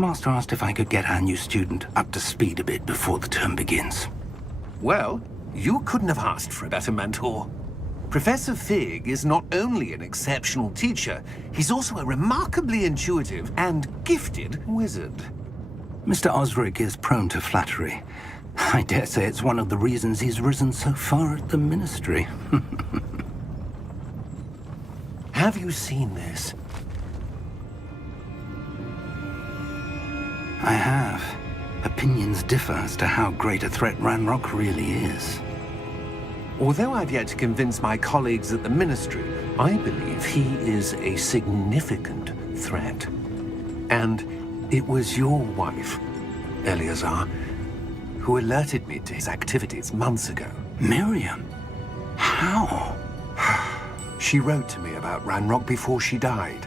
headmaster asked if I could get our new student up to speed a bit before the term begins. Well, you couldn't have asked for a better mentor. Professor Fig is not only an exceptional teacher, he's also a remarkably intuitive and gifted wizard. Mr. Osric is prone to flattery. I dare say it's one of the reasons he's risen so far at the Ministry. Have you seen this? I have. Opinions differ as to how great a threat Ranrock really is. Although I've yet to convince my colleagues at the Ministry, I believe he is a significant threat. And it was your wife, Eleazar, who alerted me to his activities months ago. Miriam? How? She wrote to me about Ranrock before she died,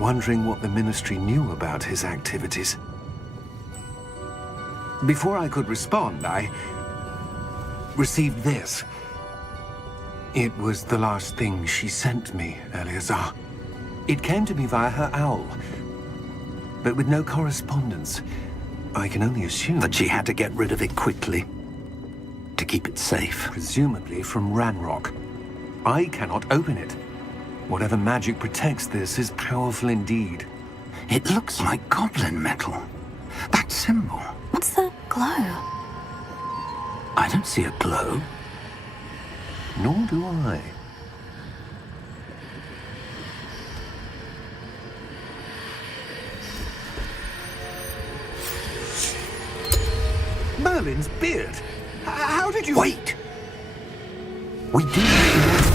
wondering what the Ministry knew about his activities. Before I could respond, I received this. It was the last thing she sent me, Eleazar. It came to me via her owl, but with no correspondence. I can only assume that she had to get rid of it quickly, to keep it safe. Presumably from Ranrock. I cannot open it. Whatever magic protects this is powerful indeed. It looks like goblin metal. That symbol. What's that glow? I don't see a glow. Nor do I. Merlin's beard. How did you... Wait! We do need to...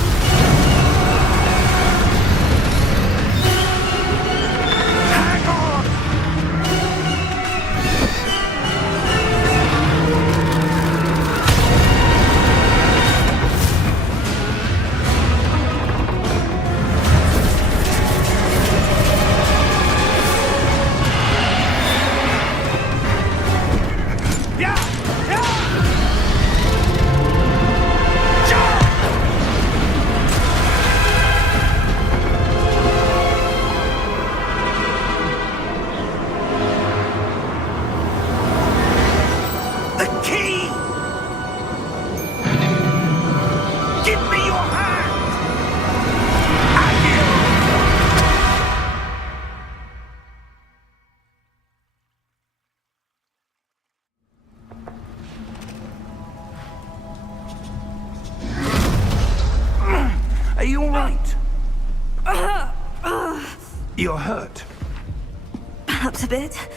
Are you all right? You're hurt. Perhaps a bit.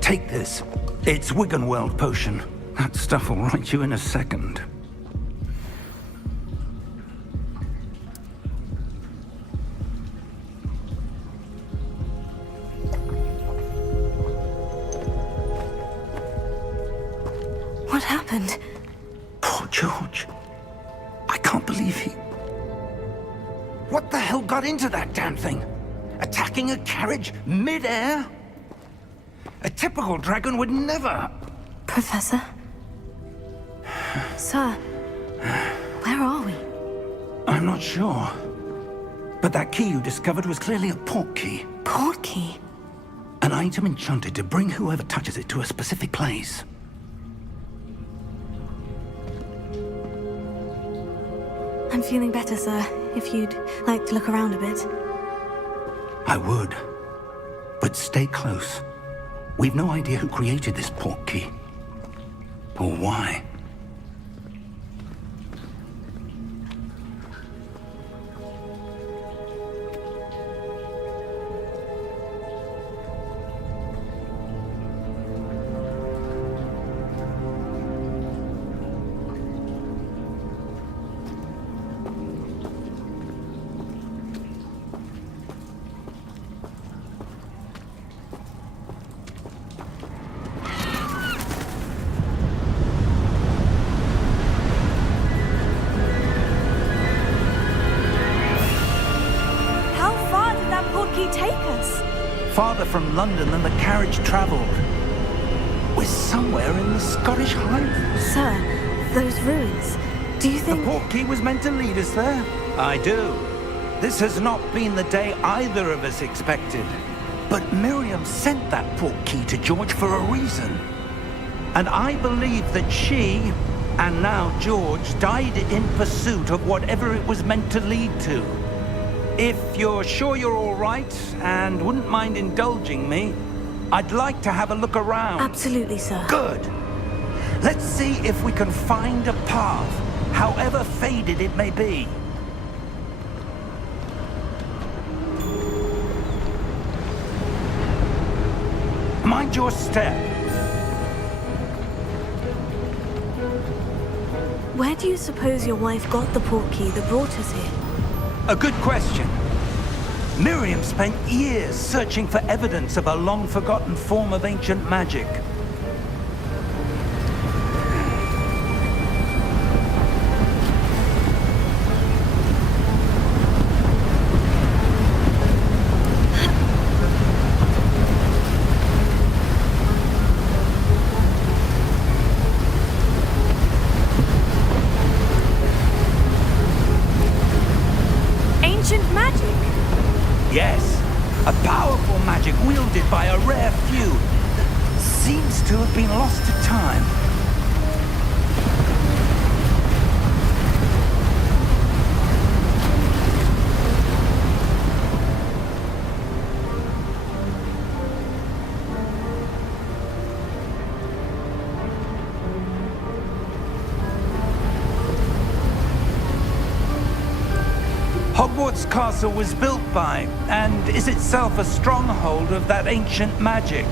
Take this. It's Wiggenweld potion. That stuff will right you in a second. What happened? Poor George. I can't believe he... What the hell got into that damn thing? Attacking a carriage mid-air? A typical dragon would never... Professor? Sir, where are we? I'm not sure. But that key you discovered was clearly a port key. Port key? An item enchanted to bring whoever touches it to a specific place. I'm feeling better, sir. If you'd like to look around a bit. I would. But stay close. We've no idea who created this port key. Or why. Farther from London than the carriage travelled. We're somewhere in the Scottish Highlands. Sir, those ruins, do you think... The port key was meant to lead us there? I do. This has not been the day either of us expected. But Miriam sent that portkey to George for a reason. And I believe that she, and now George, died in pursuit of whatever it was meant to lead to. If you're sure you're all right, and wouldn't mind indulging me, I'd like to have a look around. Absolutely, sir. Good. Let's see if we can find a path, however faded it may be. Mind your step. Where do you suppose your wife got the portkey that brought us here? A good question. Miriam spent years searching for evidence of a long-forgotten form of ancient magic. Ancient magic? Yes, a powerful magic wielded by a rare few. Seems to have been lost to time. Hogwarts Castle was built by, and is itself a stronghold of that ancient magic.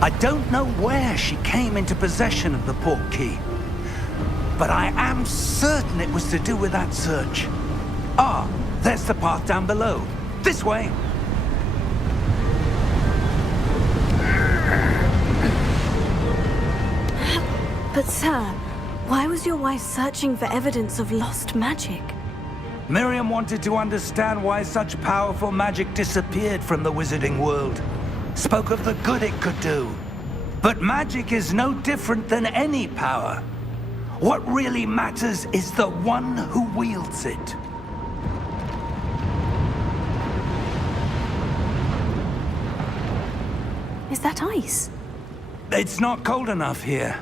I don't know where she came into possession of the portkey, but I am certain it was to do with that search. Ah, there's the path down below. This way. But sir, why was your wife searching for evidence of lost magic? Miriam wanted to understand why such powerful magic disappeared from the wizarding world. Spoke of the good it could do. But magic is no different than any power. What really matters is the one who wields it. Is that ice? It's not cold enough here.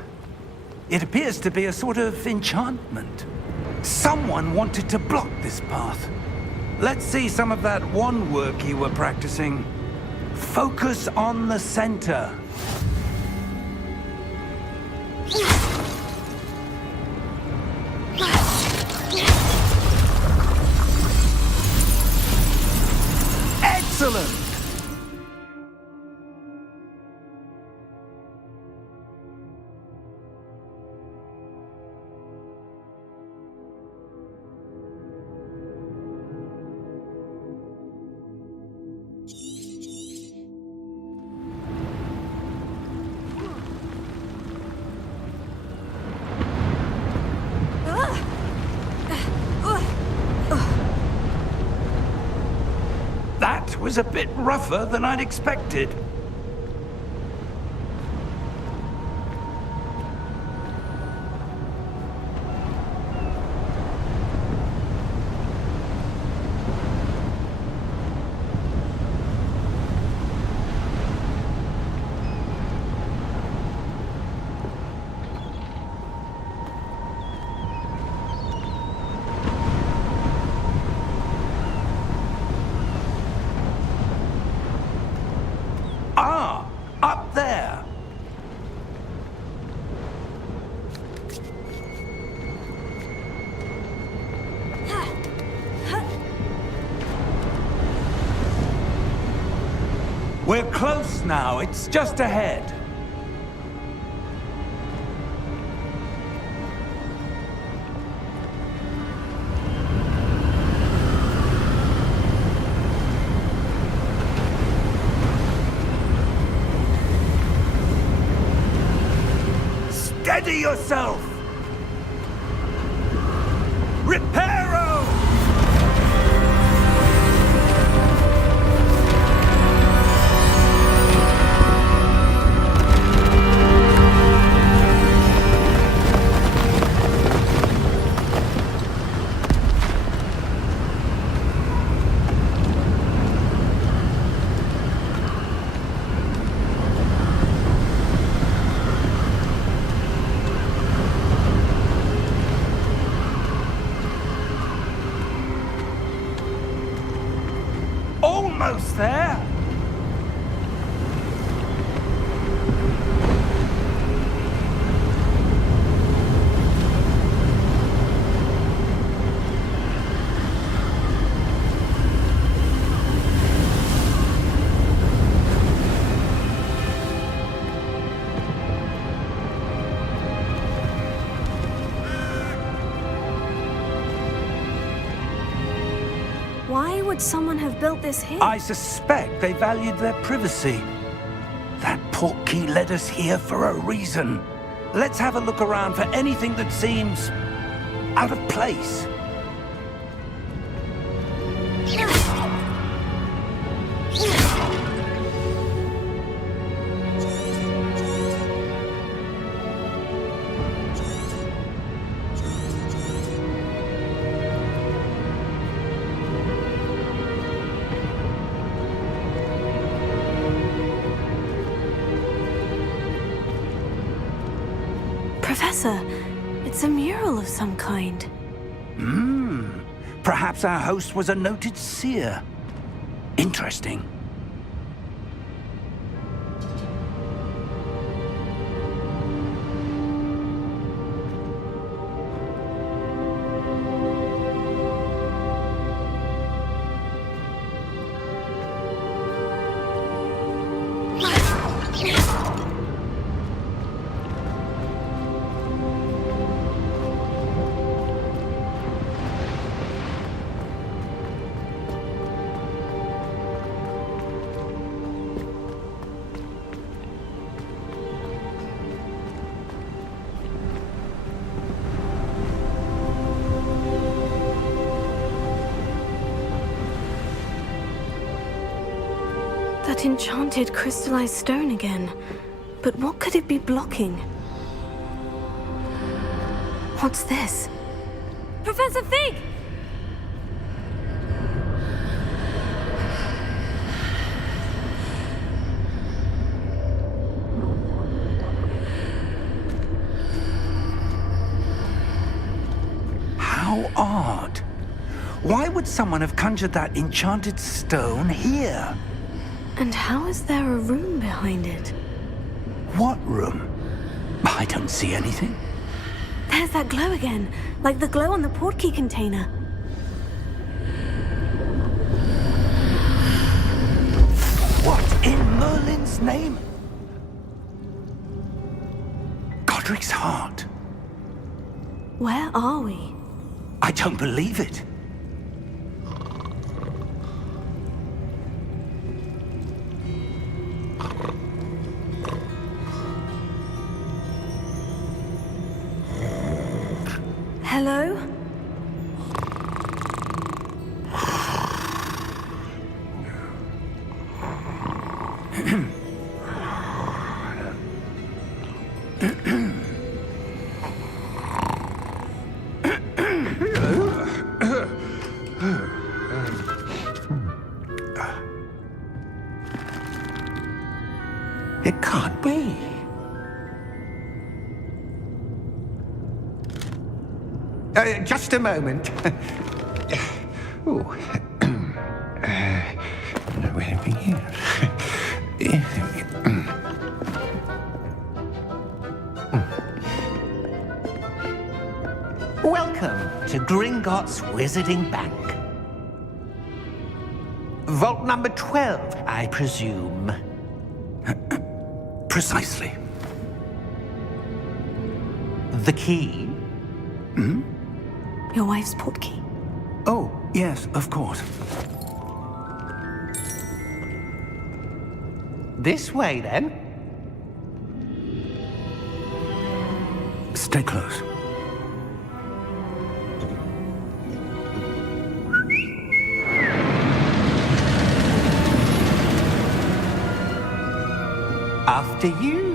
It appears to be a sort of enchantment. Someone wanted to block this path. Let's see some of that wand work you were practicing. Focus on the center. Excellent! That was a bit rougher than I'd expected. Ah, up there. We're close now. It's just ahead. Steady yourself! Reparo! would someone have built this here? I suspect they valued their privacy. That portkey led us here for a reason. Let's have a look around for anything that seems out of place. Professor, it's a mural of some kind. Perhaps our host was a noted seer. Interesting. That enchanted crystallized stone again. But what could it be blocking? What's this? Professor Fig! How odd. Why would someone have conjured that enchanted stone here? And how is there a room behind it? What room? I don't see anything. There's that glow again, like the glow on the portkey container. What in Merlin's name? Godric's heart. Where are we? I don't believe it. Hello? It can't be. Just a moment. Ooh. Where are we here? Welcome to Gringotts Wizarding Bank. Vault number 12, I presume. Precisely. The key? Your wife's portkey. Oh, yes, of course. This way, then. Stay close. After you.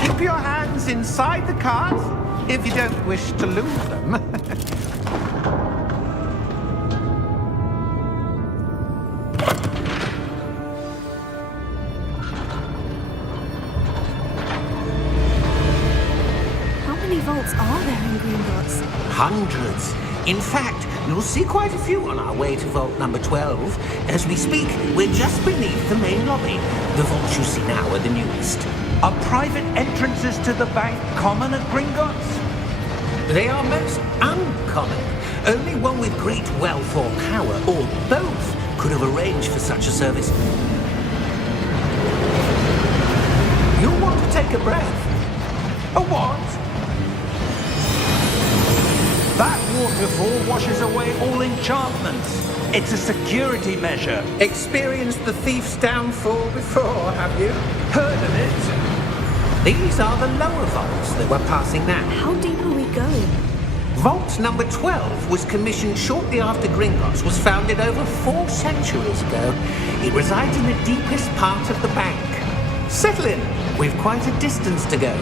Keep your hands inside the cart if you don't wish to lose them. How many vaults are there in Gringotts? Hundreds. In fact, you'll see quite a few on our way to vault number 12. As we speak, we're just beneath the main lobby. The vaults you see now are the newest. Are private entrances to the bank common at Gringotts? They are most uncommon. Only one with great wealth or power, or both, could have arranged for such a service. You'll want to take a breath. A what? That waterfall washes away all enchantments. It's a security measure. Experienced the thief's downfall before, have you? Heard of it? These are the lower vaults that we're passing now. How deep are we going? Vault number 12 was commissioned shortly after Gringotts was founded over 4 centuries ago. It resides in the deepest part of the bank. Settle in. We've quite a distance to go.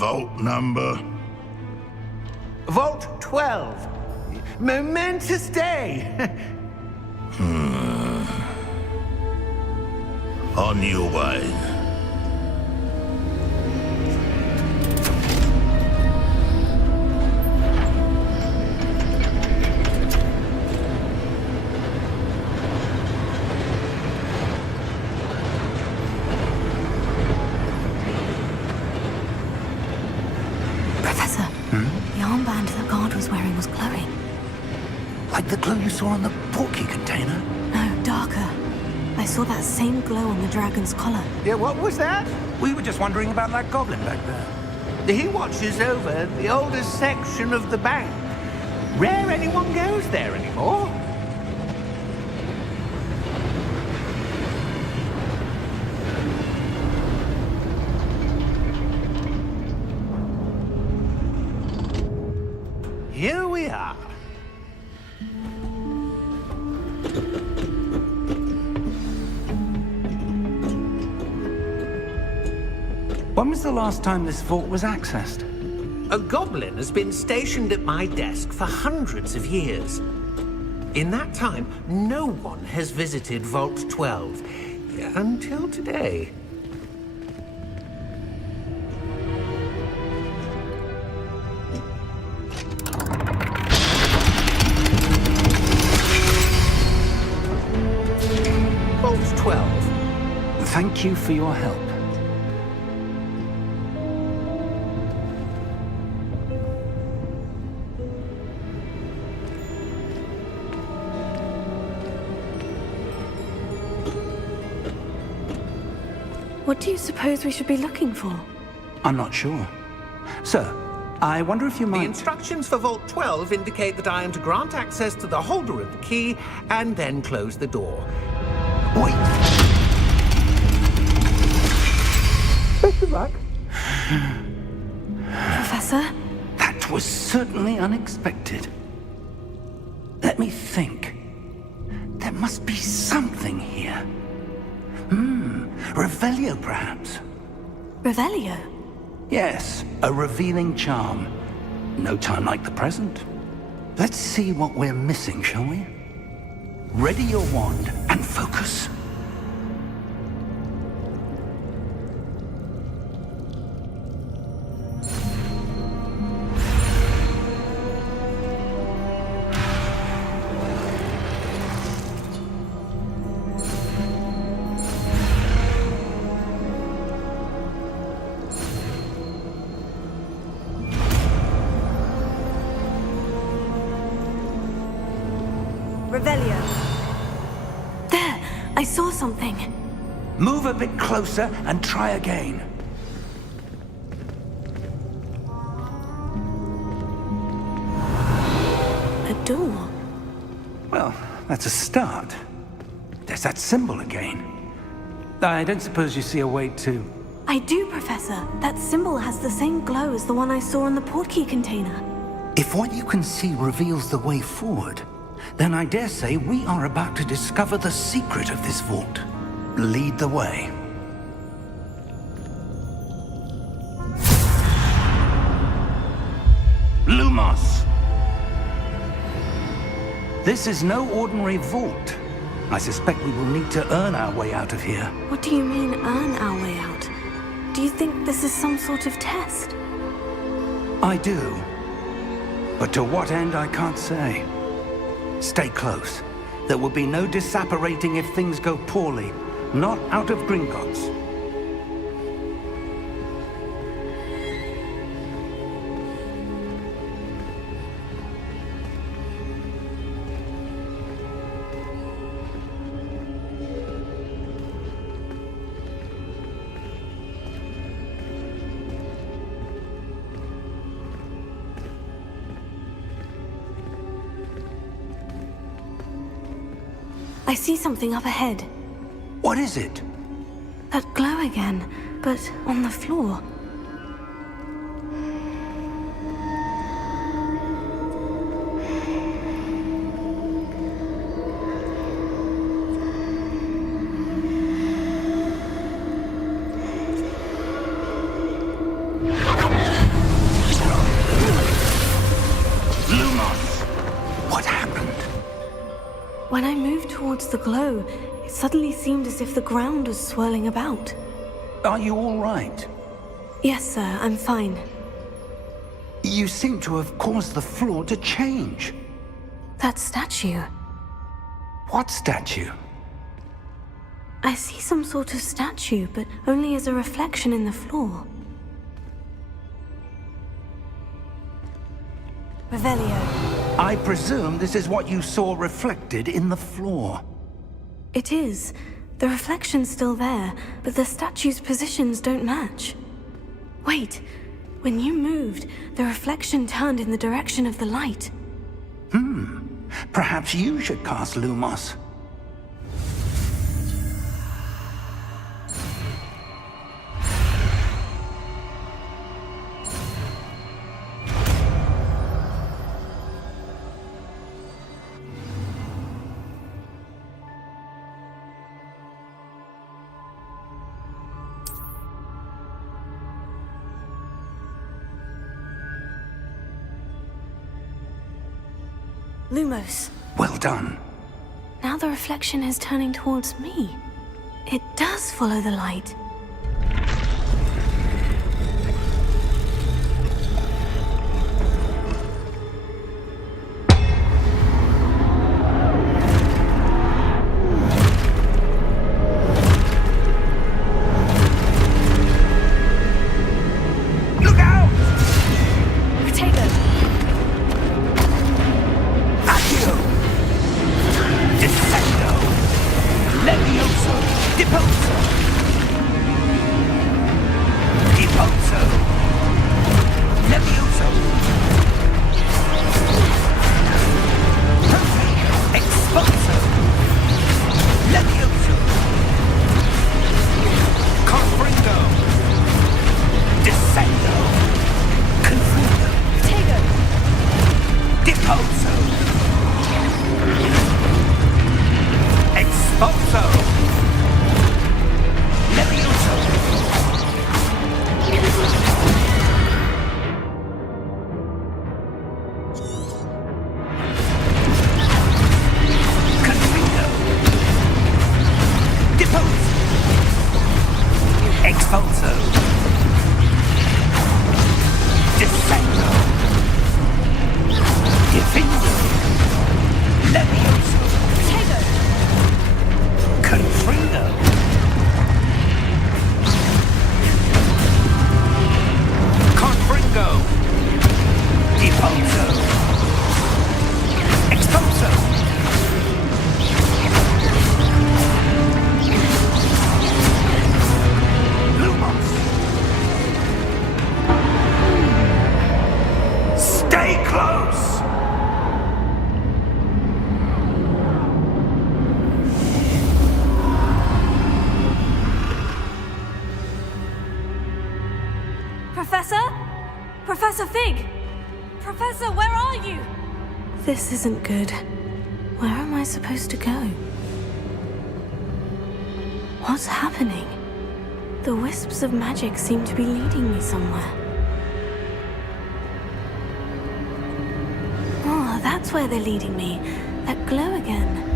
Vault number? Vault 12. Momentous day. On your way. Professor, the armband the guard was wearing was glowing. Like the glow you saw on the portkey container? No, darker. I saw that same glow on the dragon's collar. Yeah, what was that? We were just wondering about that goblin back there. He watches over the oldest section of the bank. Rare anyone goes there anymore. Here we are. When was the last time this vault was accessed? A goblin has been stationed at my desk for hundreds of years. In that time, no one has visited Vault 12 until today. Vault 12. Thank you for your help. What do you suppose we should be looking for? I'm not sure. Sir, I wonder if you The might... instructions for Vault 12 indicate that I am to grant access to the holder of the key and then close the door. Wait! Best of luck. Professor? That was certainly unexpected. Let me think. There must be something here. Revelio, perhaps? Revelio? Yes, a revealing charm. No time like the present. Let's see what we're missing, shall we? Ready your wand and focus. Revelio. There! I saw something. Move a bit closer and try again. A door. Well, that's a start. There's that symbol again. I don't suppose you see a way to... I do, Professor. That symbol has the same glow as the one I saw on the portkey container. If what you can see reveals the way forward, then I dare say we are about to discover the secret of this vault. Lead the way. Lumos! This is no ordinary vault. I suspect we will need to earn our way out of here. What do you mean, earn our way out? Do you think this is some sort of test? I do. But to what end, I can't say. Stay close. There will be no disapparating if things go poorly. Not out of Gringotts. I see something up ahead. What is it? That glow again, but on the floor. What happened? When I moved towards the glow, it suddenly seemed as if the ground was swirling about. Are you all right? Yes, sir, I'm fine. You seem to have caused the floor to change. That statue. What statue? I see some sort of statue, but only as a reflection in the floor. Revelio. I presume this is what you saw reflected in the floor. It is. The reflection's still there, but the statue's positions don't match. Wait. When you moved, the reflection turned in the direction of the light. Perhaps you should cast Lumos. Lumos. Well done. Now the reflection is turning towards me. It does follow the light. Look out! Potato! Accio! Descendo! Levioso! Deposo! Deposo! Levioso! Perfect! Exposo! Levioso! Confringo! Descendo! Confringo! Potato! Deposo! Exposo! Levioso! Confringo! Deposo! Exposo! Descendo! Defindo! Levioso! Potato! Confringo! Confringo! Deposo! Exposo! Lumos! Stay close! Professor? Professor Fig! Professor, where are you? This isn't good. Where am I supposed to go? What's happening? The wisps of magic seem to be leading me somewhere. Oh, that's where they're leading me. That glow again.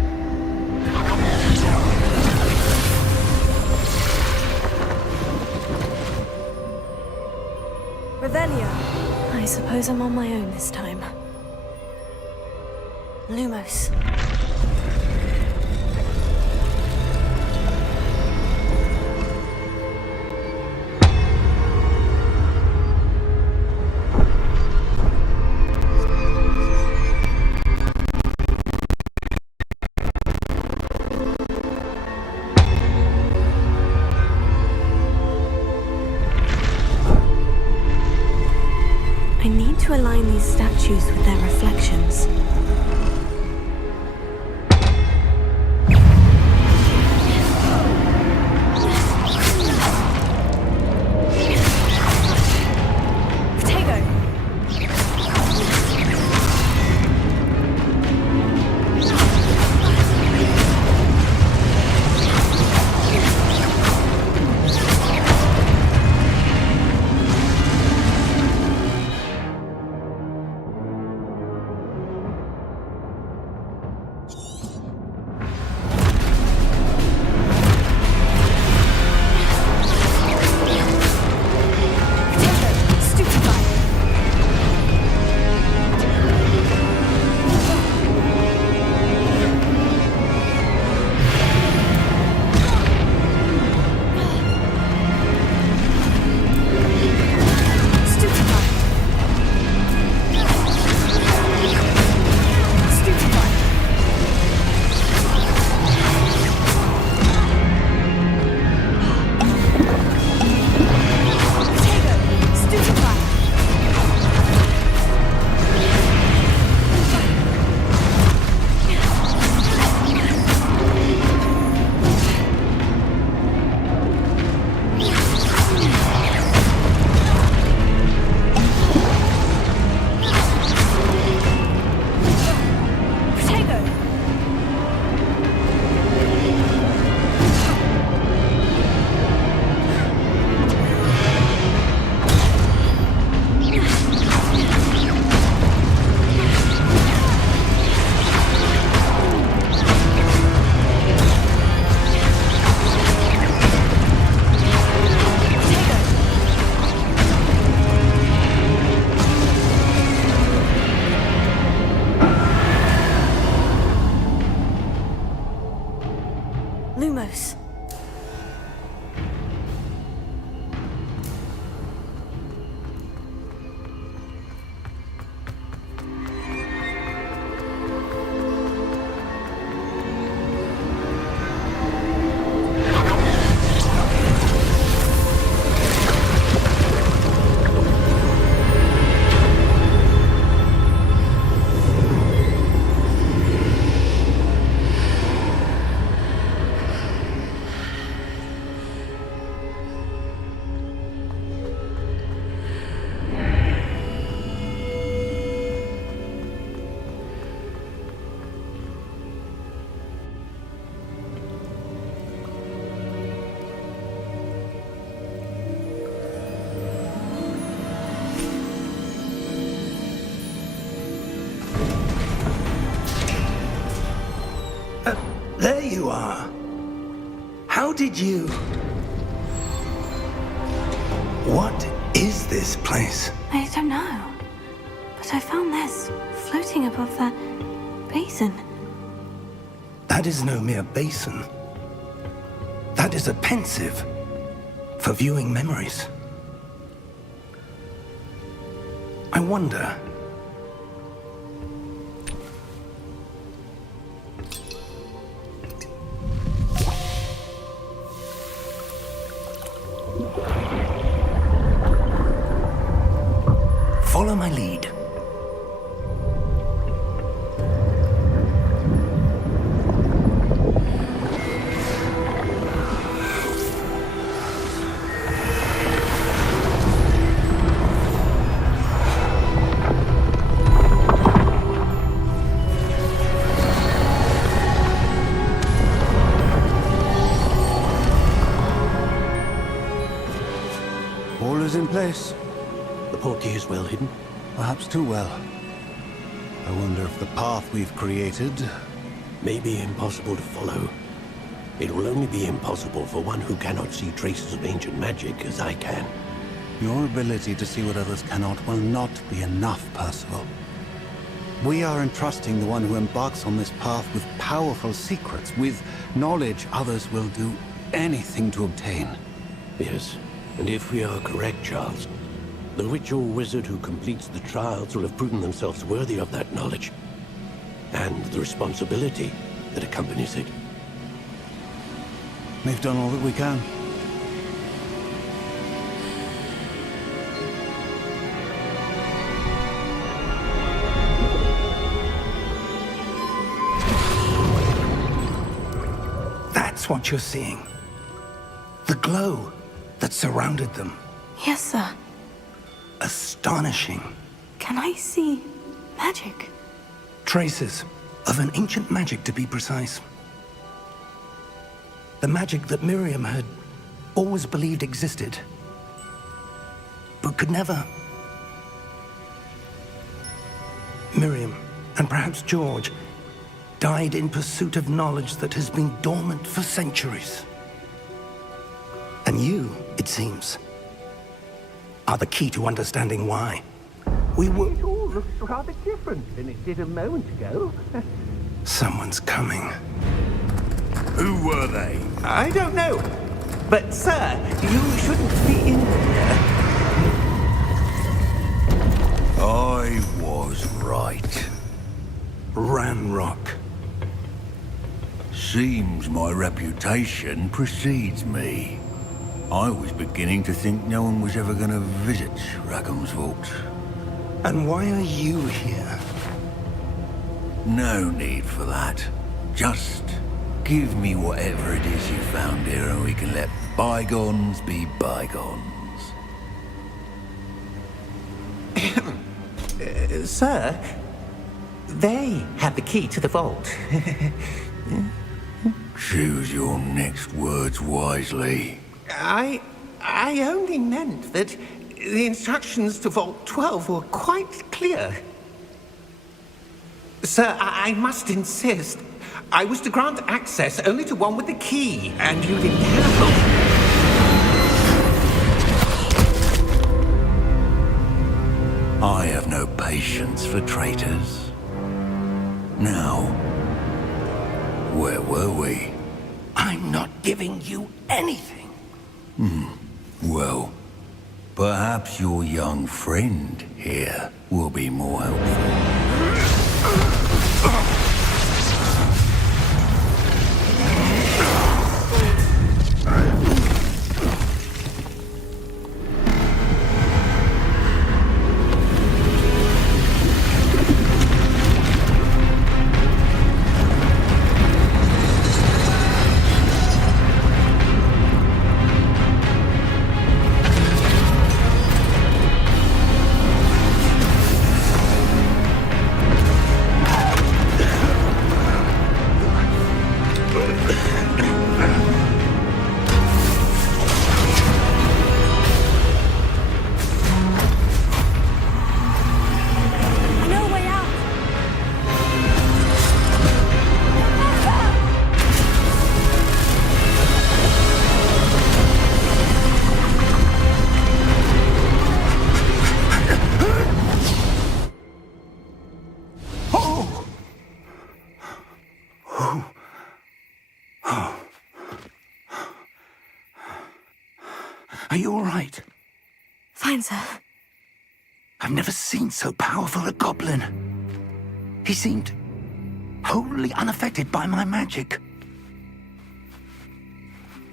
Revelio. I suppose I'm on my own this time. Lumos. I need to align these statues with their reflections. Lumos. There you are. How did you... What is this place? I don't know. But I found this floating above that basin. That is no mere basin. That is a pensive for viewing memories. I wonder... Follow my lead. All is in place. The portkey is well hidden. Perhaps too well. I wonder if the path we've created... May be impossible to follow. It will only be impossible for one who cannot see traces of ancient magic as I can. Your ability to see what others cannot will not be enough, Percival. We are entrusting the one who embarks on this path with powerful secrets, with knowledge others will do anything to obtain. Yes, and if we are correct, Charles, the witch or wizard who completes the trials will have proven themselves worthy of that knowledge, and the responsibility that accompanies it. We've done all that we can. That's what you're seeing. The glow that surrounded them. Yes, sir. Astonishing. Can I see magic? Traces of an ancient magic, to be precise. The magic that Miriam had always believed existed, but could never. Miriam, and perhaps George, died in pursuit of knowledge that has been dormant for centuries. And you, it seems, are the key to understanding why. We were... It all looks rather different than it did a moment ago. Someone's coming. Who were they? I don't know. But, sir, you shouldn't be in here. I was right. Ranrock. Seems my reputation precedes me. I was beginning to think no one was ever going to visit Rackham's vault. And why are you here? No need for that. Just give me whatever it is you found here and we can let bygones be bygones. Sir, they have the key to the vault. Choose your next words wisely. I only meant that the instructions to Vault 12 were quite clear. Sir, I must insist. I was to grant access only to one with the key, and you didn't have. I have no patience for traitors. Now, where were we? I I'm not giving you anything. Well, perhaps your young friend here will be more helpful. I know a way out. Are you all right? Fine, sir. I've never seen so powerful a goblin. He seemed wholly unaffected by my magic.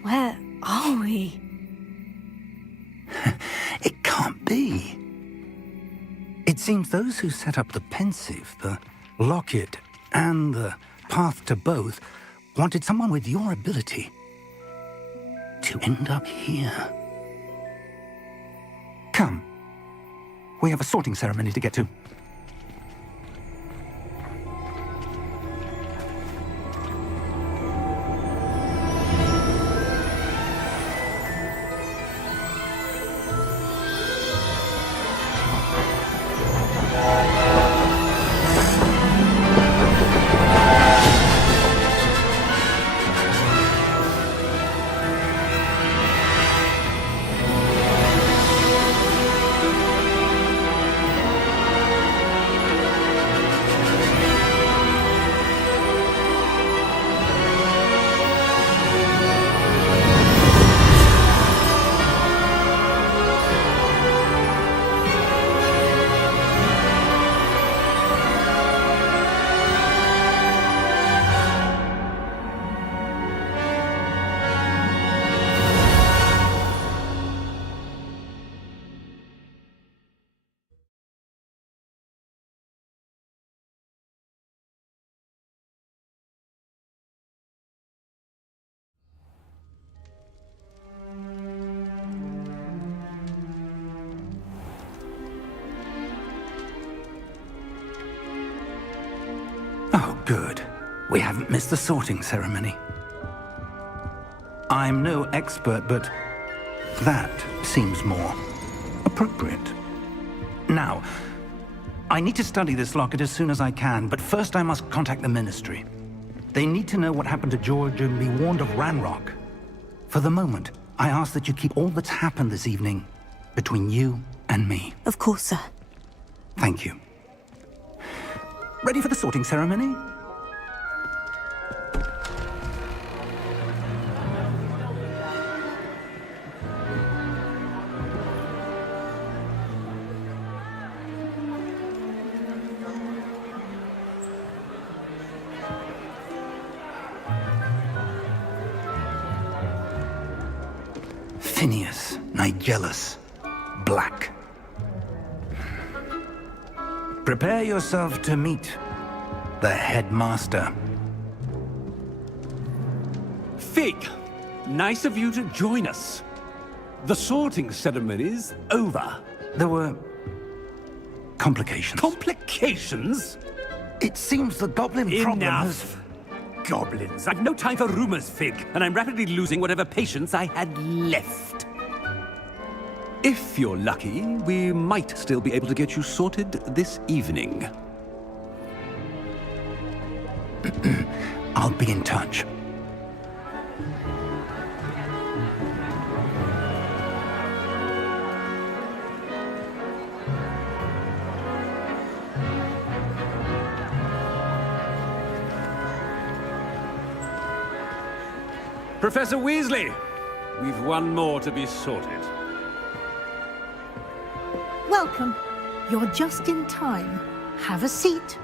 Where are we? It can't be. It seems those who set up the pensive, the locket, and the path to both wanted someone with your ability to end up here. Come. We have a sorting ceremony to get to. Oh, good. We haven't missed the sorting ceremony. I'm no expert, but that seems more appropriate. Now, I need to study this locket as soon as I can, but first I must contact the Ministry. They need to know what happened to George and be warned of Ranrock. For the moment, I ask that you keep all that's happened this evening between you and me. Of course, sir. Thank you. Ready for the sorting ceremony? Phineas, Nigellus, Black. Prepare yourself to meet the headmaster. Fig, nice of you to join us. The sorting ceremony's over. There were complications. Complications? It seems the goblin problem has... Enough. Goblins. I've no time for rumors, Fig, and I'm rapidly losing whatever patience I had left. If you're lucky, we might still be able to get you sorted this evening. I'll be in touch. Professor Weasley, we've one more to be sorted. Welcome. You're just in time. Have a seat.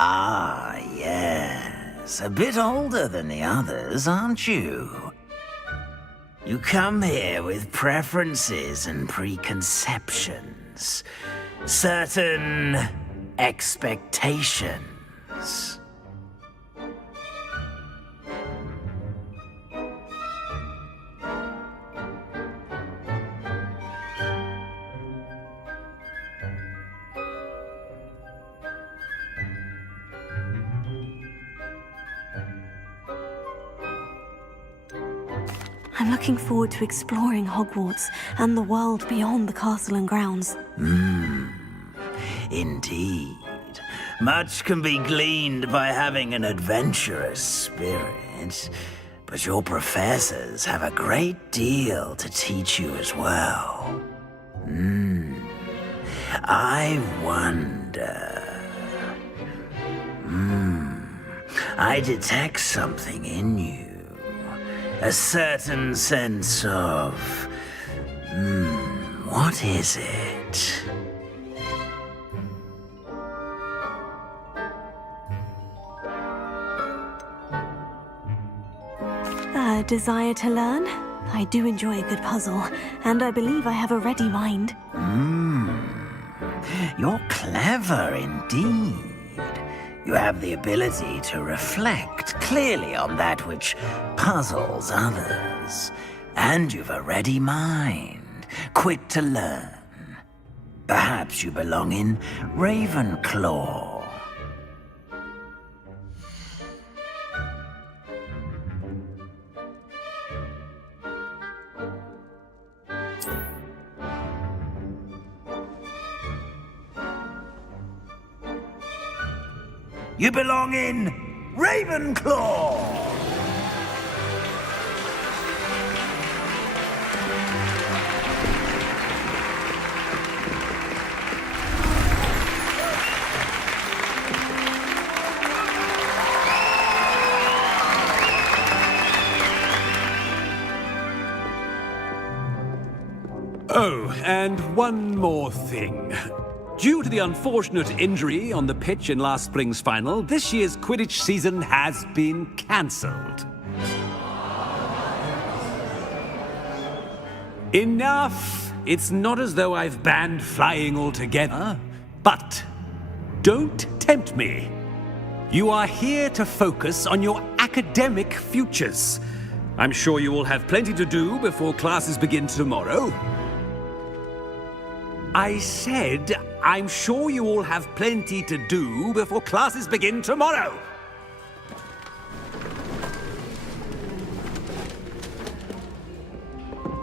Ah, yes. A bit older than the others, aren't you? You come here with preferences and preconceptions. Certain expectations. I'm looking forward to exploring Hogwarts and the world beyond the castle and grounds. Indeed. Much can be gleaned by having an adventurous spirit, but your professors have a great deal to teach you as well. I wonder... I detect something in you. A certain sense of... what is it? A desire to learn? I do enjoy a good puzzle, and I believe I have a ready mind. You're clever indeed. You have the ability to reflect clearly on that which puzzles others. And you've a ready mind, quick to learn. Perhaps you belong in Ravenclaw. You belong in Ravenclaw! Oh, and one more thing. Due to the unfortunate injury on the pitch in last spring's final, this year's Quidditch season has been cancelled. Enough! It's not as though I've banned flying altogether. But don't tempt me. You are here to focus on your academic futures. I'm sure you will have plenty to do before classes begin tomorrow. I said, I'm sure you all have plenty to do before classes begin tomorrow.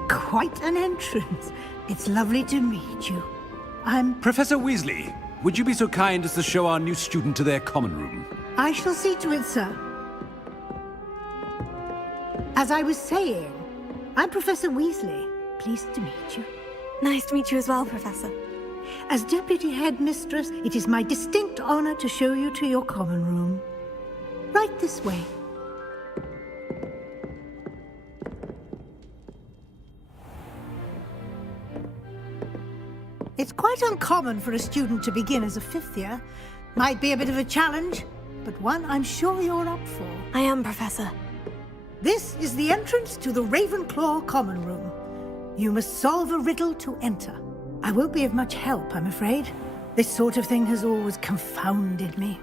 Quite an entrance. It's lovely to meet you. Professor Weasley, would you be so kind as to show our new student to their common room? I shall see to it, sir. As I was saying, I'm Professor Weasley. Pleased to meet you. Nice to meet you as well, Professor. As Deputy Headmistress, it is my distinct honor to show you to your common room. Right this way. It's quite uncommon for a student to begin as a fifth year. Might be a bit of a challenge, but one I'm sure you're up for. I am, Professor. This is the entrance to the Ravenclaw common room. You must solve a riddle to enter. I won't be of much help, I'm afraid. This sort of thing has always confounded me.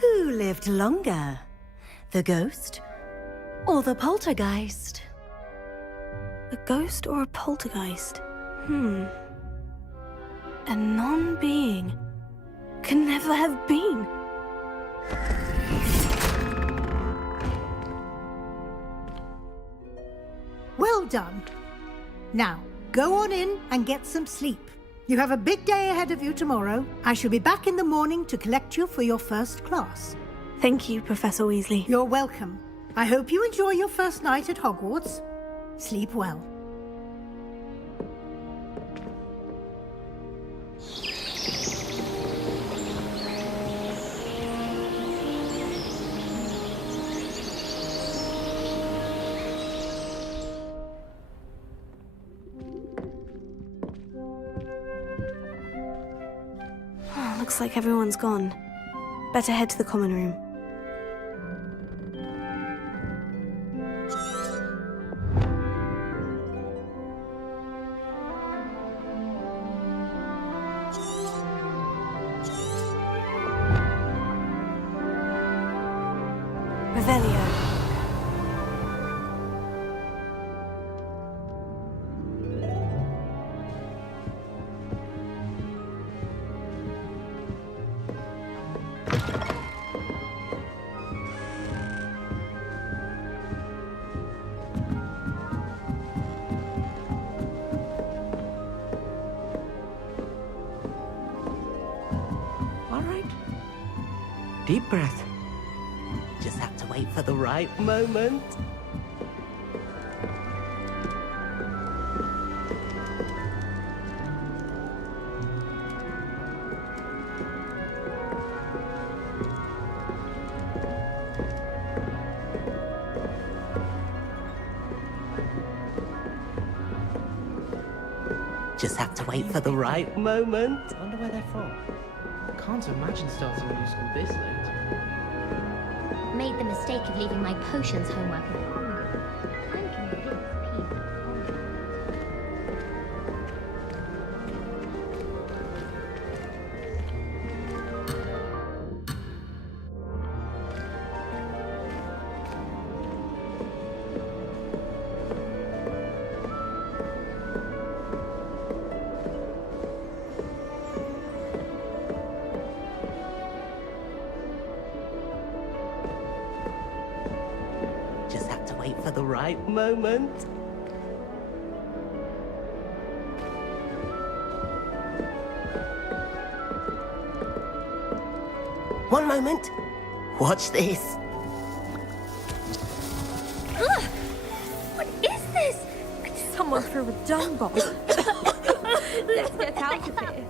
Who lived longer? The ghost or the poltergeist? A ghost or a poltergeist? A non-being can never have been. Well done. Now, go on in and get some sleep. You have a big day ahead of you tomorrow. I shall be back in the morning to collect you for your first class. Thank you, Professor Weasley. You're welcome. I hope you enjoy your first night at Hogwarts. Sleep well. Looks like everyone's gone. Better head to the common room. Revelio. All right. Deep breath. Just have to wait for the right moment. Just have to wait for the right moment. I wonder where they're from. I can't imagine starting a new school this late. Made the mistake of leaving my potions homework at home. I'm convinced people. Just have to wait for the right moment. One moment. Watch this. Ugh! What is this? Someone threw a dung bomb. Let's get out of here.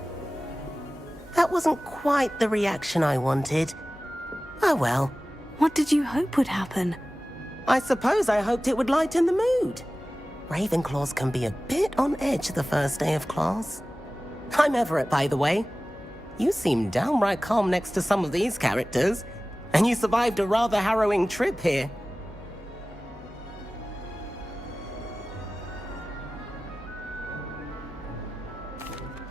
That wasn't quite the reaction I wanted. Oh well. What did you hope would happen? I suppose I hoped it would lighten the mood. Ravenclaws can be a bit on edge the first day of class. I'm Everett, by the way. You seem downright calm next to some of these characters, and you survived a rather harrowing trip here.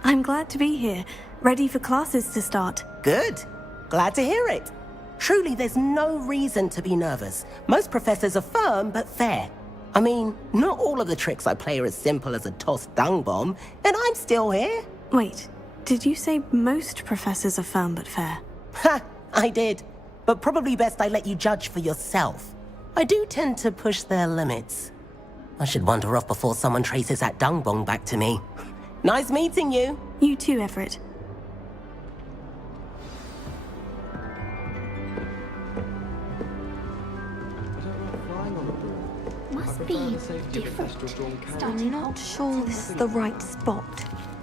I'm glad to be here, ready for classes to start. Good. Glad to hear it. Truly, there's no reason to be nervous. Most professors are firm but fair. I mean, not all of the tricks I play are as simple as a tossed dung bomb, and I'm still here. Wait, did you say most professors are firm but fair? Ha! I did. But probably best I let you judge for yourself. I do tend to push their limits. I should wander off before someone traces that dung bomb back to me. Nice meeting you. You too, Everett. Must be different. I'm not sure this is the right spot.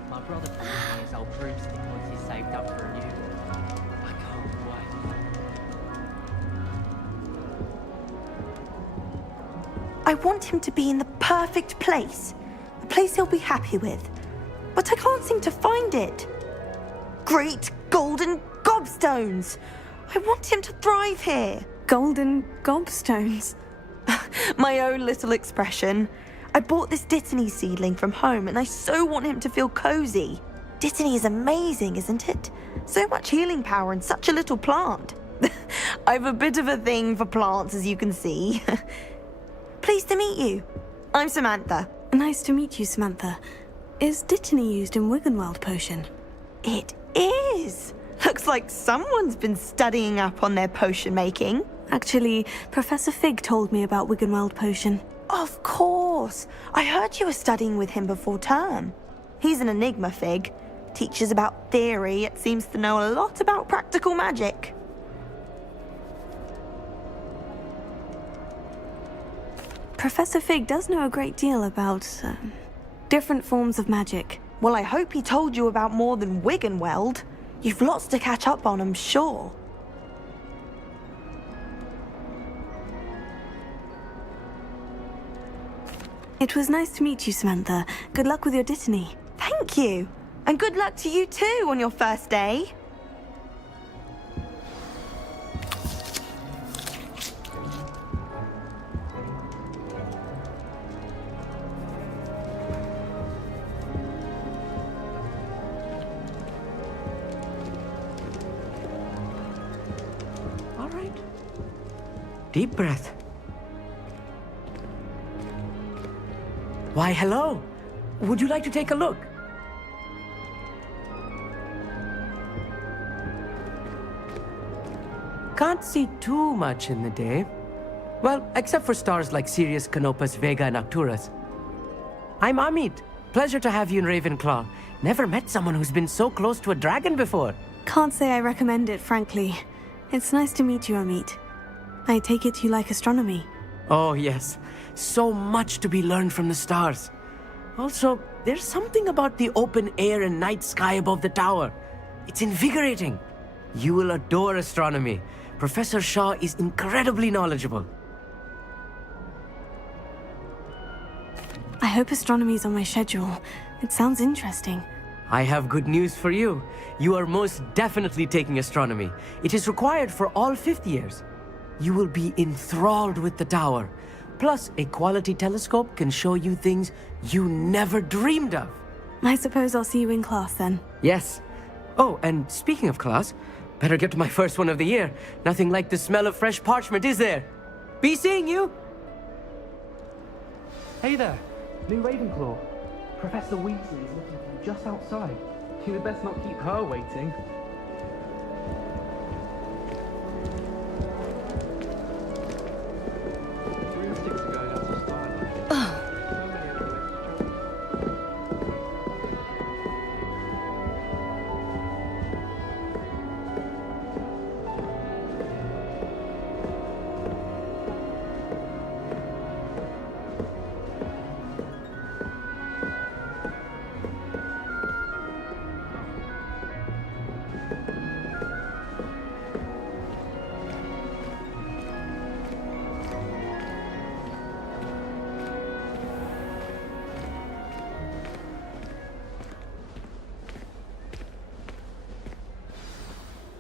My brother put his old broomstick once he's saved up for a new one. I can't wait. I want him to be in the perfect place. A place he'll be happy with. But I can't seem to find it. Great golden gobstones! I want him to thrive here. Golden gobstones. My own little expression. I bought this Dittany seedling from home and I so want him to feel cozy. Dittany is amazing, isn't it? So much healing power in such a little plant. I've a bit of a thing for plants, as you can see. Pleased to meet you. I'm Samantha. Nice to meet you, Samantha. Is Dittany used in Wiggenweld potion? It is. Looks like someone's been studying up on their potion making. Actually, Professor Fig told me about Wiggenweld potion. Of course. I heard you were studying with him before term. He's an enigma, Fig. Teaches about theory, yet seems to know a lot about practical magic. Professor Fig does know a great deal about, different forms of magic. Well, I hope he told you about more than Wiggenweld. You've lots to catch up on, I'm sure. It was nice to meet you, Samantha. Good luck with your dittany. Thank you. And good luck to you too on your first day. All right. Deep breath. Why, hello. Would you like to take a look? Can't see too much in the day. Well, except for stars like Sirius, Canopus, Vega, and Arcturus. I'm Amit. Pleasure to have you in Ravenclaw. Never met someone who's been so close to a dragon before. Can't say I recommend it, frankly. It's nice to meet you, Amit. I take it you like astronomy. Oh, yes. So much to be learned from the stars. Also, there's something about the open air and night sky above the tower. It's invigorating. You will adore astronomy. Professor Shaw is incredibly knowledgeable. I hope astronomy's on my schedule. It sounds interesting. I have good news for you. You are most definitely taking astronomy. It is required for all fifth years. You will be enthralled with the tower. Plus, a quality telescope can show you things you never dreamed of. I suppose I'll see you in class then. Yes. Oh, and speaking of class, better get to my first one of the year. Nothing like the smell of fresh parchment, is there? Be seeing you! Hey there, new Ravenclaw. Professor Weasley is looking for you just outside. You had best not keep her waiting.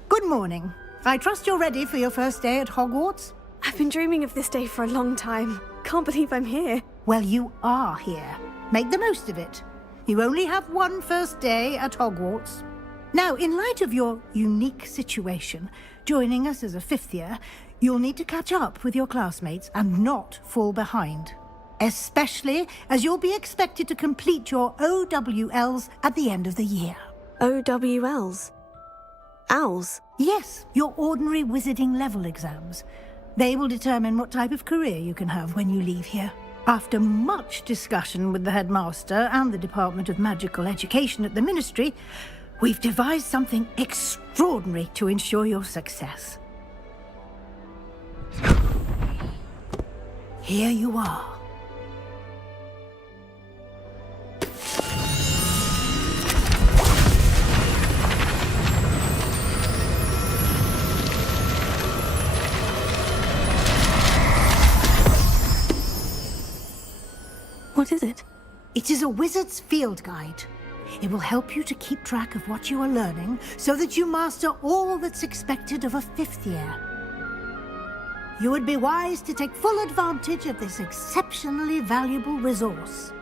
Good morning. I trust you're ready for your first day at Hogwarts? I've been dreaming of this day for a long time. Can't believe I'm here. Well, you are here. Make the most of it. You only have one first day at Hogwarts. Now, in light of your unique situation, joining us as a fifth year, you'll need to catch up with your classmates and not fall behind. Especially as you'll be expected to complete your OWLs at the end of the year. OWLs? Owls? Yes, your ordinary wizarding level exams. They will determine what type of career you can have when you leave here. After much discussion with the headmaster and the Department of Magical Education at the Ministry, we've devised something extraordinary to ensure your success. Here you are. What is it? It is a wizard's field guide. It will help you to keep track of what you are learning so that you master all that's expected of a fifth year. You would be wise to take full advantage of this exceptionally valuable resource.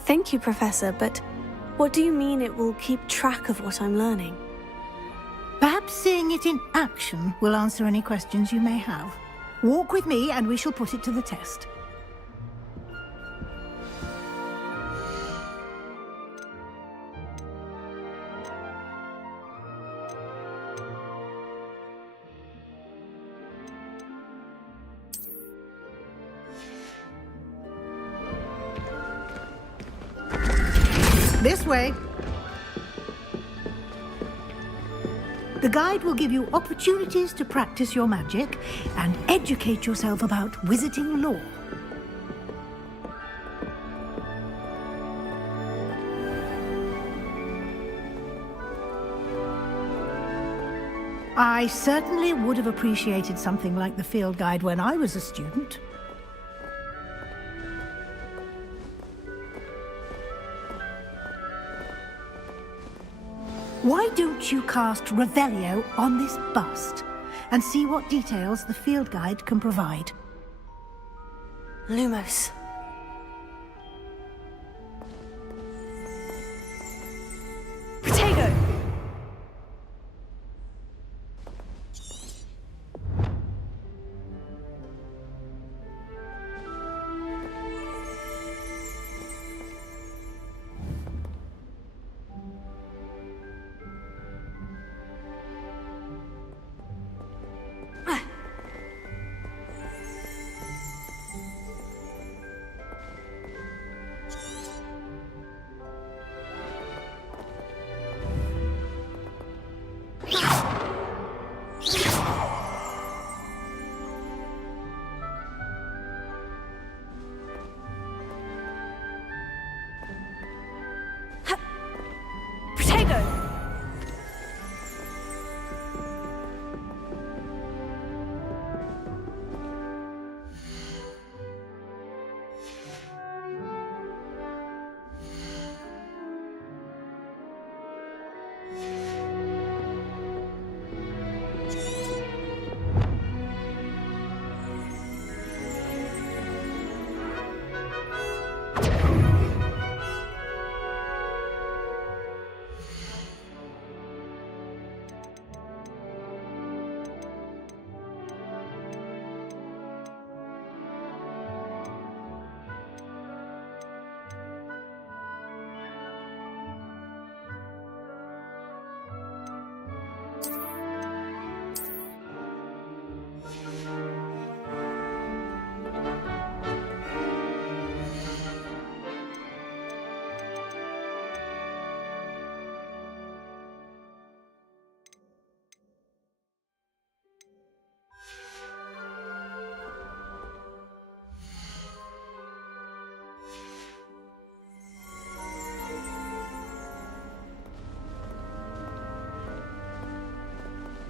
Thank you, Professor, but what do you mean it will keep track of what I'm learning? Perhaps seeing it in action will answer any questions you may have. Walk with me and we shall put it to the test. This way. The guide will give you opportunities to practice your magic and educate yourself about wizarding lore. I certainly would have appreciated something like the field guide when I was a student. Why don't you cast Revelio on this bust and see what details the field guide can provide? Lumos. Protego!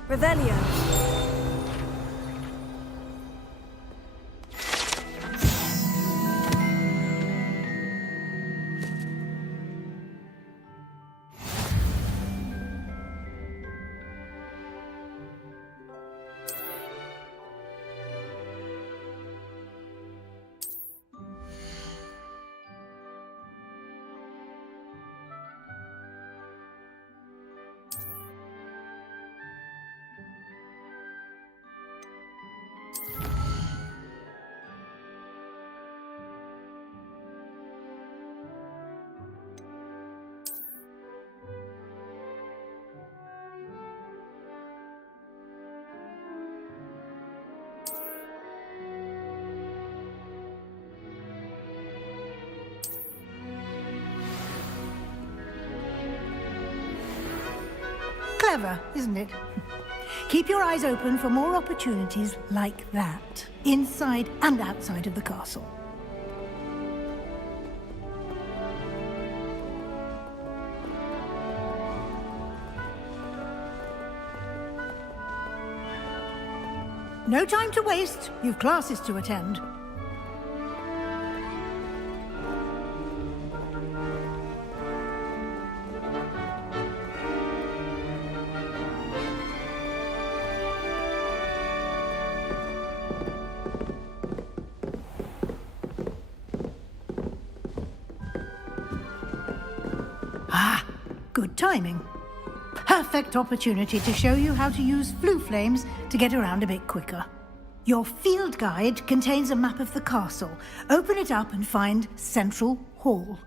Revelio. Clever, isn't it? Keep your eyes open for more opportunities like that, inside and outside of the castle. No time to waste. You've classes to attend. Ah, good timing. Perfect opportunity to show you how to use flue flames to get around a bit quicker. Your field guide contains a map of the castle. Open it up and find Central Hall.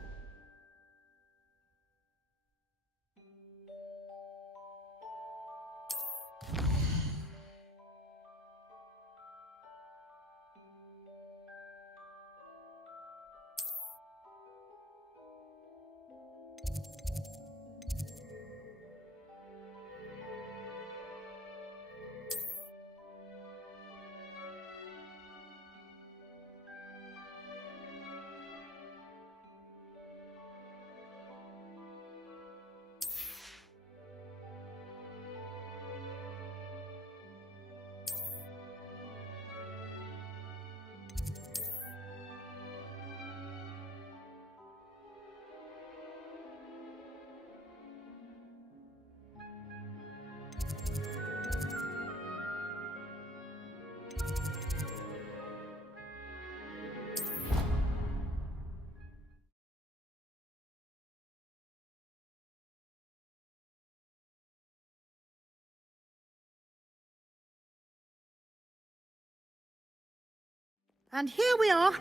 And here we are.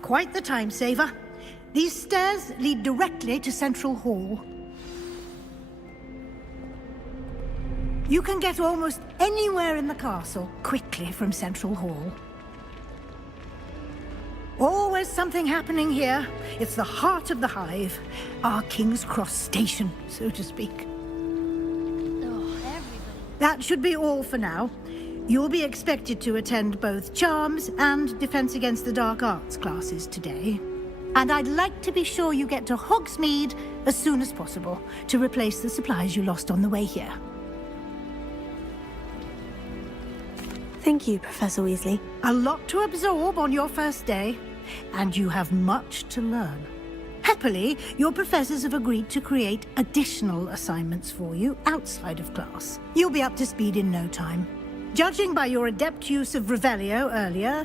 Quite the time saver. These stairs lead directly to Central Hall. You can get almost anywhere in the castle quickly from Central Hall. Always something happening here. It's the heart of the Hive. Our King's Cross station, so to speak. That should be all for now. You'll be expected to attend both Charms and Defense Against the Dark Arts classes today. And I'd like to be sure you get to Hogsmeade as soon as possible to replace the supplies you lost on the way here. Thank you, Professor Weasley. A lot to absorb on your first day, and you have much to learn. Happily, your professors have agreed to create additional assignments for you outside of class. You'll be up to speed in no time. Judging by your adept use of Revelio earlier,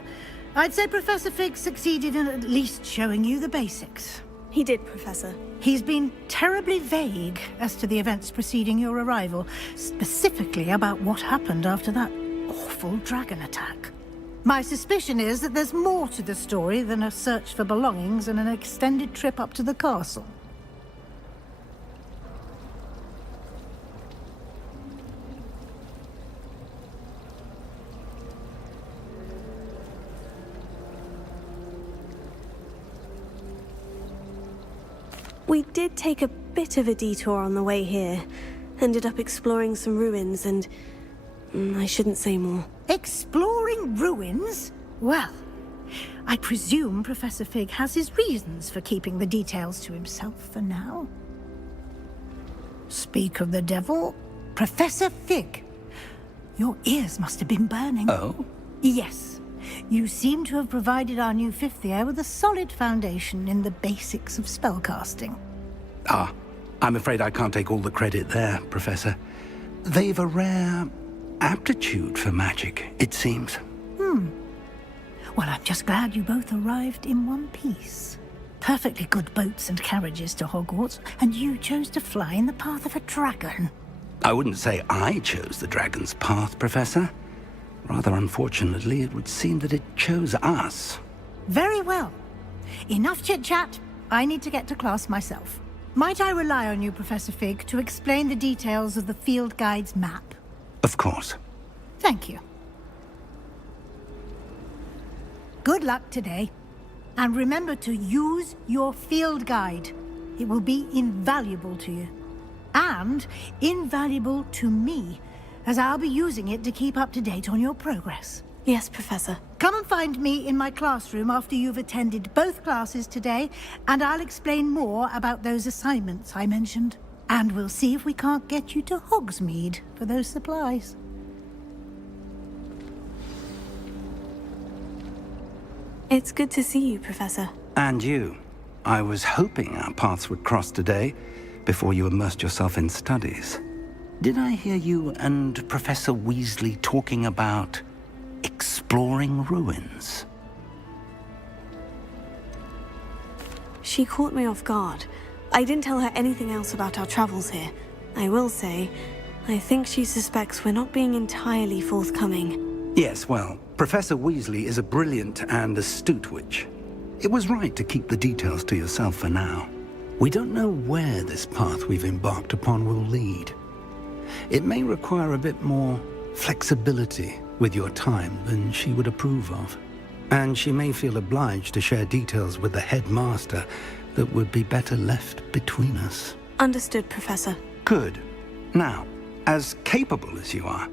I'd say Professor Fig succeeded in at least showing you the basics. He did, Professor. He's been terribly vague as to the events preceding your arrival, specifically about what happened after that awful dragon attack. My suspicion is that there's more to the story than a search for belongings and an extended trip up to the castle. We did take a bit of a detour on the way here. Ended up exploring some ruins and... I shouldn't say more. Exploring ruins? Well, I presume Professor Fig has his reasons for keeping the details to himself for now. Speak of the devil, Professor Fig. Your ears must have been burning. Oh? Yes. You seem to have provided our new fifth year with a solid foundation in the basics of spellcasting. Ah, I'm afraid I can't take all the credit there, Professor. They've a rare aptitude for magic, it seems. Well, I'm just glad you both arrived in one piece. Perfectly good boats and carriages to Hogwarts, and you chose to fly in the path of a dragon. I wouldn't say I chose the dragon's path, Professor. Rather unfortunately, it would seem that it chose us. Very well. Enough chit-chat. I need to get to class myself. Might I rely on you, Professor Fig, to explain the details of the field guide's map? Of course. Thank you. Good luck today. And remember to use your field guide. It will be invaluable to you. And invaluable to me, as I'll be using it to keep up to date on your progress. Yes, Professor. Come and find me in my classroom after you've attended both classes today, and I'll explain more about those assignments I mentioned. And we'll see if we can't get you to Hogsmeade for those supplies. It's good to see you, Professor. And you. I was hoping our paths would cross today, before you immersed yourself in studies. Did I hear you and Professor Weasley talking about exploring ruins? She caught me off guard. I didn't tell her anything else about our travels here. I will say, I think she suspects we're not being entirely forthcoming. Yes, well, Professor Weasley is a brilliant and astute witch. It was right to keep the details to yourself for now. We don't know where this path we've embarked upon will lead. It may require a bit more flexibility with your time than she would approve of. And she may feel obliged to share details with the headmaster that would be better left between us. Understood, Professor. Good. Now, as capable as you are,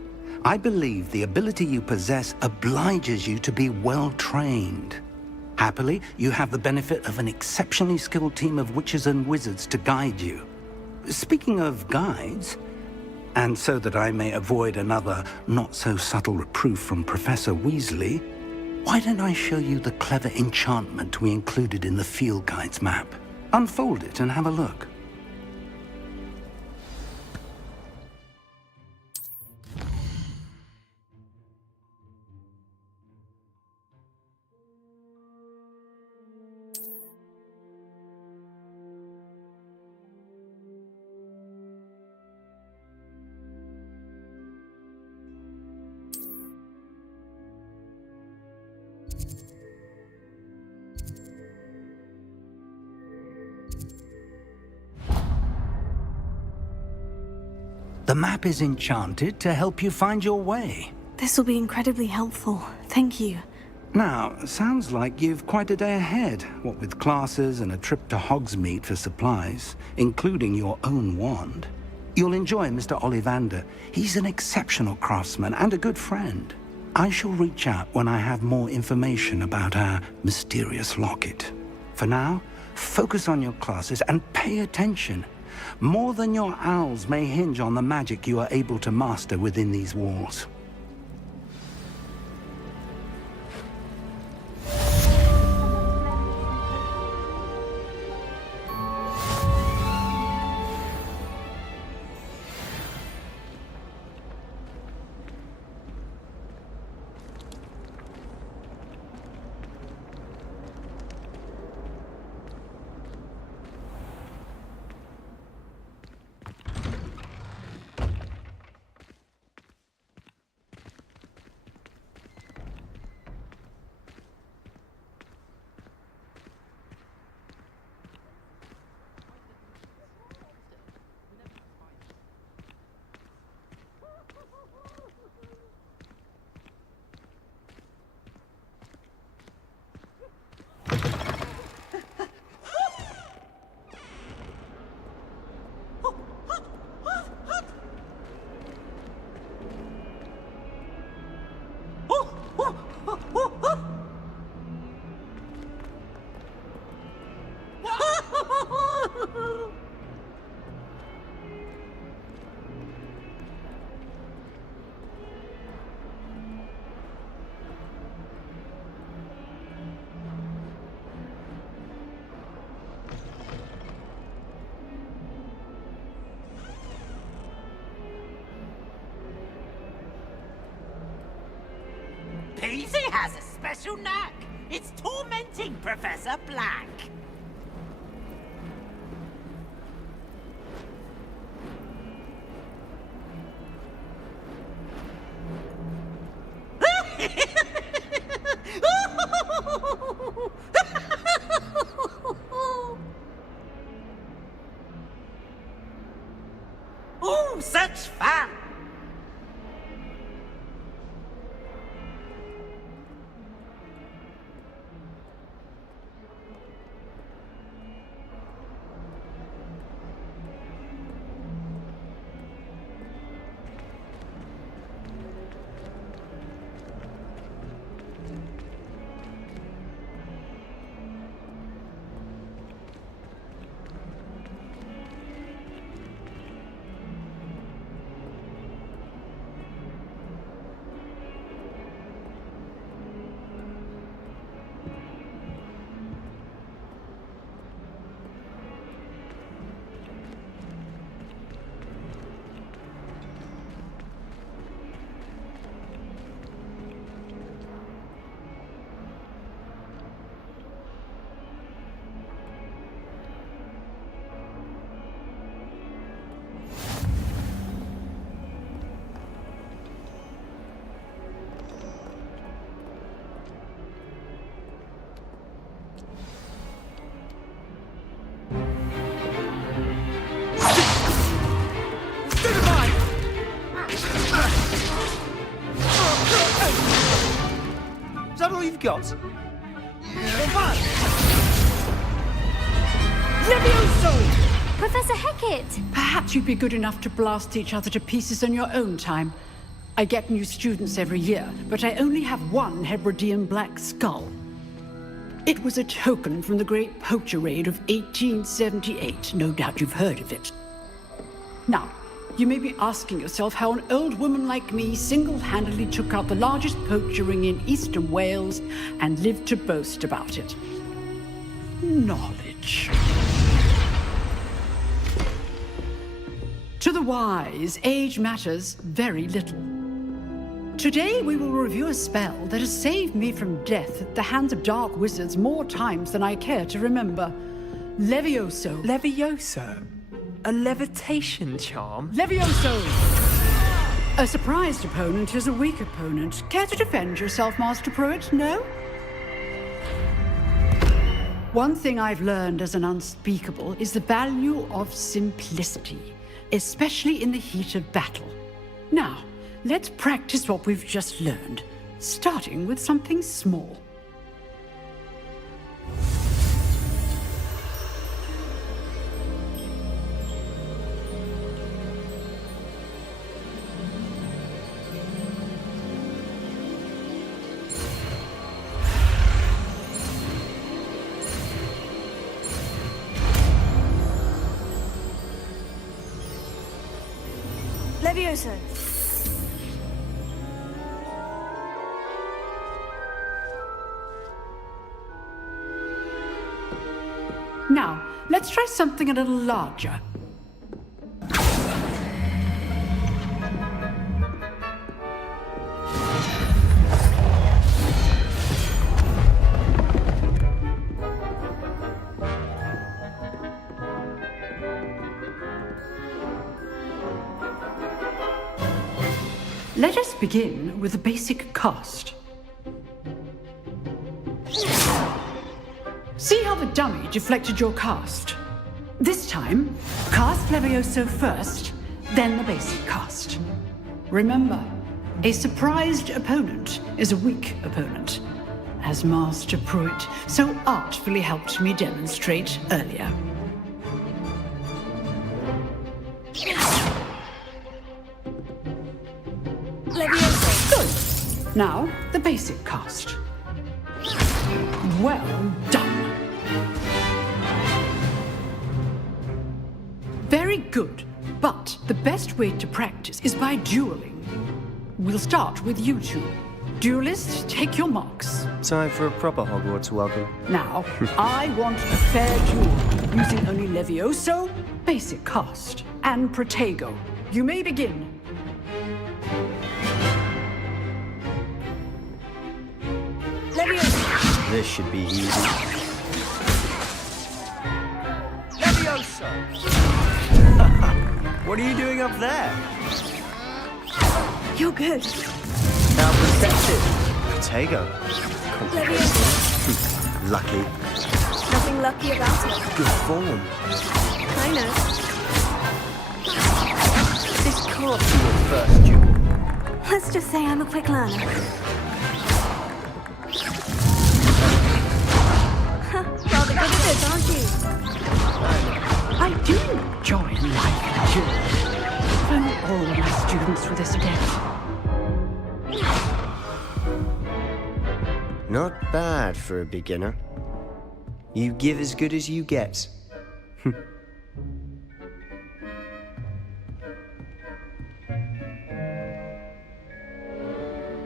I believe the ability you possess obliges you to be well-trained. Happily, you have the benefit of an exceptionally skilled team of witches and wizards to guide you. Speaking of guides, and so that I may avoid another not-so-subtle reproof from Professor Weasley, why don't I show you the clever enchantment we included in the field guide's map? Unfold it and have a look. The map is enchanted to help you find your way. This will be incredibly helpful. Thank you. Now, sounds like you've quite a day ahead, what with classes and a trip to Hogsmeade for supplies, including your own wand. You'll enjoy Mr. Ollivander. He's an exceptional craftsman and a good friend. I shall reach out when I have more information about our mysterious locket. For now, focus on your classes and pay attention. More than your owls may hinge on the magic you are able to master within these walls. Peasy has a special knack. It's tormenting Professor Black. Oh, such fun! Is that all you've got? Levioso! Professor Hecat! Perhaps you'd be good enough to blast each other to pieces on your own time. I get new students every year, but I only have one Hebridean black skull. It was a token from the Great Poacher Raid of 1878. No doubt you've heard of it. Now, you may be asking yourself how an old woman like me single-handedly took out the largest poacher ring in eastern Wales and lived to boast about it. Knowledge. To the wise, age matters very little. Today we will review a spell that has saved me from death at the hands of dark wizards more times than I care to remember. Levioso. Levioso? A levitation charm? Levioso! A surprised opponent is a weak opponent. Care to defend yourself, Master Pruitt? No? One thing I've learned as an unspeakable is the value of simplicity. especially in the heat of battle. Now, let's practice what we've just learned, starting with something small. Levioso. Now, let's try something a little larger. Let us begin with the basic cast. See how the dummy deflected your cast? This time, cast Levioso first, then the basic cast. Remember, a surprised opponent is a weak opponent, as Master Pruitt so artfully helped me demonstrate earlier. Levioso. Good. Now, the basic cast. Well done. Very good, but the best way to practice is by dueling. We'll start with you two. Duelists, take your marks. Time for a proper Hogwarts welcome. Now, I want a fair duel, using only Levioso, basic cast, and Protego. You may begin. Levioso. This should be easy. Levioso! What are you doing up there? You're good. How perceptive. Protego. Levioso. Lucky. Nothing lucky about it. Good form. I know. This can't be your first duel. Let's just say I'm a quick learner. Rather good at this, aren't you? I do enjoy life and duel. If only all of my students were this adept. Not bad for a beginner. You give as good as you get.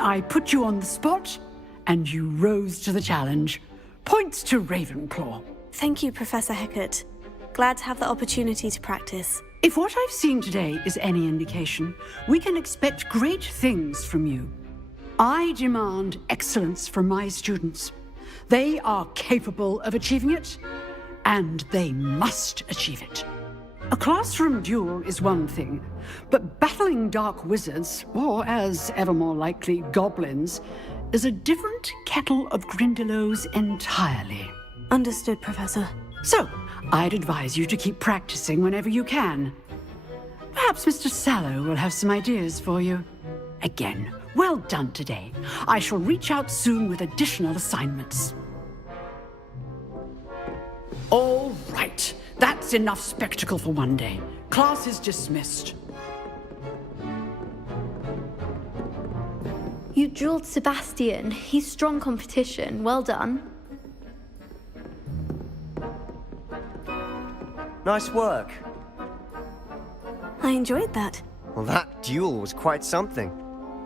I put you on the spot, and you rose to the challenge. Points to Ravenclaw. Thank you, Professor Hecat. Glad to have the opportunity to practice. If what I've seen today is any indication, we can expect great things from you. I demand excellence from my students. They are capable of achieving it, and they must achieve it. A classroom duel is one thing, but battling dark wizards, or as ever more likely, goblins, is a different kettle of Grindylows entirely. Understood, Professor. So, I'd advise you to keep practicing whenever you can. Perhaps Mr. Sallow will have some ideas for you. Again, well done today. I shall reach out soon with additional assignments. All right. That's enough spectacle for one day. Class is dismissed. You dueled Sebastian. He's strong competition. Well done. Nice work. I enjoyed that. Well, that duel was quite something.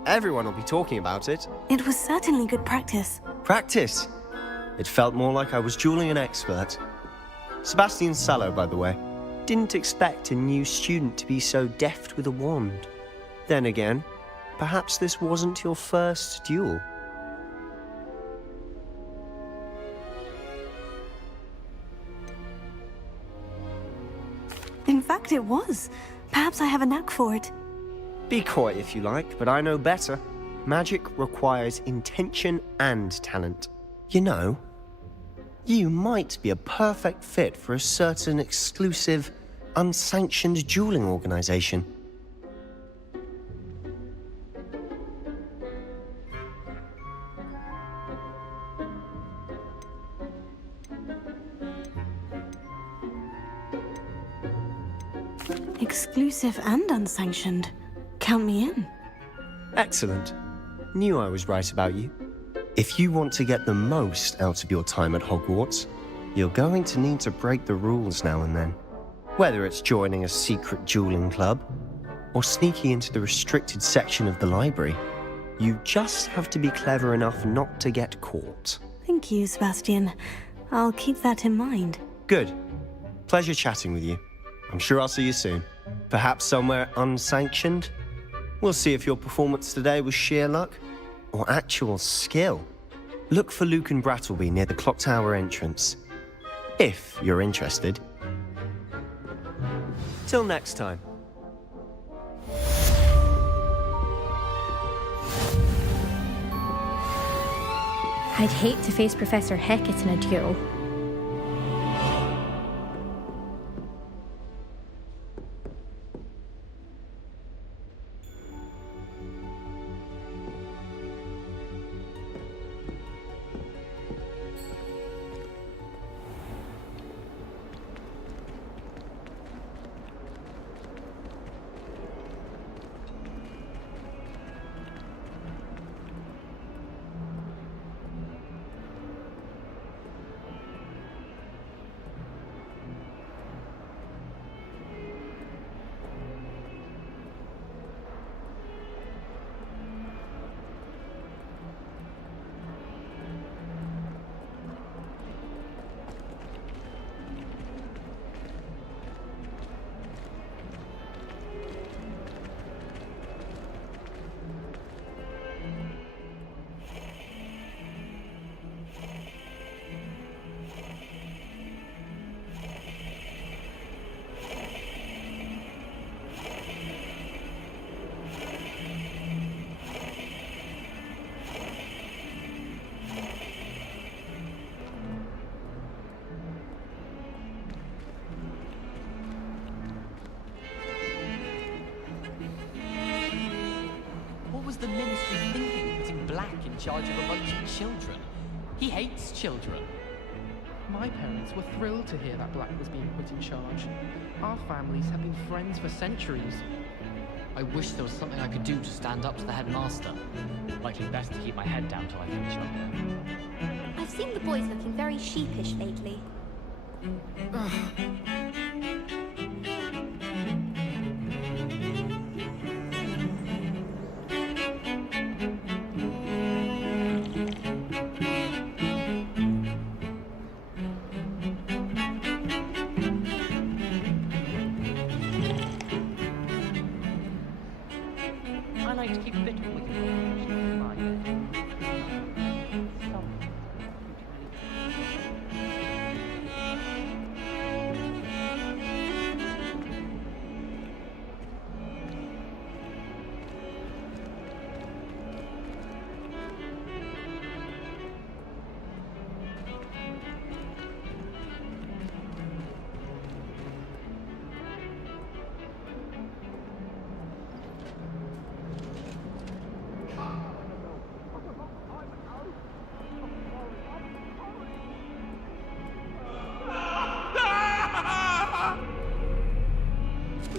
Everyone will be talking about it. It was certainly good practice. Practice? It felt more like I was dueling an expert. Sebastian Sallow, by the way. Didn't expect a new student to be so deft with a wand. Then again, perhaps this wasn't your first duel. In fact, it was. Perhaps I have a knack for it. Be coy if you like, but I know better. Magic requires intention and talent. You know, you might be a perfect fit for a certain exclusive unsanctioned dueling organization. Exclusive and unsanctioned. Count me in. Excellent. Knew I was right about you. If you want to get the most out of your time at Hogwarts, you're going to need to break the rules now and then. Whether it's joining a secret dueling club, or sneaking into the restricted section of the library, you just have to be clever enough not to get caught. Thank you, Sebastian. I'll keep that in mind. Good. Pleasure chatting with you. I'm sure I'll see you soon. Perhaps somewhere unsanctioned? We'll see if your performance today was sheer luck or actual skill. Look for Luke and Brattleby near the clock tower entrance, if you're interested. Till next time. I'd hate to face Professor Hecat in a duel. What was the Ministry thinking, putting Black in charge of a bunch of children? He hates children. My parents were thrilled to hear that Black was being put in charge. Our families have been friends for centuries. I wish there was something I could do to stand up to the headmaster. Likely best to keep my head down till I finish up here. I've seen the boys looking very sheepish lately. I like to keep fit with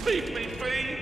Leave me free!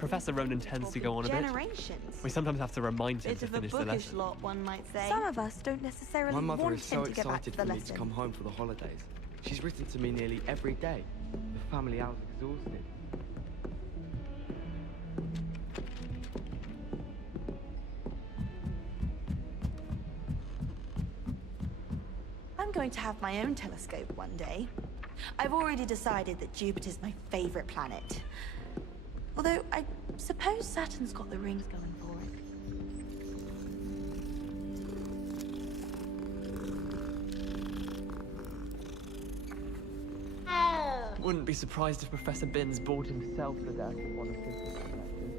Professor Ronan tends to go on a bit. Generations. We sometimes have to remind him Bit to of a finish the bookish lesson. lot, one might say. Some of us don't necessarily My mother want is so him to get back to excited the for me to lesson. come home for the holidays. She's written to me nearly every day. The family house is exhausted. I'm going to have my own telescope one day. I've already decided that Jupiter's my favorite planet. Although, I suppose Saturn's got the rings going for it. Wouldn't be surprised if Professor Binns bored himself to death with one of his collections.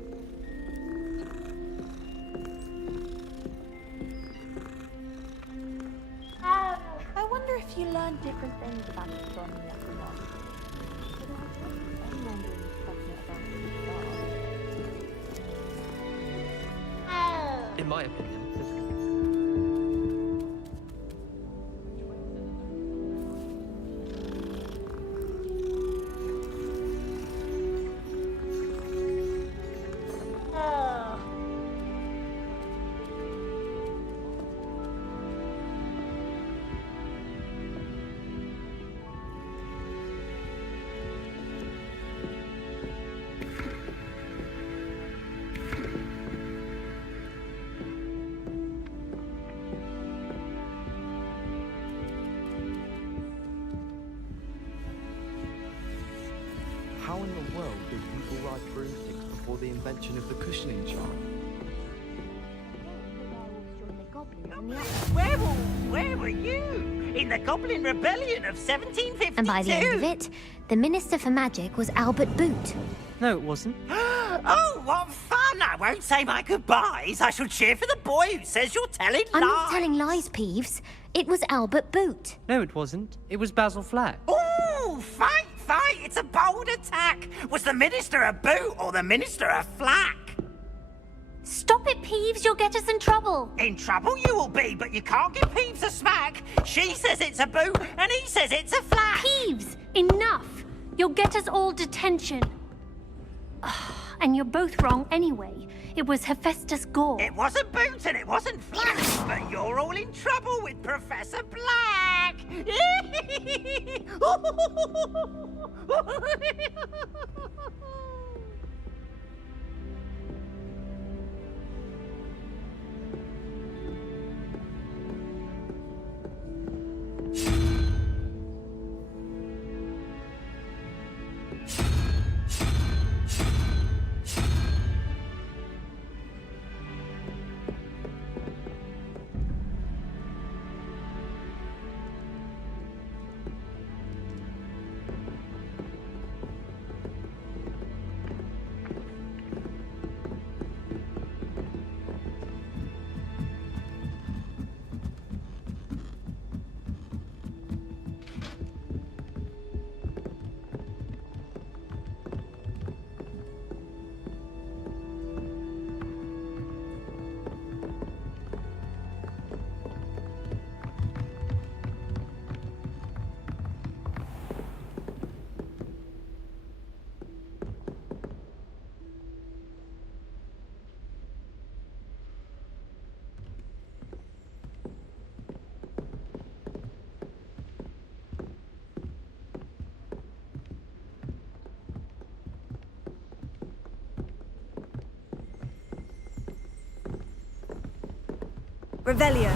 I wonder if you learn different things about astronomy after long. In my opinion, How in the world did people ride broomsticks before the invention of the cushioning chart? Where were you? In the Goblin Rebellion of 1752? And by the end of it, the Minister for Magic was Albert Boot. No, it wasn't. Oh, what fun! I won't say my goodbyes. I shall cheer for the boy who says you're telling I'm lies. not telling lies, Peeves. It was Albert Boot. No, it wasn't. It was Basil Flack. Ooh, fight! It's a bold attack. Was the Minister a boot or the Minister a flack? Stop it, Peeves. You'll get us in trouble. In trouble you will be, but you can't give Peeves a smack. She says it's a boot and he says it's a flack. Peeves, enough. You'll get us all detention. And you're both wrong anyway. It was Hephaestus Gore. It wasn't boot and it wasn't flack, but you're all in trouble with Professor Black. Revelio.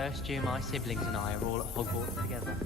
first year my siblings and I are all at Hogwarts together.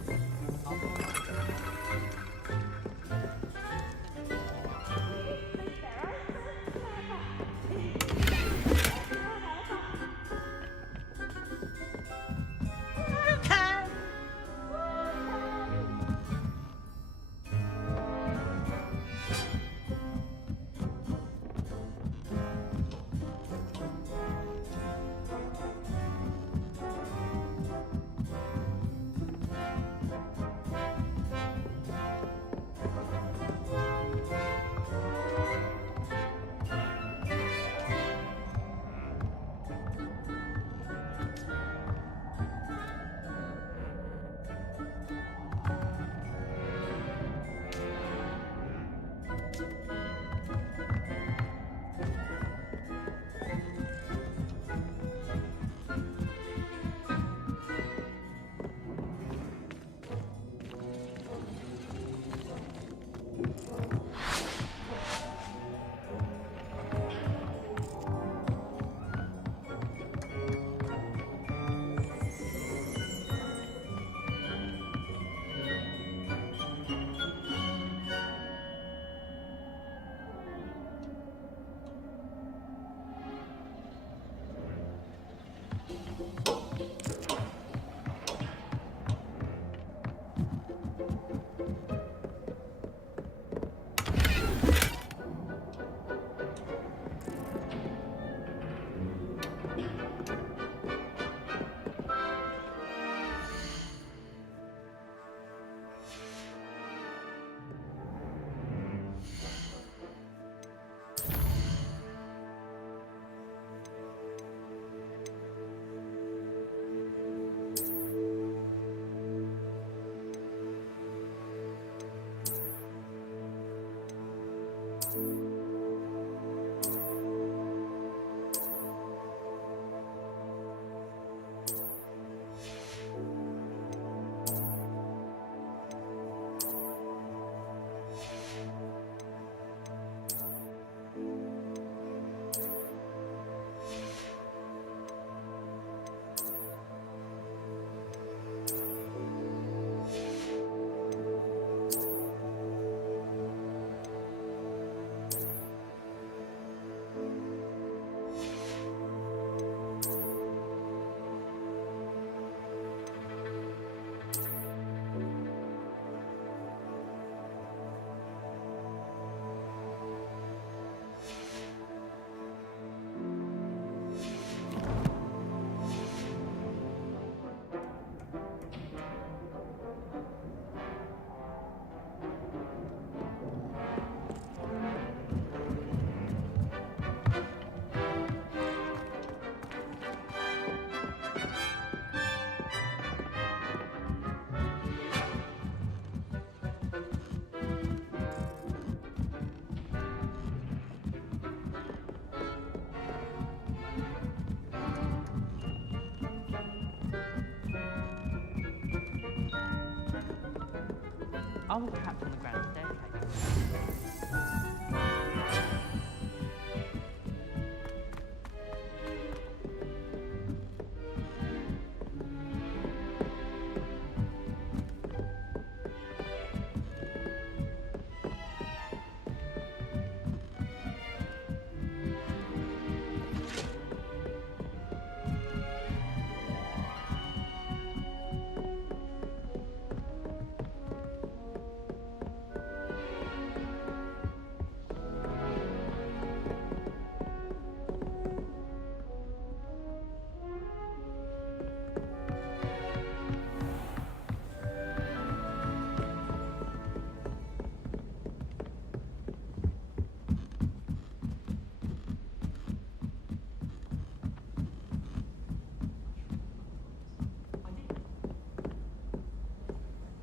I will perhaps on the grand staircase.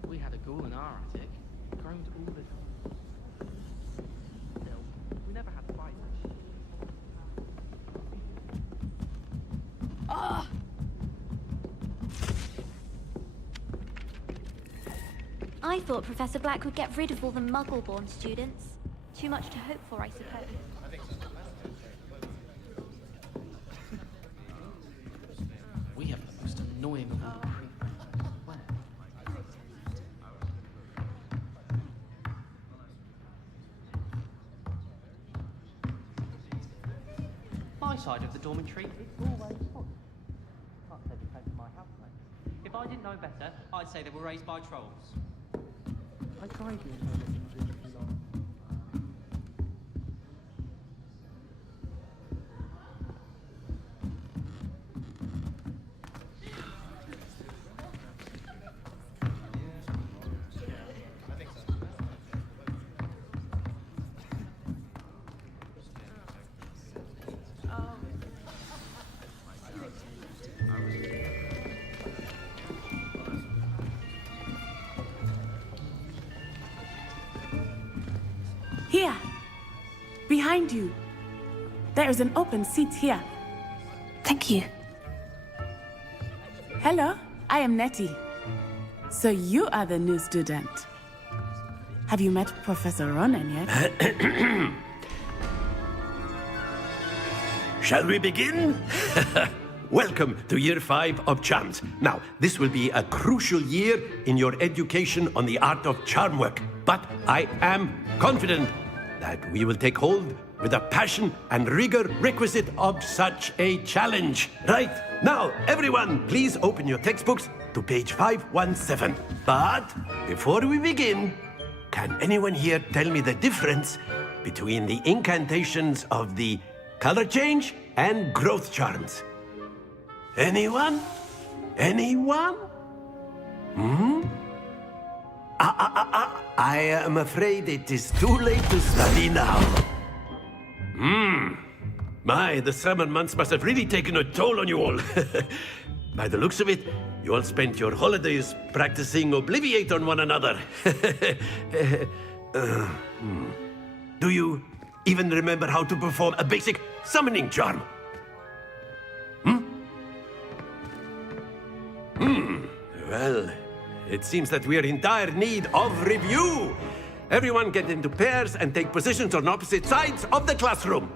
We had a ghoul in our attic. It groaned all the time. Still, we never had fights. Ah! I thought Professor Black would get rid of all the Muggle-born students. Too much to hope for, I suppose. We have the most annoying. Where? My side of the dormitory is always full. Can't say the same for my housemate. If I didn't know better, I'd say they were raised by trolls. I tried Here! Behind you. There is an open seat here. Thank you. Hello, I am Nettie. So you are the new student. Have you met Professor Ronan yet? Shall we begin? Welcome to Year 5 of Charms. Now, this will be a crucial year in your education on the art of charm work. But I am confident that we will take hold with the passion and rigor requisite of such a challenge. Right, now, everyone, please open your textbooks to page 517. But before we begin, can anyone here tell me the difference between the incantations of the color change and growth charms? Anyone? Anyone? I am afraid it is too late to study now. My, the summer months must have really taken a toll on you all. By the looks of it, you all spent your holidays practicing Obliviate on one another. Do you even remember how to perform a basic summoning charm? Well, it seems that we are in dire need of review. Everyone get into pairs and take positions on opposite sides of the classroom.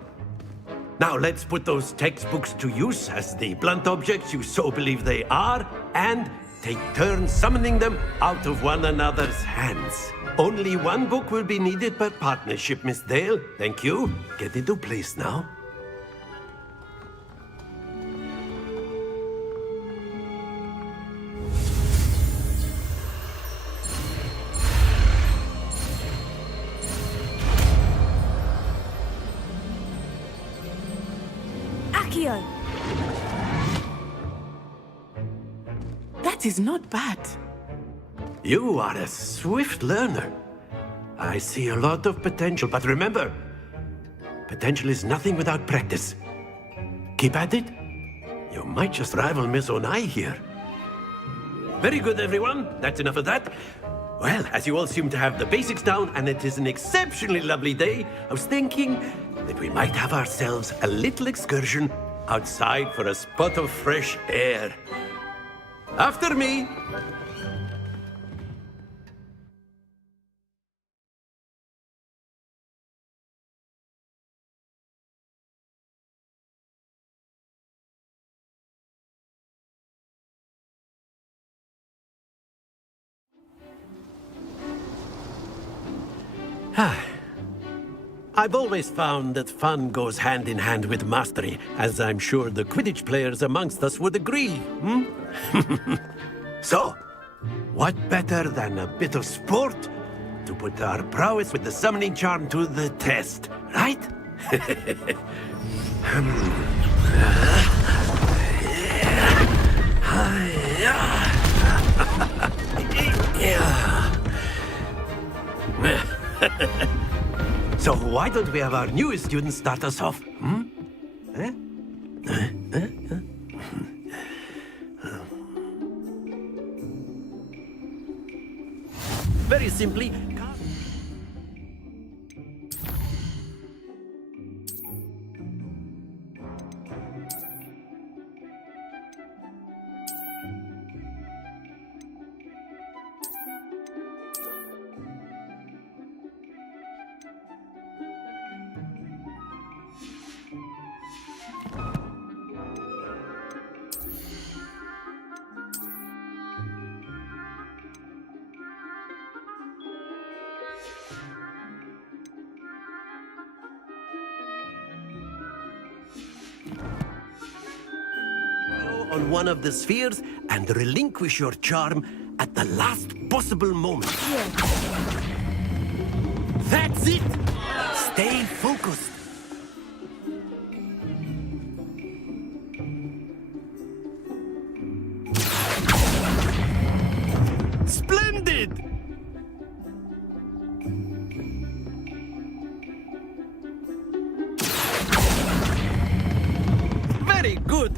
Now let's put those textbooks to use as the blunt objects you so believe they are, and take turns summoning them out of one another's hands. Only one book will be needed per partnership, Miss Dale. Thank you. Get into place now. That is not bad. You are a swift learner. I see a lot of potential, but remember, potential is nothing without practice. Keep at it. You might just rival Miss Onai here. Very good, everyone. That's enough of that. Well, as you all seem to have the basics down, and it is an exceptionally lovely day, I was thinking that we might have ourselves a little excursion outside for a spot of fresh air. After me. I've always found that fun goes hand in hand with mastery, as I'm sure the Quidditch players amongst us would agree, So, what better than a bit of sport to put our prowess with the summoning charm to the test, right? So why don't we have our newest student start us off? Very simply, on one of the spheres and relinquish your charm at the last possible moment. That's it! Stay focused. Splendid! Very good.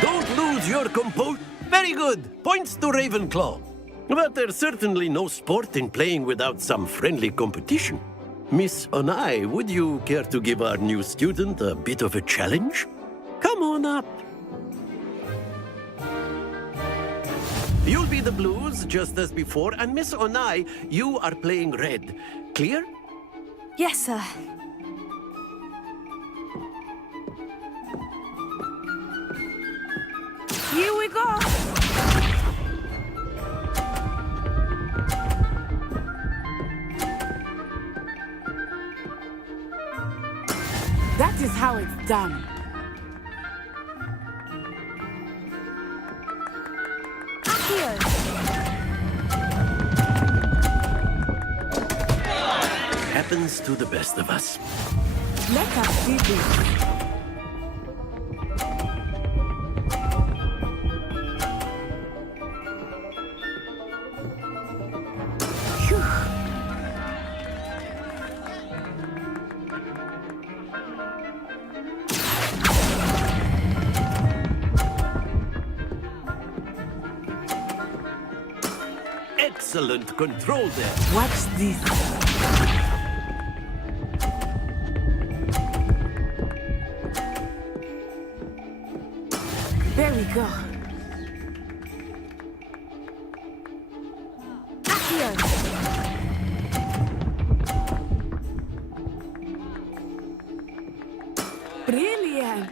Don't lose your composure. Very good. Points to Ravenclaw. But there's certainly no sport in playing without some friendly competition. Miss Onai, would you care to give our new student a bit of a challenge? Come on up. You'll be the blues, just as before, and Miss Onai, you are playing red. Clear? Yes, sir. Here we go! That is how it's done. Happens to the best of us. Let us see this. Excellent control there. Watch this. There we go. Brilliant.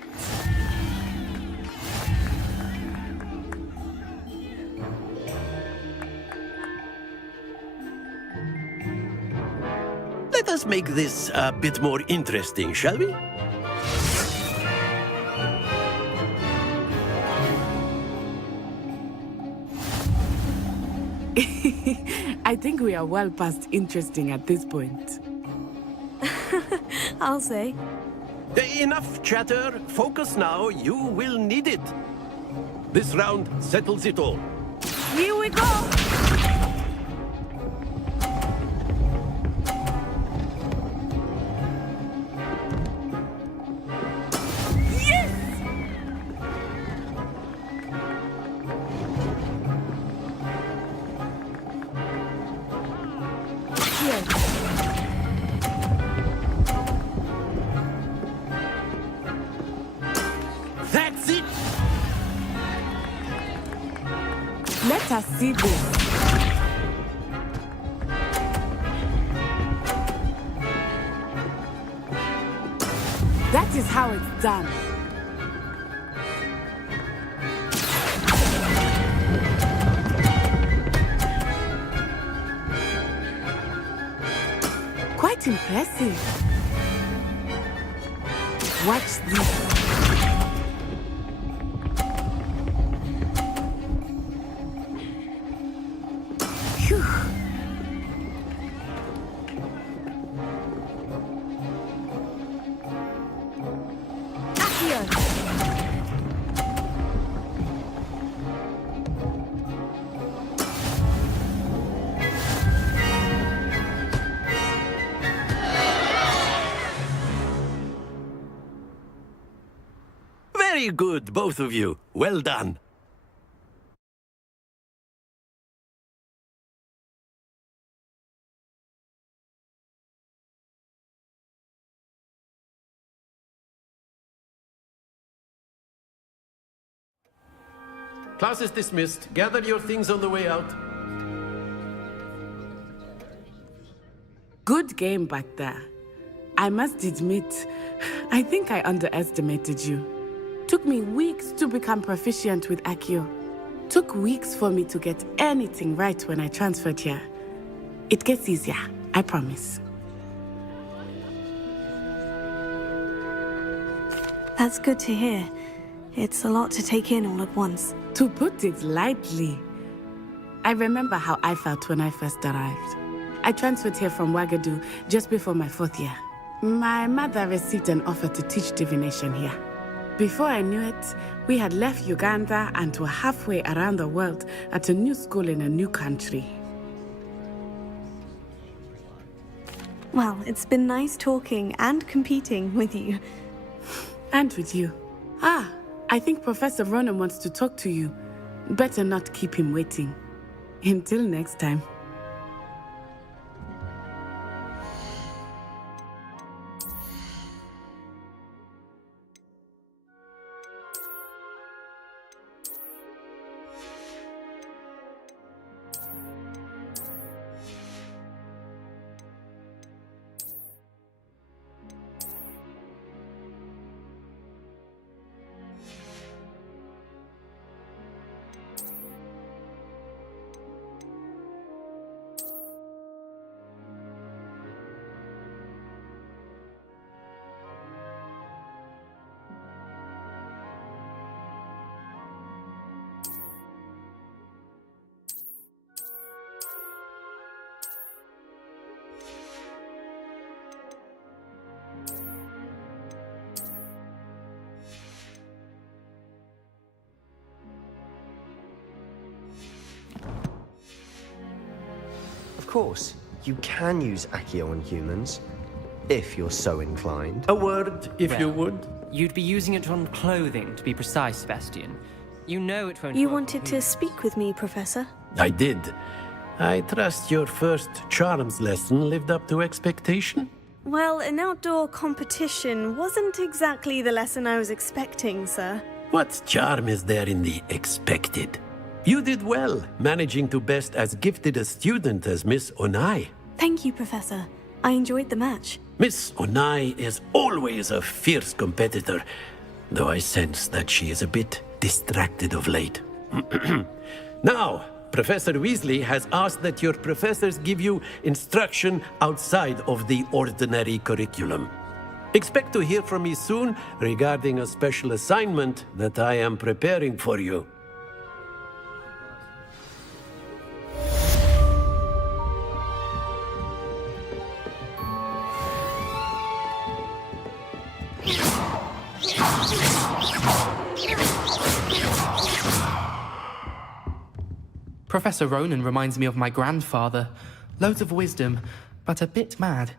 Let us make this a bit more interesting, shall we? I think we are well past interesting at this point. I'll say. Enough chatter. Focus now. You will need it. This round settles it all. Here we go! That's it! Let us see this. That is how it's done. Quite impressive. Watch this. Very good, both of you. Well done. Class is dismissed. Gather your things on the way out. Good game back there. I must admit, I think I underestimated you. Took me weeks to become proficient with Accio. Took weeks for me to get anything right when I transferred here. It gets easier, I promise. That's good to hear. It's a lot to take in all at once. To put it lightly, I remember how I felt when I first arrived. I transferred here from Wagadu just before my 4th year. My mother received an offer to teach divination here. Before I knew it, we had left Uganda and were halfway around the world at a new school in a new country. Well, it's been nice talking and competing with you. And with you. Ah, I think Professor Ronan wants to talk to you. Better not keep him waiting. Until next time. Of course, you can use Accio on humans, if you're so inclined. A word, if you would. You'd be using it on clothing, to be precise, Sebastian. You know it won't. You wanted to speak with me, Professor? I did. I trust your first charms lesson lived up to expectation? Well, an outdoor competition wasn't exactly the lesson I was expecting, sir. What charm is there in the expected? You did well, managing to best as gifted a student as Miss Onai. Thank you, Professor. I enjoyed the match. Miss Onai is always a fierce competitor, though I sense that she is a bit distracted of late. Now, Professor Weasley has asked that your professors give you instruction outside of the ordinary curriculum. Expect to hear from me soon regarding a special assignment that I am preparing for you. Professor Ronan reminds me of my grandfather. Loads of wisdom, but a bit mad.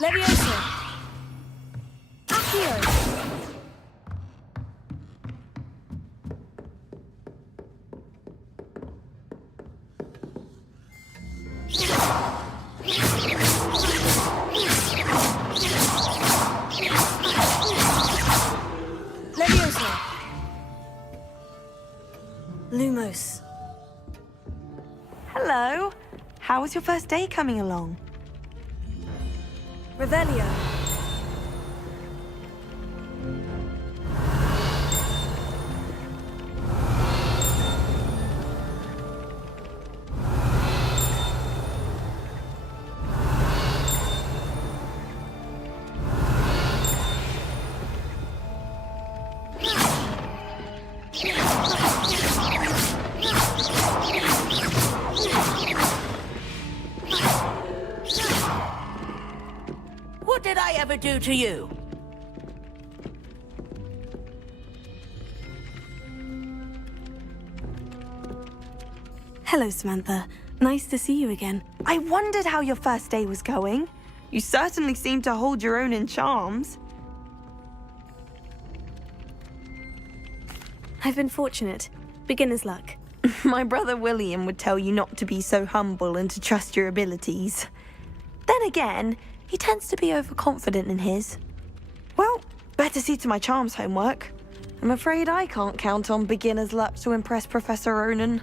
Leviosa! Accio! Leviosa! Lumos. Hello. How was your first day coming along? Revelio. What did I ever do to you? Hello, Samantha. Nice to see you again. I wondered how your first day was going. You certainly seem to hold your own in charms. I've been fortunate. Beginner's luck. My brother William would tell you not to be so humble and to trust your abilities. Then again, he tends to be overconfident in his. Well, better see to my charms homework. I'm afraid I can't count on beginner's luck to impress Professor Ronan.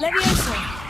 Levioso!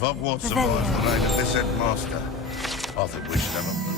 If Hogwarts survives the reign of this headmaster, I think we should have a...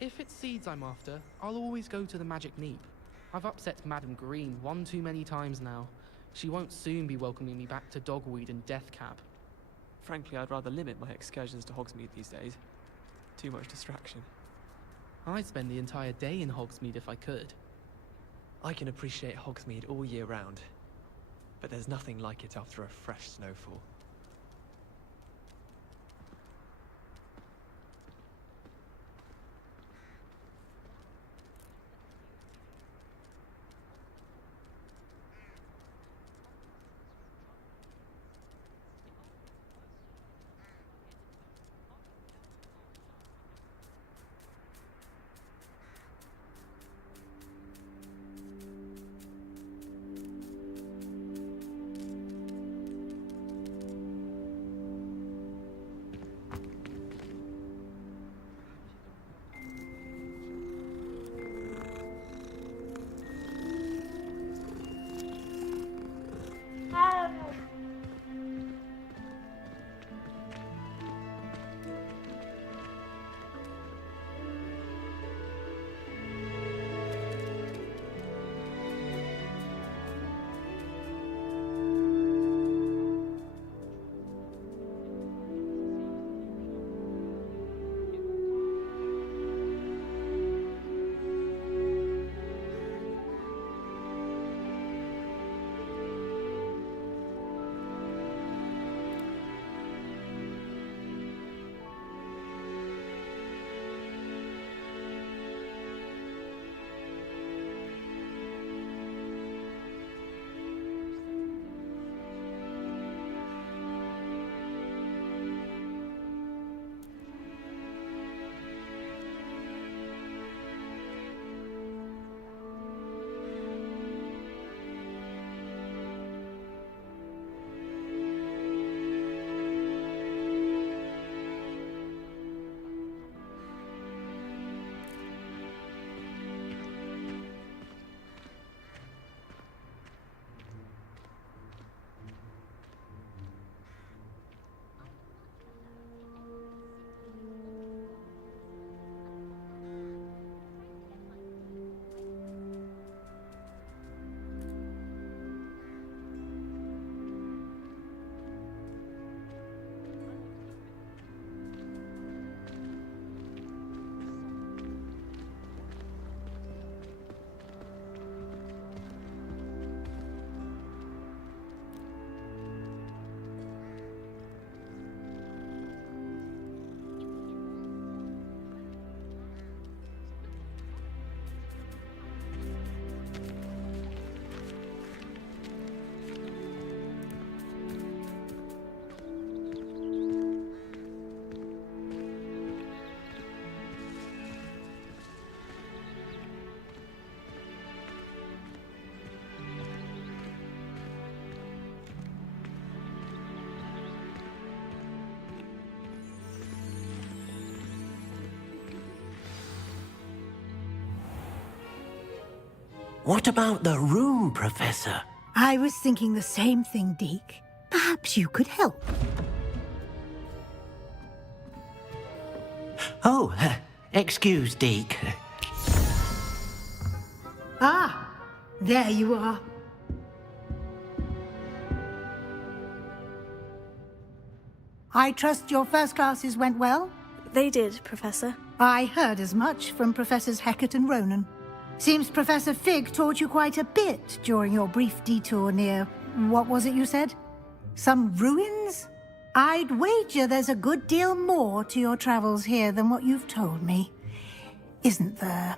If it's seeds I'm after, I'll always go to the Magic Neep. I've upset Madam Green one too many times now. She won't soon be welcoming me back to Dogweed and Deathcap. Frankly, I'd rather limit my excursions to Hogsmeade these days. Too much distraction. I'd spend the entire day in Hogsmeade if I could. I can appreciate Hogsmeade all year round, but there's nothing like it after a fresh snowfall. What about the room, Professor? I was thinking the same thing, Deke. Perhaps you could help. Oh, excuse, Deke. Ah, there you are. I trust your first classes went well? They did, Professor. I heard as much from Professors Hecat and Ronan. Seems Professor Fig taught you quite a bit during your brief detour near... what was it you said? Some ruins? I'd wager there's a good deal more to your travels here than what you've told me. Isn't there?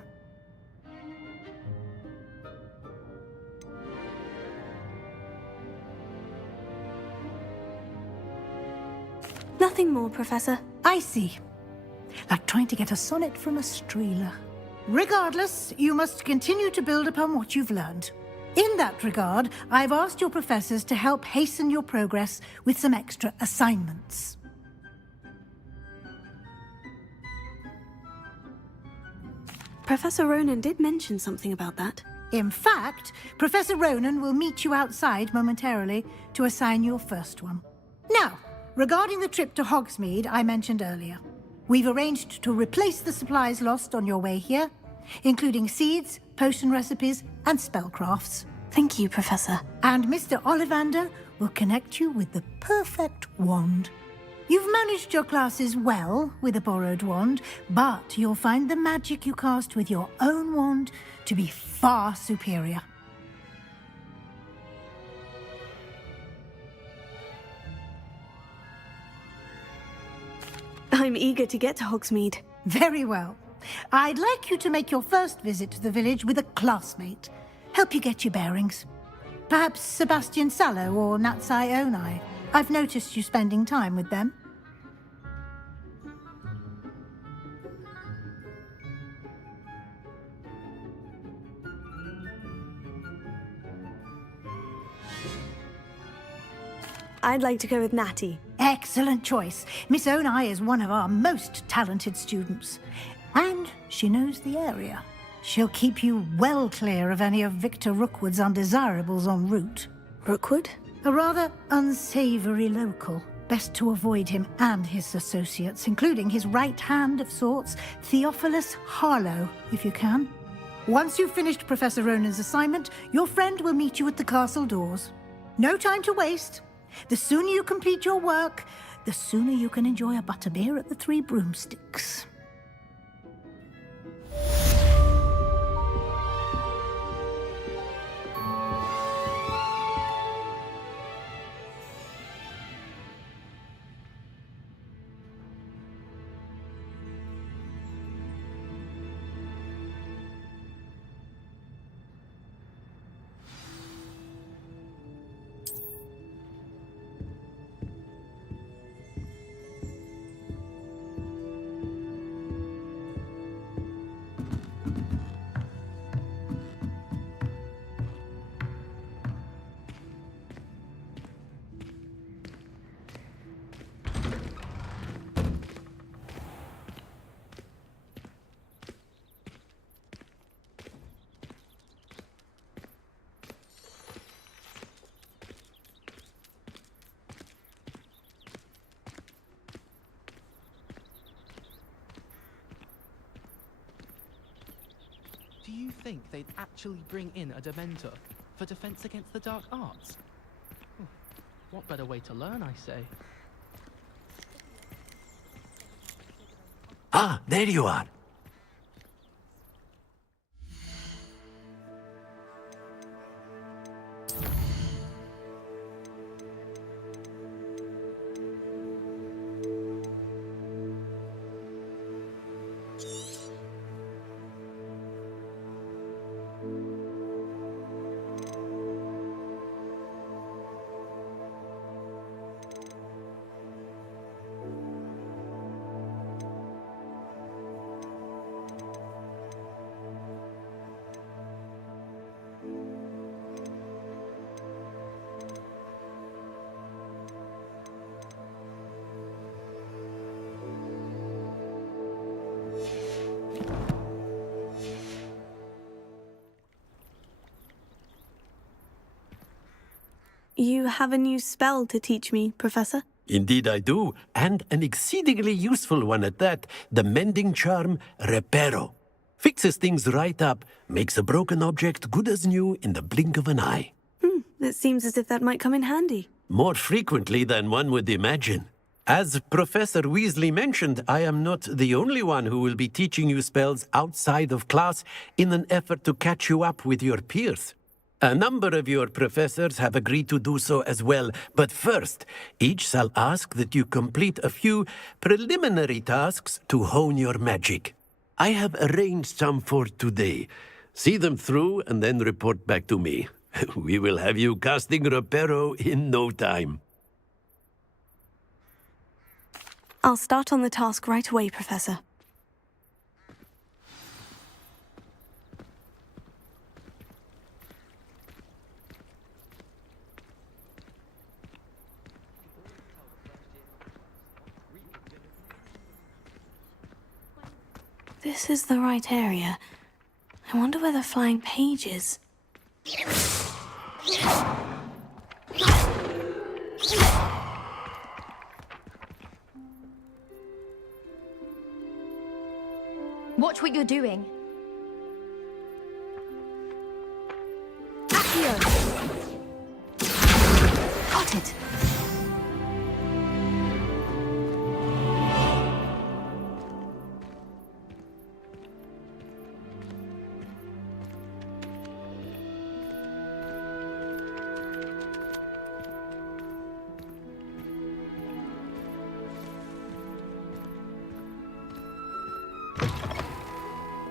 Nothing more, Professor. I see. Like trying to get a sonnet from a streeler. Regardless, you must continue to build upon what you've learned. In that regard, I've asked your professors to help hasten your progress with some extra assignments. Professor Ronan did mention something about that. In fact, Professor Ronan will meet you outside momentarily to assign your first one. Now, regarding the trip to Hogsmeade I mentioned earlier. We've arranged to replace the supplies lost on your way here, including seeds, potion recipes, and spellcrafts. Thank you, Professor. And Mr. Ollivander will connect you with the perfect wand. You've managed your classes well with a borrowed wand, but you'll find the magic you cast with your own wand to be far superior. I'm eager to get to Hogsmeade. Very well. I'd like you to make your first visit to the village with a classmate. Help you get your bearings. Perhaps Sebastian Sallow or Natsai Onai. I've noticed you spending time with them. I'd like to go with Natty. Excellent choice. Miss Onai is one of our most talented students. And she knows the area. She'll keep you well clear of any of Victor Rookwood's undesirables en route. Rookwood? A rather unsavory local. Best to avoid him and his associates, including his right hand of sorts, Theophilus Harlow, if you can. Once you've finished Professor Ronan's assignment, your friend will meet you at the castle doors. No time to waste. The sooner you complete your work, the sooner you can enjoy a butterbeer at the Three Broomsticks. Do you think they'd actually bring in a Dementor for defense against the dark arts? What better way to learn, I say? Ah, there you are. You have a new spell to teach me, Professor? Indeed I do, and an exceedingly useful one at that. The mending charm, Reparo. Fixes things right up, makes a broken object good as new in the blink of an eye. It seems as if that might come in handy. More frequently than one would imagine. As Professor Weasley mentioned, I am not the only one who will be teaching you spells outside of class in an effort to catch you up with your peers. A number of your professors have agreed to do so as well, but first, each shall ask that you complete a few preliminary tasks to hone your magic. I have arranged some for today. See them through and then report back to me. We will have you casting Reparo in no time. I'll start on the task right away, Professor. This is the right area. I wonder where the flying page is. Watch what you're doing. Accio! Got it.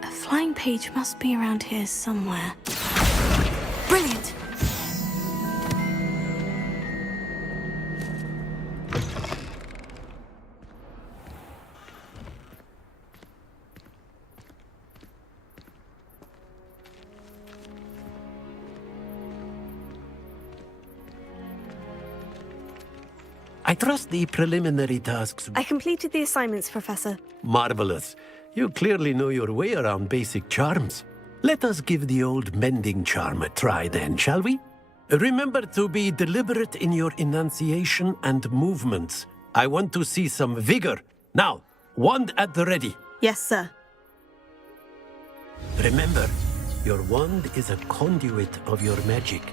A flying page must be around here somewhere. Brilliant! I trust the preliminary tasks. I completed the assignments, Professor. Marvelous. You clearly know your way around basic charms. Let us give the old mending charm a try then, shall we? Remember to be deliberate in your enunciation and movements. I want to see some vigor. Now, wand at the ready. Yes, sir. Remember, your wand is a conduit of your magic.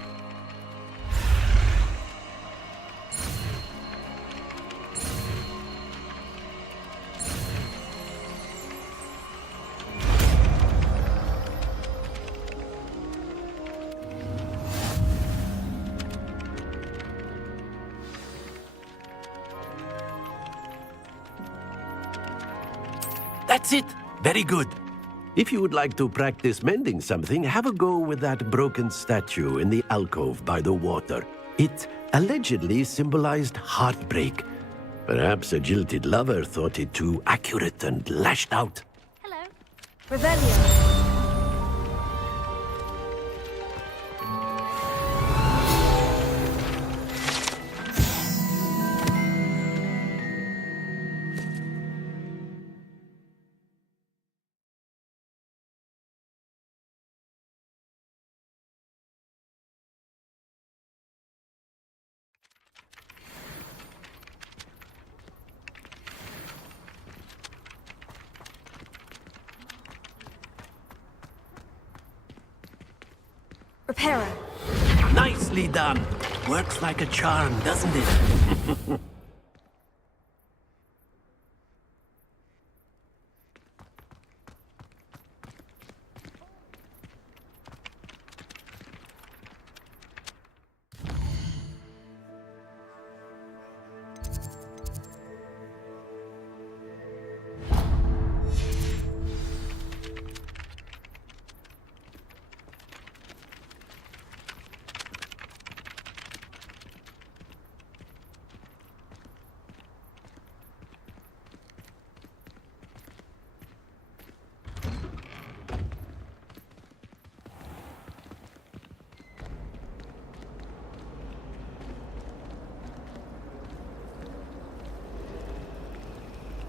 That's it. Very good. If you would like to practice mending something, have a go with that broken statue in the alcove by the water. It allegedly symbolized heartbreak. Perhaps a jilted lover thought it too accurate and lashed out. Hello. Revelio. Repairer. Nicely done. Works like a charm, doesn't it?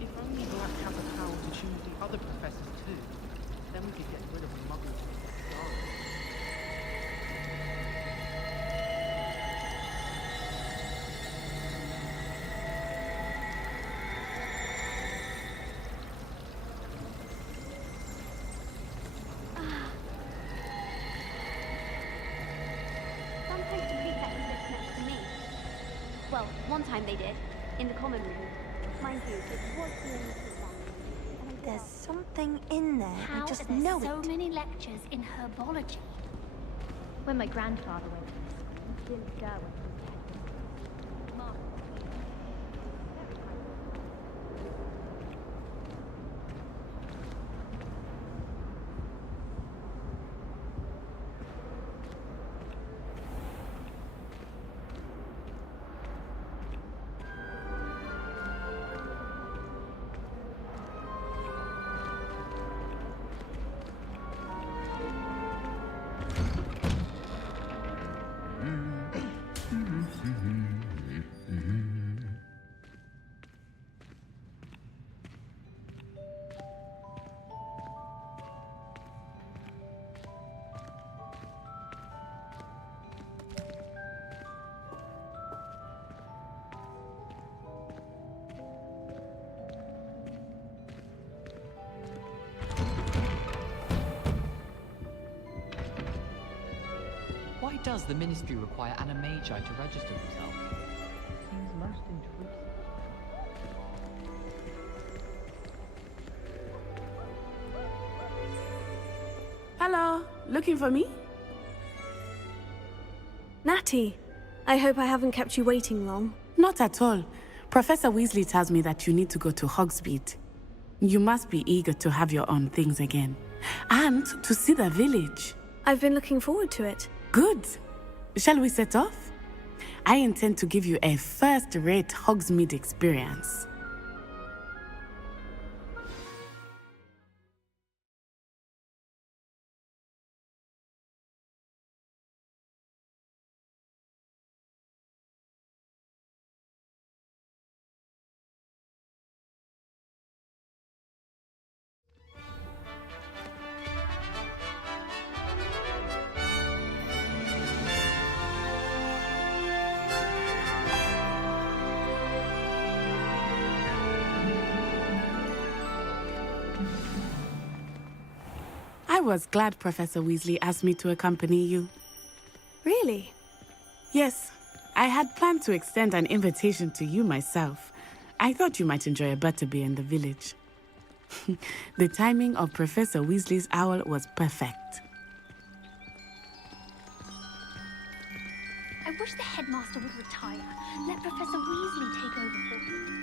If only Black had the power to choose the other professors too, then we could get rid of the muggles. Some place to keep that sits next to me. Well, one time they did, in the common room. Mind you, it was near Mrs. Locke. There's something in there. How I just are there know so it. many lectures in herbology? When my grandfather went to school, he didn't stir when he was 10. Mark. does the Ministry require Animagi to register themselves? Seems most intrusive. Hello, looking for me? Natty, I hope I haven't kept you waiting long. Not at all. Professor Weasley tells me that you need to go to Hogsmeade. You must be eager to have your own things again. And to see the village. I've been looking forward to it. Good. Shall we set off? I intend to give you a first-rate Hogsmeade experience. I was glad Professor Weasley asked me to accompany you. Really? Yes. I had planned to extend an invitation to you myself. I thought you might enjoy a butterbeer in the village. The timing of Professor Weasley's owl was perfect. I wish the headmaster would retire. Let Professor Weasley take over for him.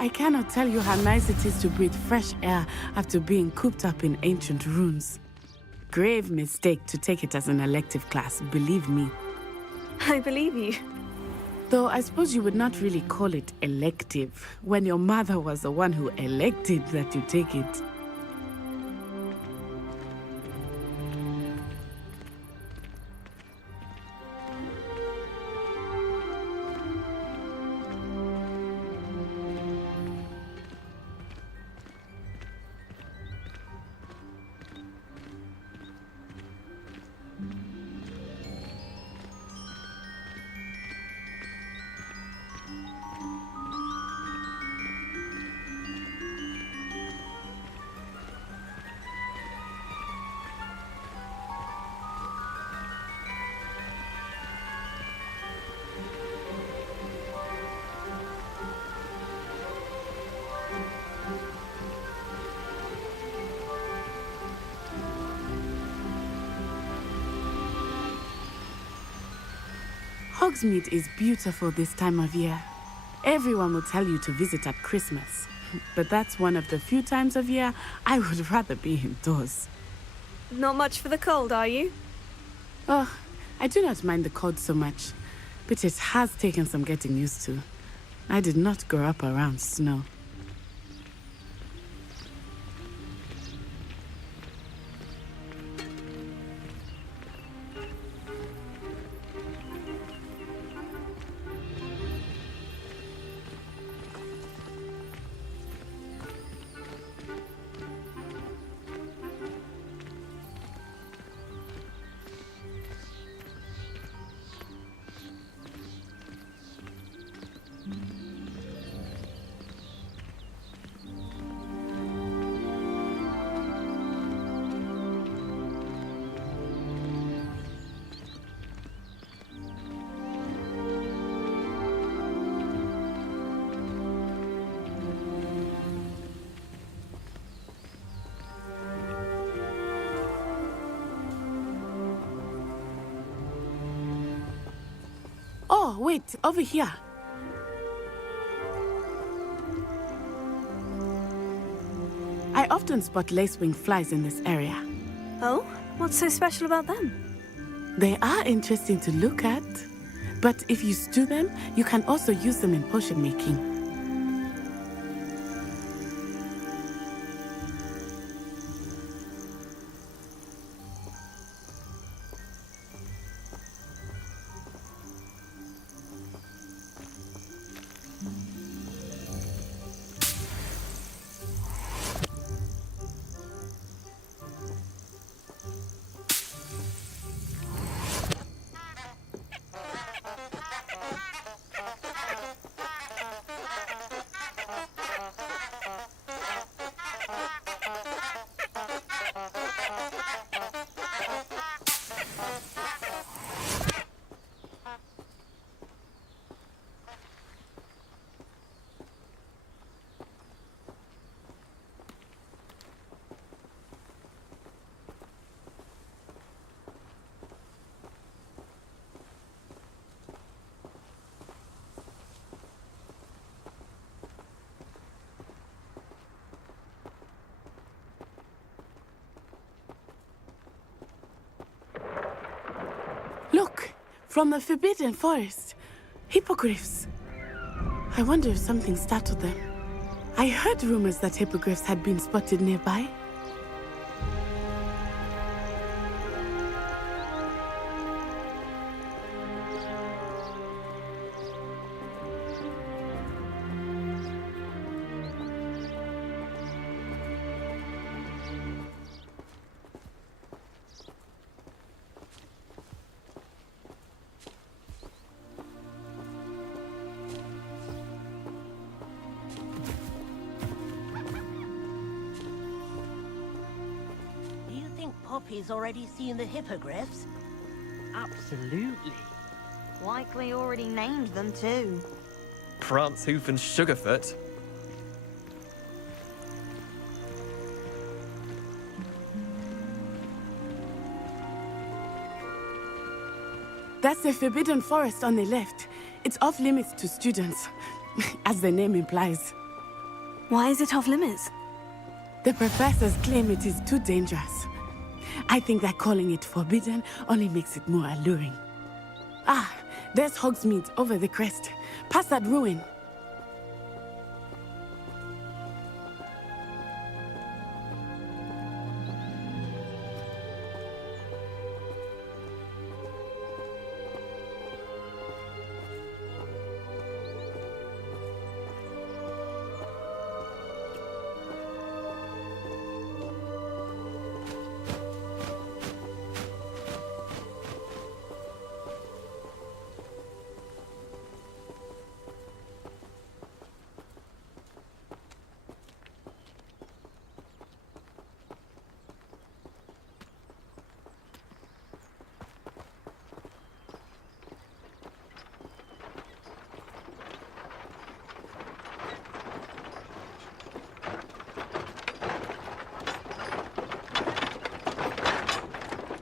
I cannot tell you how nice it is to breathe fresh air after being cooped up in ancient ruins. Grave mistake to take it as an elective class, believe me. I believe you. Though I suppose you would not really call it elective when your mother was the one who elected that you take it. Hogsmeade is beautiful this time of year. Everyone will tell you to visit at Christmas. But that's one of the few times of year I would rather be indoors. Not much for the cold, are you? Oh, I do not mind the cold so much, but it has taken some getting used to. I did not grow up around snow. Oh, wait, over here. I often spot lacewing flies in this area. Oh? What's so special about them? They are interesting to look at, but if you stew them, you can also use them in potion making. from the Forbidden Forest. Hippogriffs. I wonder if something startled them. I heard rumors that hippogriffs had been spotted nearby. Poppy's already seen the hippogriffs? Absolutely. Likely already named them too. Prance, Hoof, and Sugarfoot. That's the Forbidden Forest on the left. It's off limits to students, as the name implies. Why is it off limits? The professors claim it is too dangerous. I think that calling it forbidden only makes it more alluring. Ah, there's Hogsmeade over the crest. Past that ruin.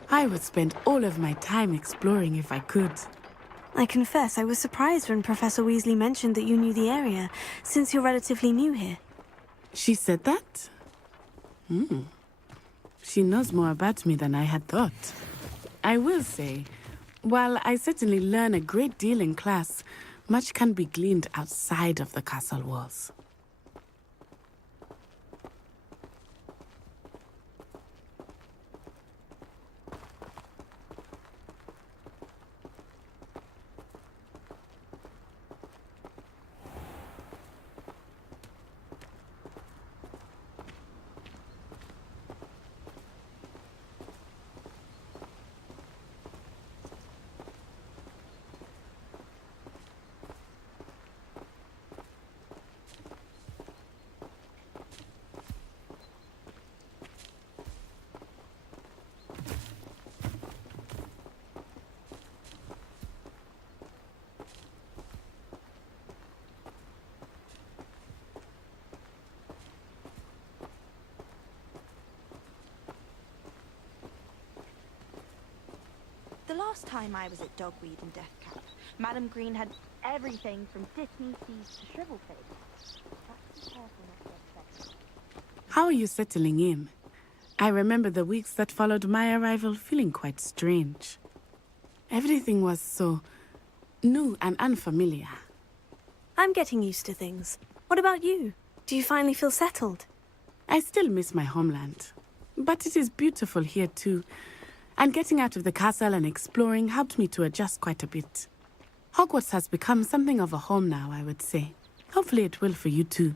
I would spend all of my time exploring if I could. I confess I was surprised when Professor Weasley mentioned that you knew the area, since you're relatively new here. She said that? She knows more about me than I had thought. I will say, while I certainly learn a great deal in class, much can be gleaned outside of the castle walls. The last time I was at Dogweed and Deathcap, Madam Green had everything from Disney Seas to Shrivel Figs. Be careful not to get upset. How are you settling in? I remember the weeks that followed my arrival feeling quite strange. Everything was so new and unfamiliar. I'm getting used to things. What about you? Do you finally feel settled? I still miss my homeland, but it is beautiful here too. And getting out of the castle and exploring helped me to adjust quite a bit. Hogwarts has become something of a home now, I would say. Hopefully it will for you too.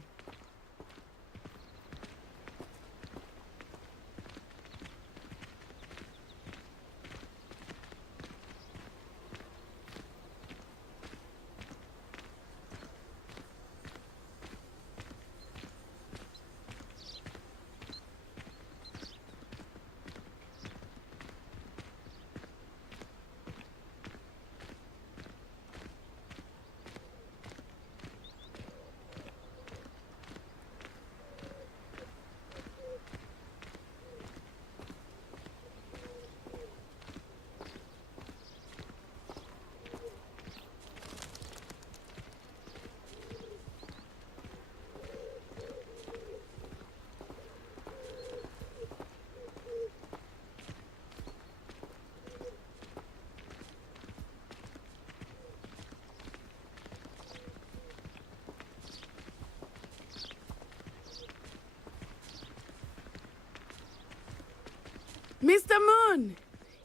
Mr. Moon!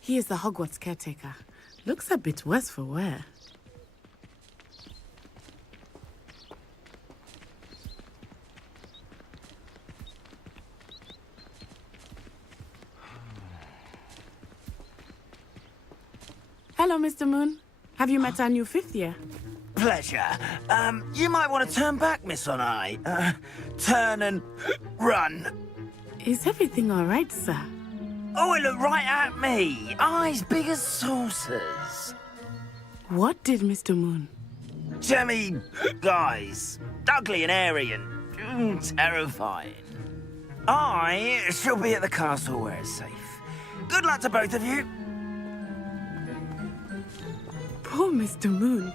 He is the Hogwarts caretaker. Looks a bit worse for wear. Hello, Mr. Moon. Have you met our new fifth year? Pleasure. You might want to turn back, Miss Onai. Turn and run. Is everything all right, sir? Oh, it looked right at me. Eyes big as saucers. What did Mr. Moon? Jemmy, guys. Ugly and airy and terrifying. I shall be at the castle where it's safe. Good luck to both of you. Poor Mr. Moon.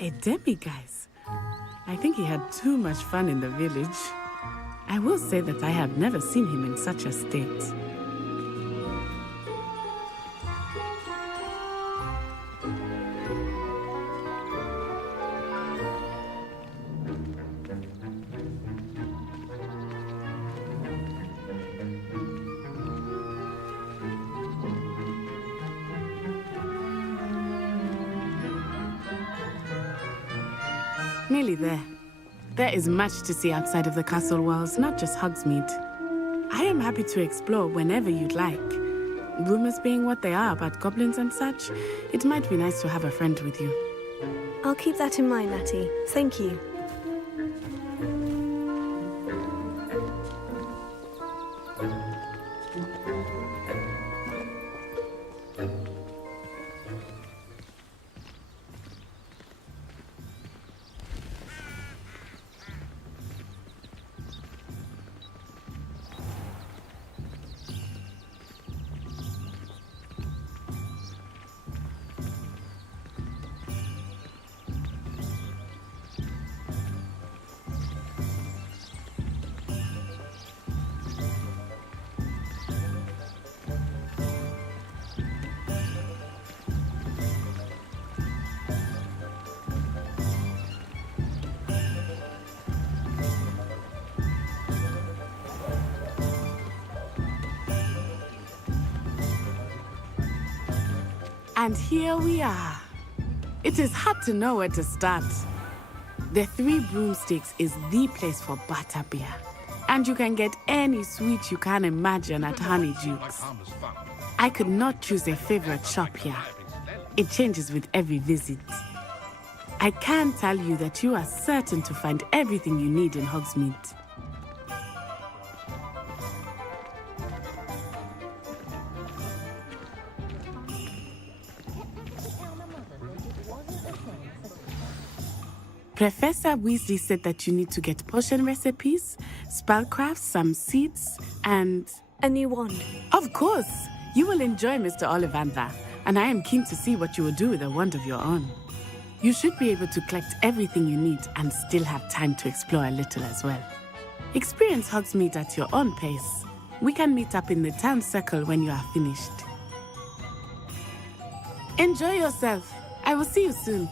A demi-guise. I think he had too much fun in the village. I will say that I have never seen him in such a state. Nearly there. There is much to see outside of the castle walls, not just Hogsmeade. I am happy to explore whenever you'd like. Rumors being what they are about goblins and such, it might be nice to have a friend with you. I'll keep that in mind, Natty. Thank you. And here we are. It is hard to know where to start. The Three Broomsticks is the place for butterbeer. And you can get any sweet you can imagine at Honeydukes. I could not choose a favorite shop here. It changes with every visit. I can tell you that you are certain to find everything you need in Hogsmeade. Professor Weasley said that you need to get potion recipes, spellcrafts, some seeds, and... a new wand. Of course! You will enjoy Mr. Ollivander, and I am keen to see what you will do with a wand of your own. You should be able to collect everything you need and still have time to explore a little as well. Experience Hogsmeade at your own pace. We can meet up in the town circle when you are finished. Enjoy yourself. I will see you soon.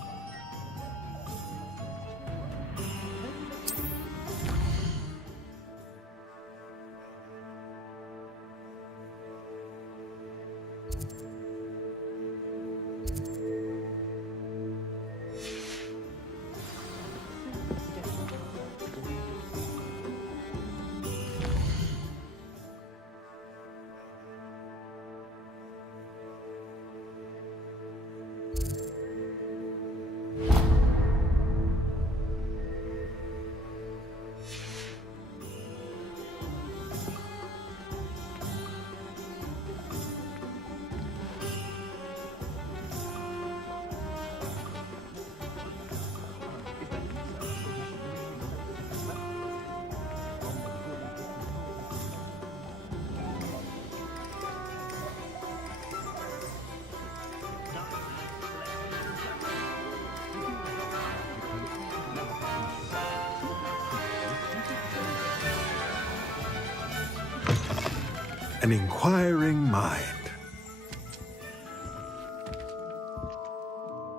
An inquiring mind.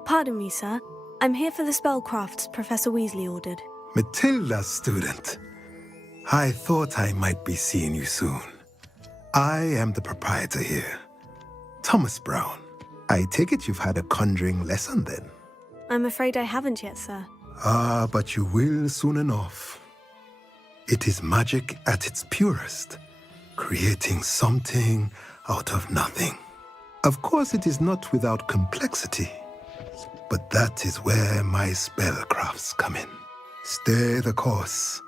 Pardon me, sir. I'm here for the spellcrafts Professor Weasley ordered. Matilda, student. I thought I might be seeing you soon. I am the proprietor here. Thomas Brown, I take it you've had a conjuring lesson then? I'm afraid I haven't yet, sir. Ah, but you will soon enough. It is magic at its purest, creating something out of nothing. Of course, it is not without complexity, but that is where my spellcrafts come in. Stay the course,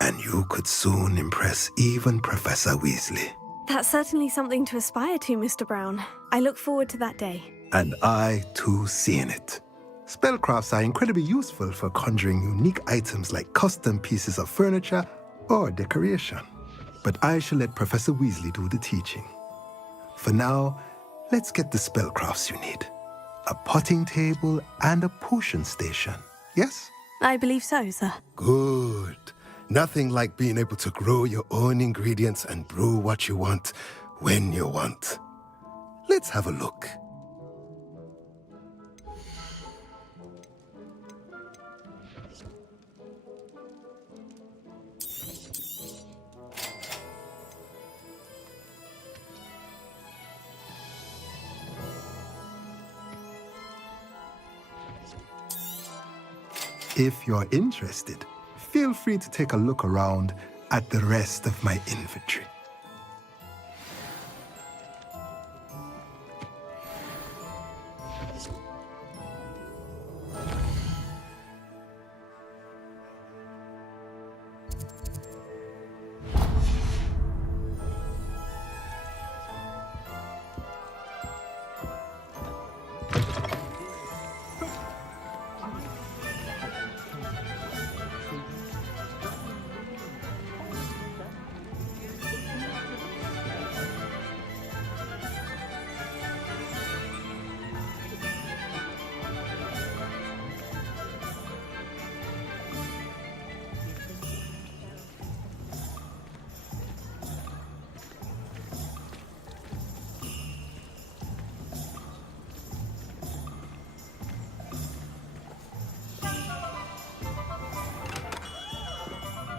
and you could soon impress even Professor Weasley. That's certainly something to aspire to, Mr. Brown. I look forward to that day. And I, too, seeing it. Spellcrafts are incredibly useful for conjuring unique items like custom pieces of furniture or decoration. But I shall let Professor Weasley do the teaching. For now, let's get the spellcrafts you need. A potting table and a potion station, yes? I believe so, sir. Good. Nothing like being able to grow your own ingredients and brew what you want, when you want. Let's have a look. If you're interested, feel free to take a look around at the rest of my inventory.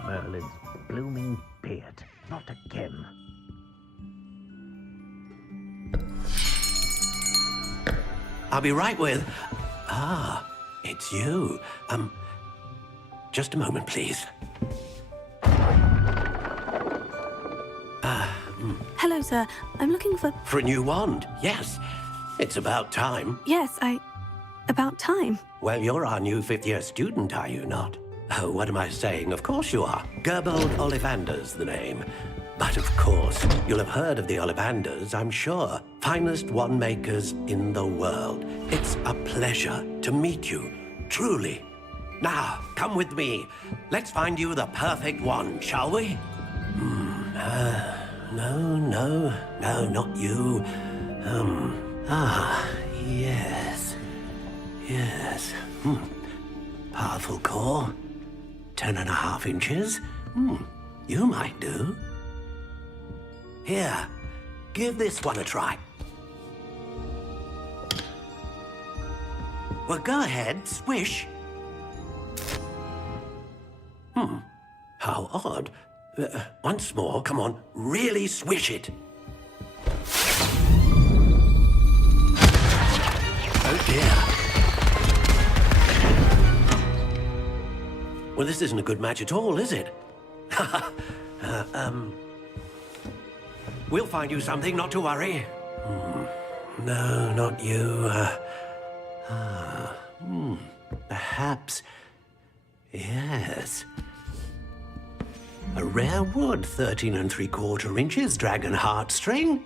Merlin's blooming beard. Not again. I'll be right with... Ah, it's you. Just a moment, please. Hello, sir. I'm looking for... For a new wand, yes. It's about time. Yes, about time. Well, you're our new fifth-year student, are you not? Oh, what am I saying? Of course you are. Gerbold Ollivander's the name. But of course, you'll have heard of the Ollivanders, I'm sure. Finest wand makers in the world. It's a pleasure to meet you, truly. Now, come with me. Let's find you the perfect wand, shall we? No, not you. Yes. Powerful core. 10.5 inches. You might do. Here, give this one a try. Well, go ahead, swish. How odd. Once more, come on, really swish it. Oh dear. Well, this isn't a good match at all, is it? We'll find you something, not to worry. No, not you. Perhaps... Yes. A rare wood, 13 3/4 inches, dragon heartstring.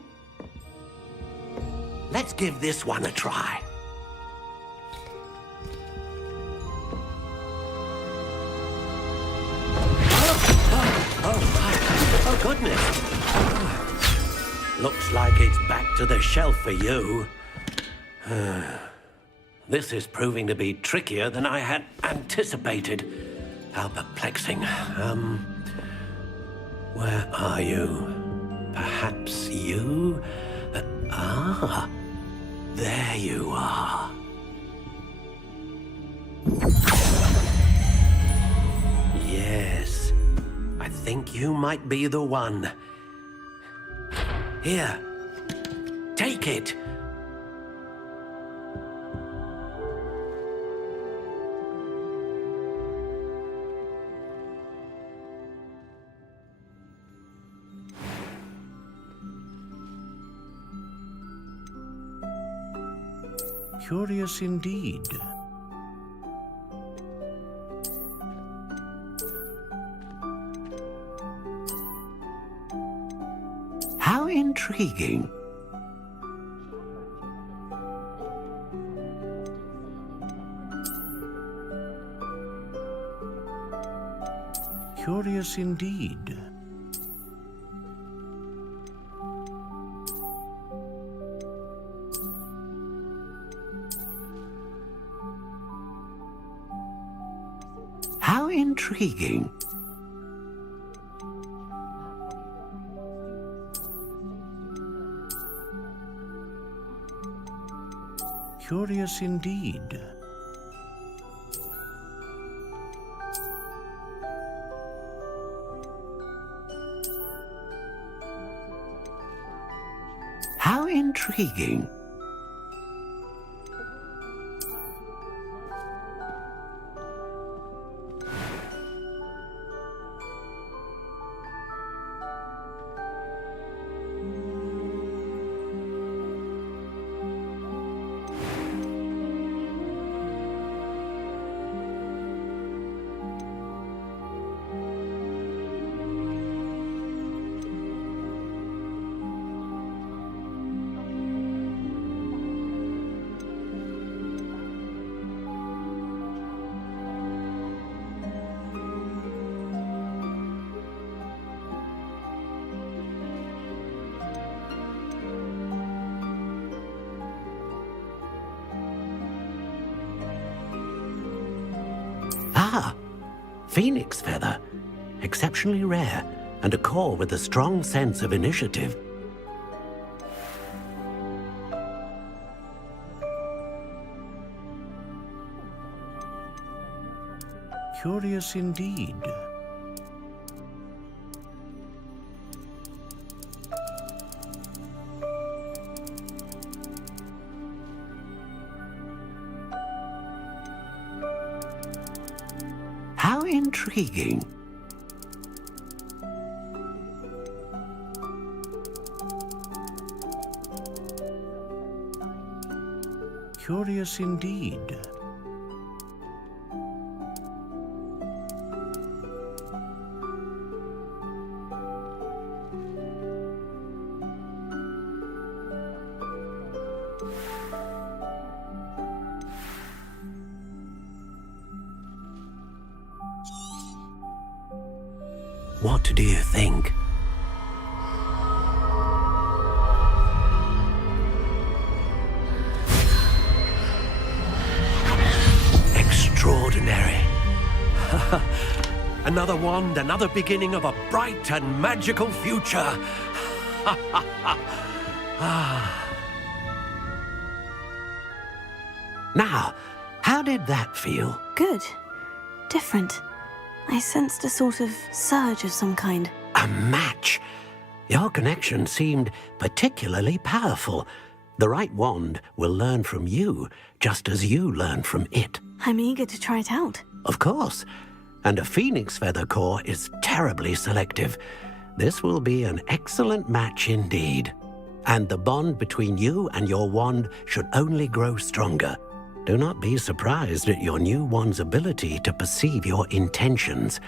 Let's give this one a try. Oh, goodness. Looks like it's back to the shelf for you. This is proving to be trickier than I had anticipated. How perplexing. Where are you? Perhaps you? There you are. Yes, I think you might be the one. Here, take take it. Curious indeed. How intriguing. Curious indeed. How intriguing. Curious indeed. How intriguing. Ah, phoenix feather. Exceptionally rare, and a core with a strong sense of initiative. Curious indeed. How intriguing. Curious indeed. What do you think? Extraordinary. Another wand, another beginning of a bright and magical future. Now, how did that feel? Good. Different. I sensed a sort of surge of some kind. A match? Your connection seemed particularly powerful. The right wand will learn from you, just as you learn from it. I'm eager to try it out. Of course. And a phoenix feather core is terribly selective. This will be an excellent match indeed. And the bond between you and your wand should only grow stronger. Do not be surprised at your new wand's ability to perceive your intentions,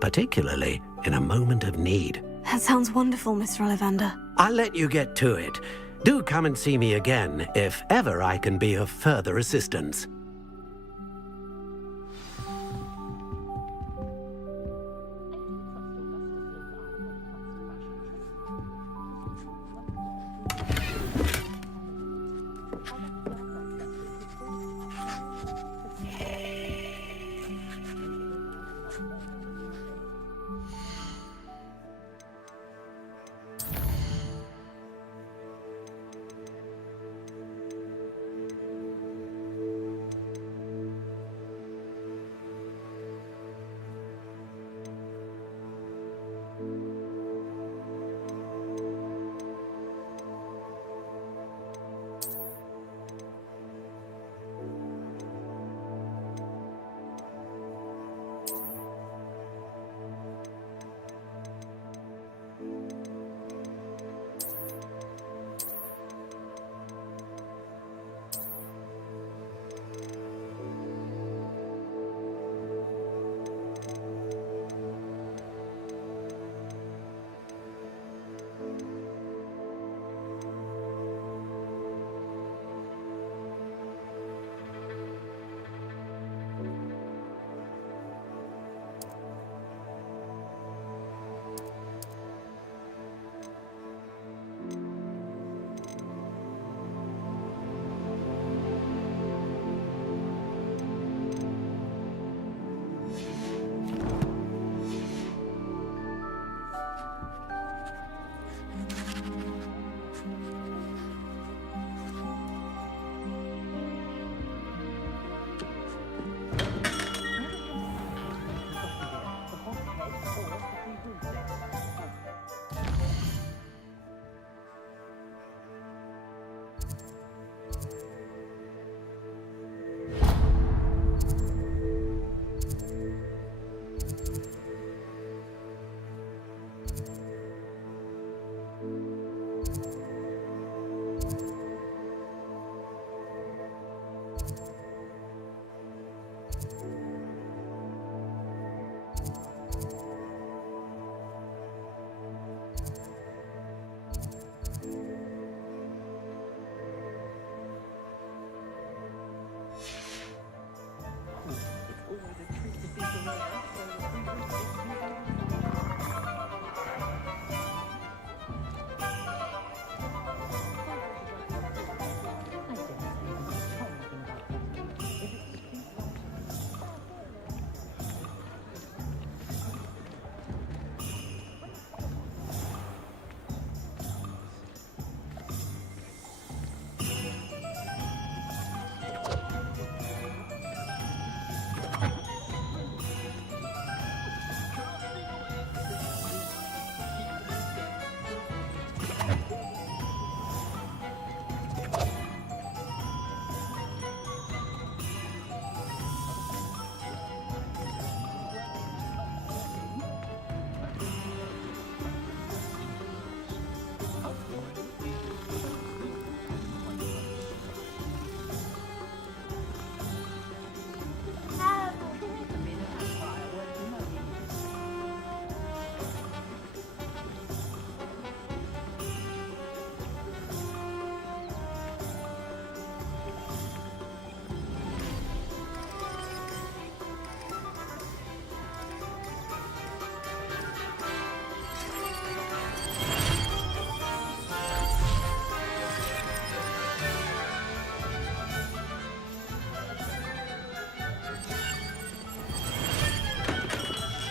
particularly in a moment of need. That sounds wonderful, Mr. Ollivander. I'll let you get to it. Do come and see me again if ever I can be of further assistance.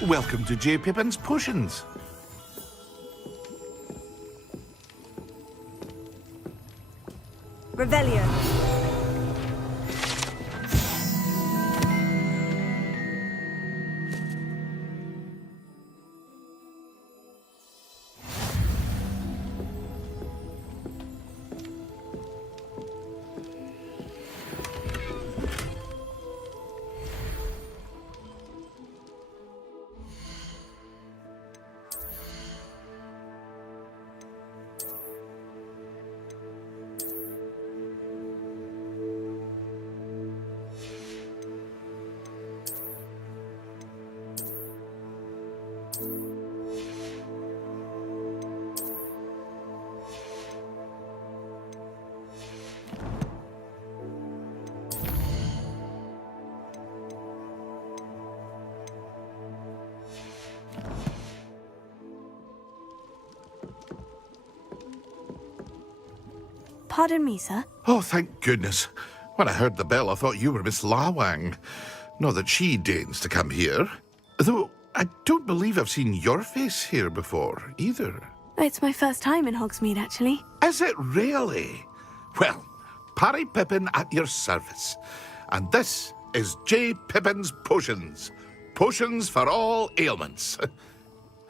Welcome to J. Pippin's Potions. Revelio. Pardon me, sir. Oh, thank goodness. When I heard the bell, I thought you were Miss Lawang. Not that she deigns to come here. Though I don't believe I've seen your face here before, either. It's my first time in Hogsmeade, actually. Is it really? Well, Parry Pippin at your service. And this is J. Pippin's Potions. Potions for all ailments.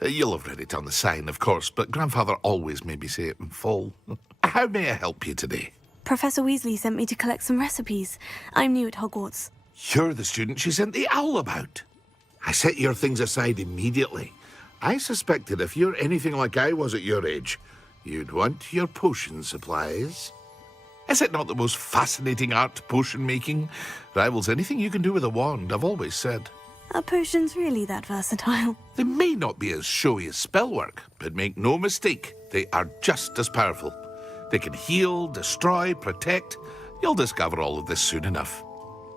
You'll have read it on the sign, of course, but Grandfather always made me say it in full. How may I help you today? Professor Weasley sent me to collect some recipes. I'm new at Hogwarts. You're the student she sent the owl about. I set your things aside immediately. I suspected if you're anything like I was at your age, you'd want your potion supplies. Is it not the most fascinating art, potion making? Rivals anything you can do with a wand, I've always said. Are potions really that versatile? They may not be as showy as spellwork, but make no mistake, they are just as powerful. They can heal, destroy, protect. You'll discover all of this soon enough.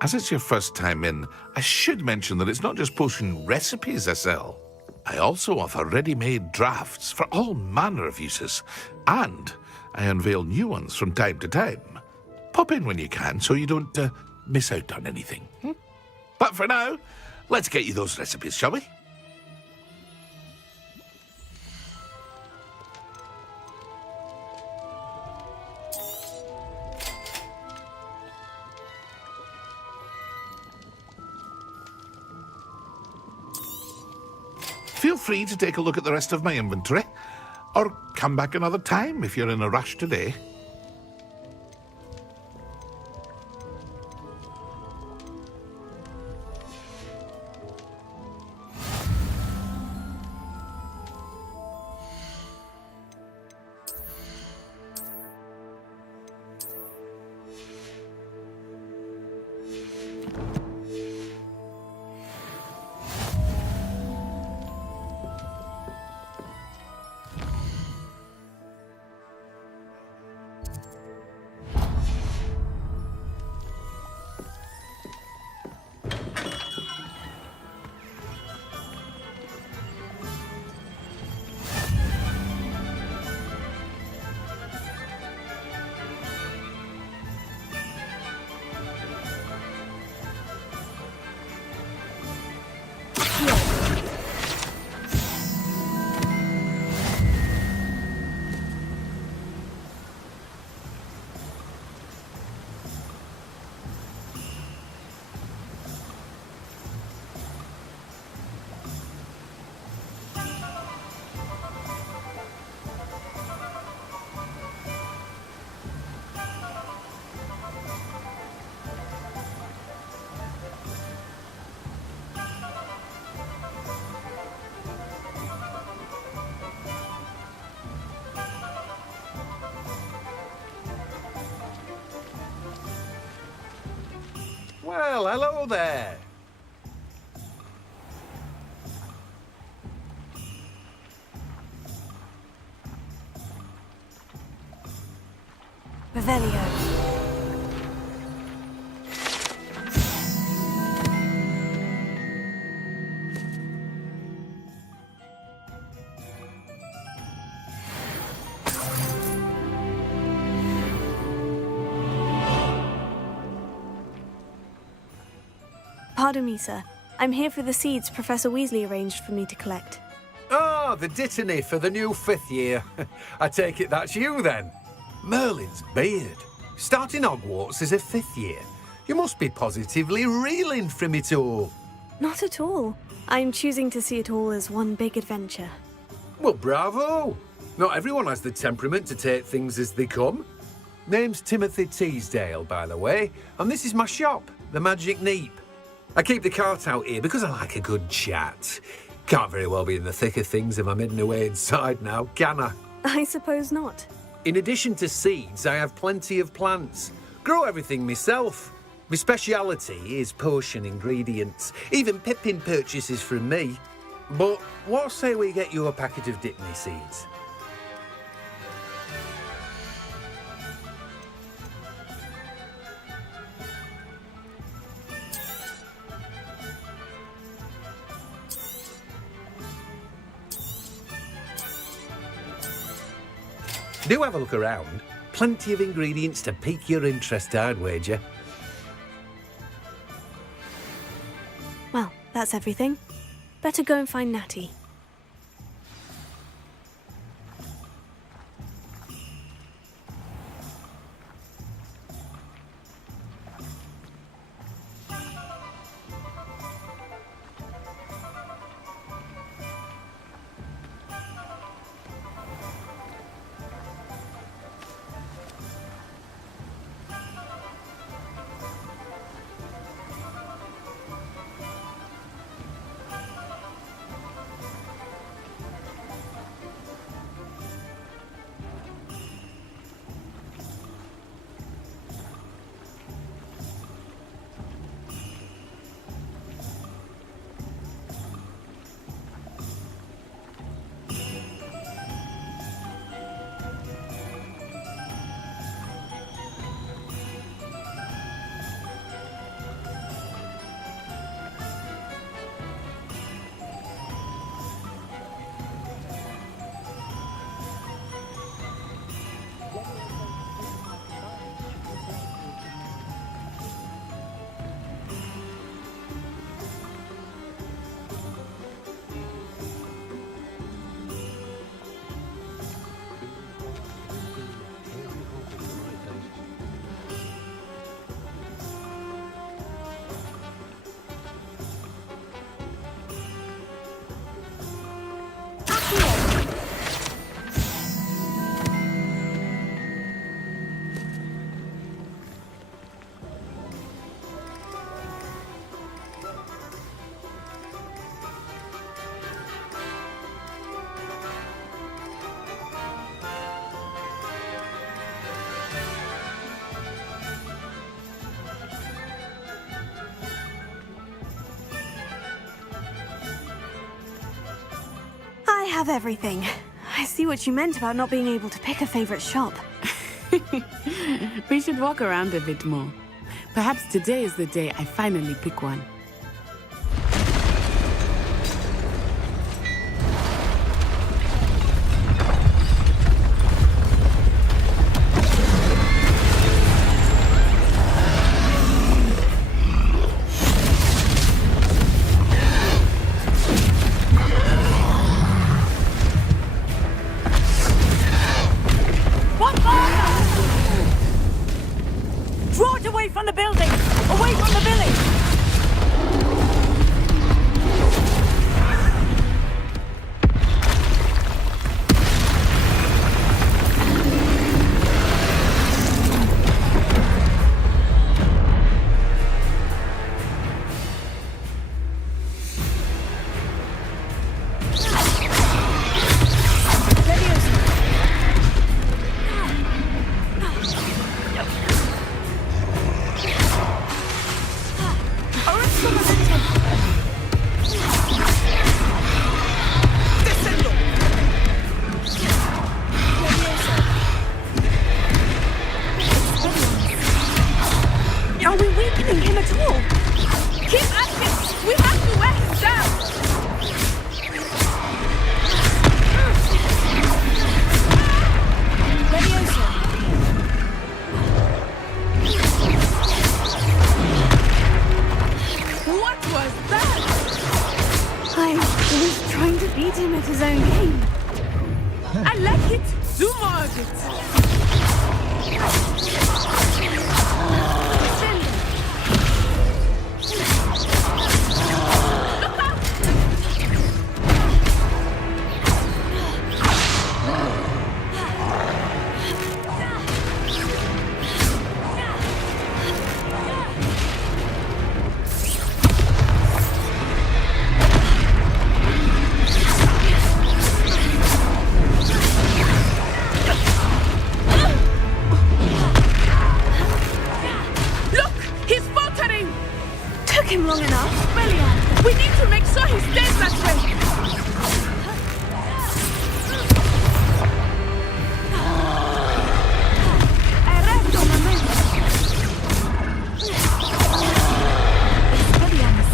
As it's your first time in, I should mention that it's not just potion recipes I sell. I also offer ready-made drafts for all manner of uses, and I unveil new ones from time to time. Pop in when you can so you don't miss out on anything. But for now, let's get you those recipes, shall we? Feel free to take a look at the rest of my inventory, or come back another time if you're in a rush today. Well, hello there. Revelio. Pardon me, sir. I'm here for the seeds Professor Weasley arranged for me to collect. Ah, the dittany for the new 5th year. I take it that's you then. Merlin's beard. Starting Hogwarts as a 5th year. You must be positively reeling from it all. Not at all. I'm choosing to see it all as one big adventure. Well, bravo. Not everyone has the temperament to take things as they come. Name's Timothy Teasdale, by the way, and this is my shop, the Magic Neep. I keep the cart out here because I like a good chat. Can't very well be in the thick of things if I'm hidden away inside now, can I? I suppose not. In addition to seeds, I have plenty of plants. Grow everything myself. My speciality is potion ingredients. Even Pippin purchases from me. But what say we get you a packet of Dittany seeds? Do have a look around. Plenty of ingredients to pique your interest, I'd wager. Well, that's everything. Better go and find Natty. I have everything. I see what you meant about not being able to pick a favorite shop. We should walk around a bit more. Perhaps today is the day I finally pick one. Draw it away from the building! Away from the village! Are we weakening him at all? Keep at him! We have to wear him down! What was that? his own game. I like it. Do more of it. Took him long enough. Brilliant. We need to make sure he stays that way. Arresto un momento. Expelliarmus.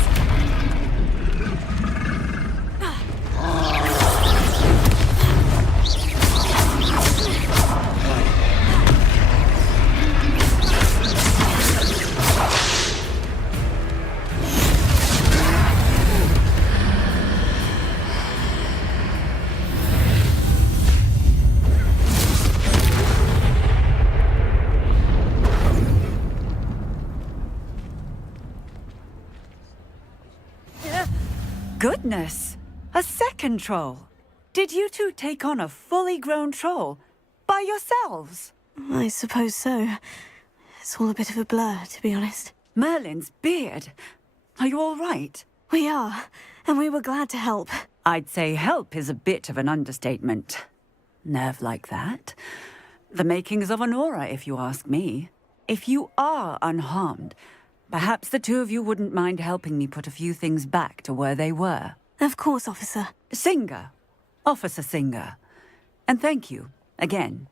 Goodness! A second troll! Did you two take on a fully grown troll? By yourselves? I suppose so. It's all a bit of a blur, to be honest. Merlin's beard. Are you all right? We are, and we were glad to help. I'd say help is a bit of an understatement. Nerve like that. The makings of an aura, if you ask me. If you are unharmed, perhaps the two of you wouldn't mind helping me put a few things back to where they were. Of course, officer. Singer. Officer Singer. And thank you, again.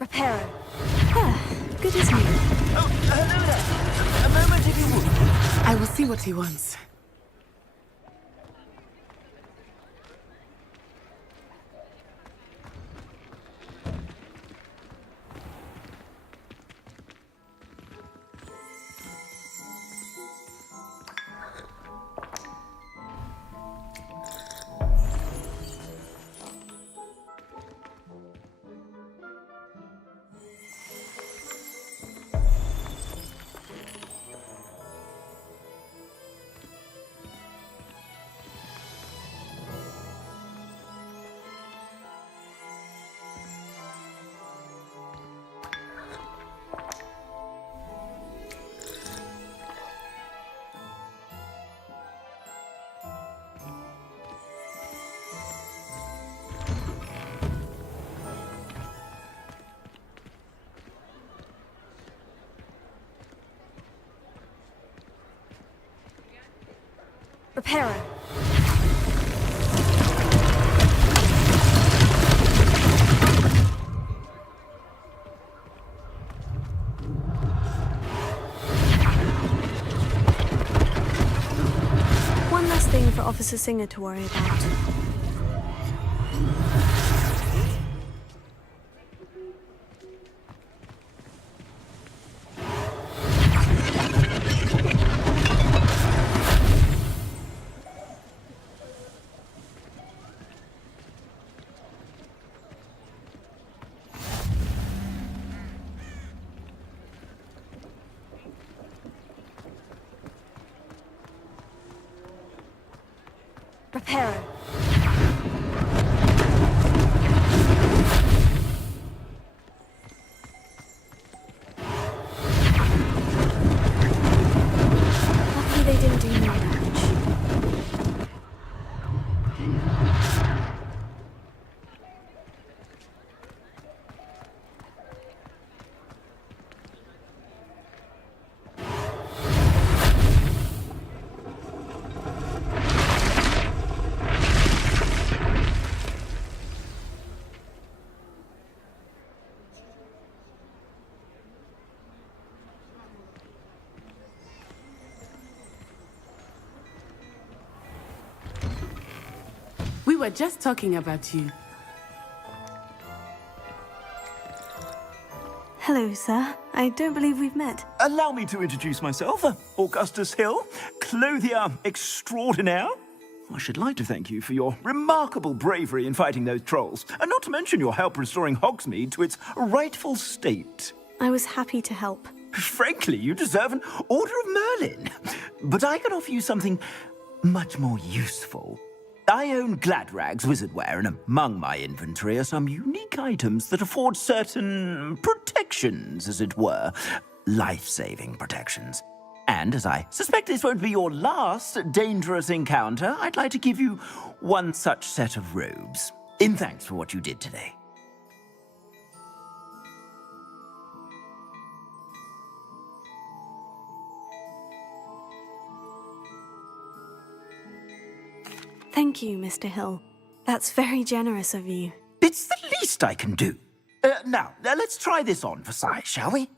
Reparo. Ah, good as new. Oh, hello there. A moment if you would. I will see what he wants. Reparo. One last thing for Officer Singer to worry about. Reparo. Lucky they didn't do more damage. We were just talking about you. Hello, sir. I don't believe we've met. Allow me to introduce myself, Augustus Hill, clothier extraordinaire. I should like to thank you for your remarkable bravery in fighting those trolls, and not to mention your help restoring Hogsmeade to its rightful state. I was happy to help. Frankly, you deserve an Order of Merlin. But I can offer you something much more useful. I own Gladrag's wizardware, and among my inventory are some unique items that afford certain protections, as it were. Life-saving protections. And as I suspect this won't be your last dangerous encounter, I'd like to give you one such set of robes, in thanks for what you did today. Thank you, Mr. Hill. That's very generous of you. It's the least I can do. Now, let's try this on for size, shall we?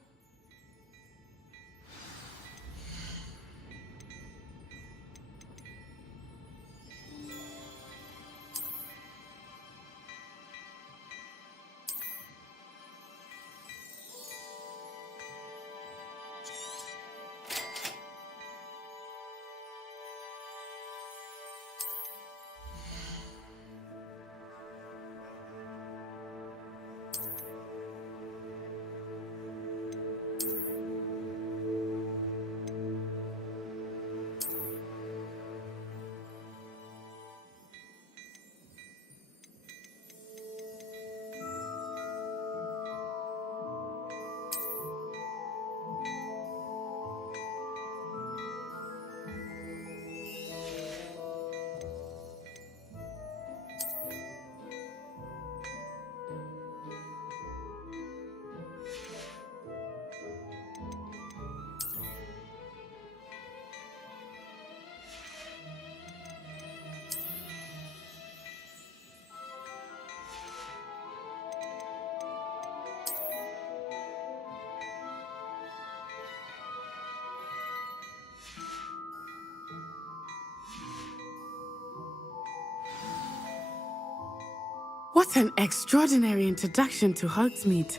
What an extraordinary introduction to Hogsmeade.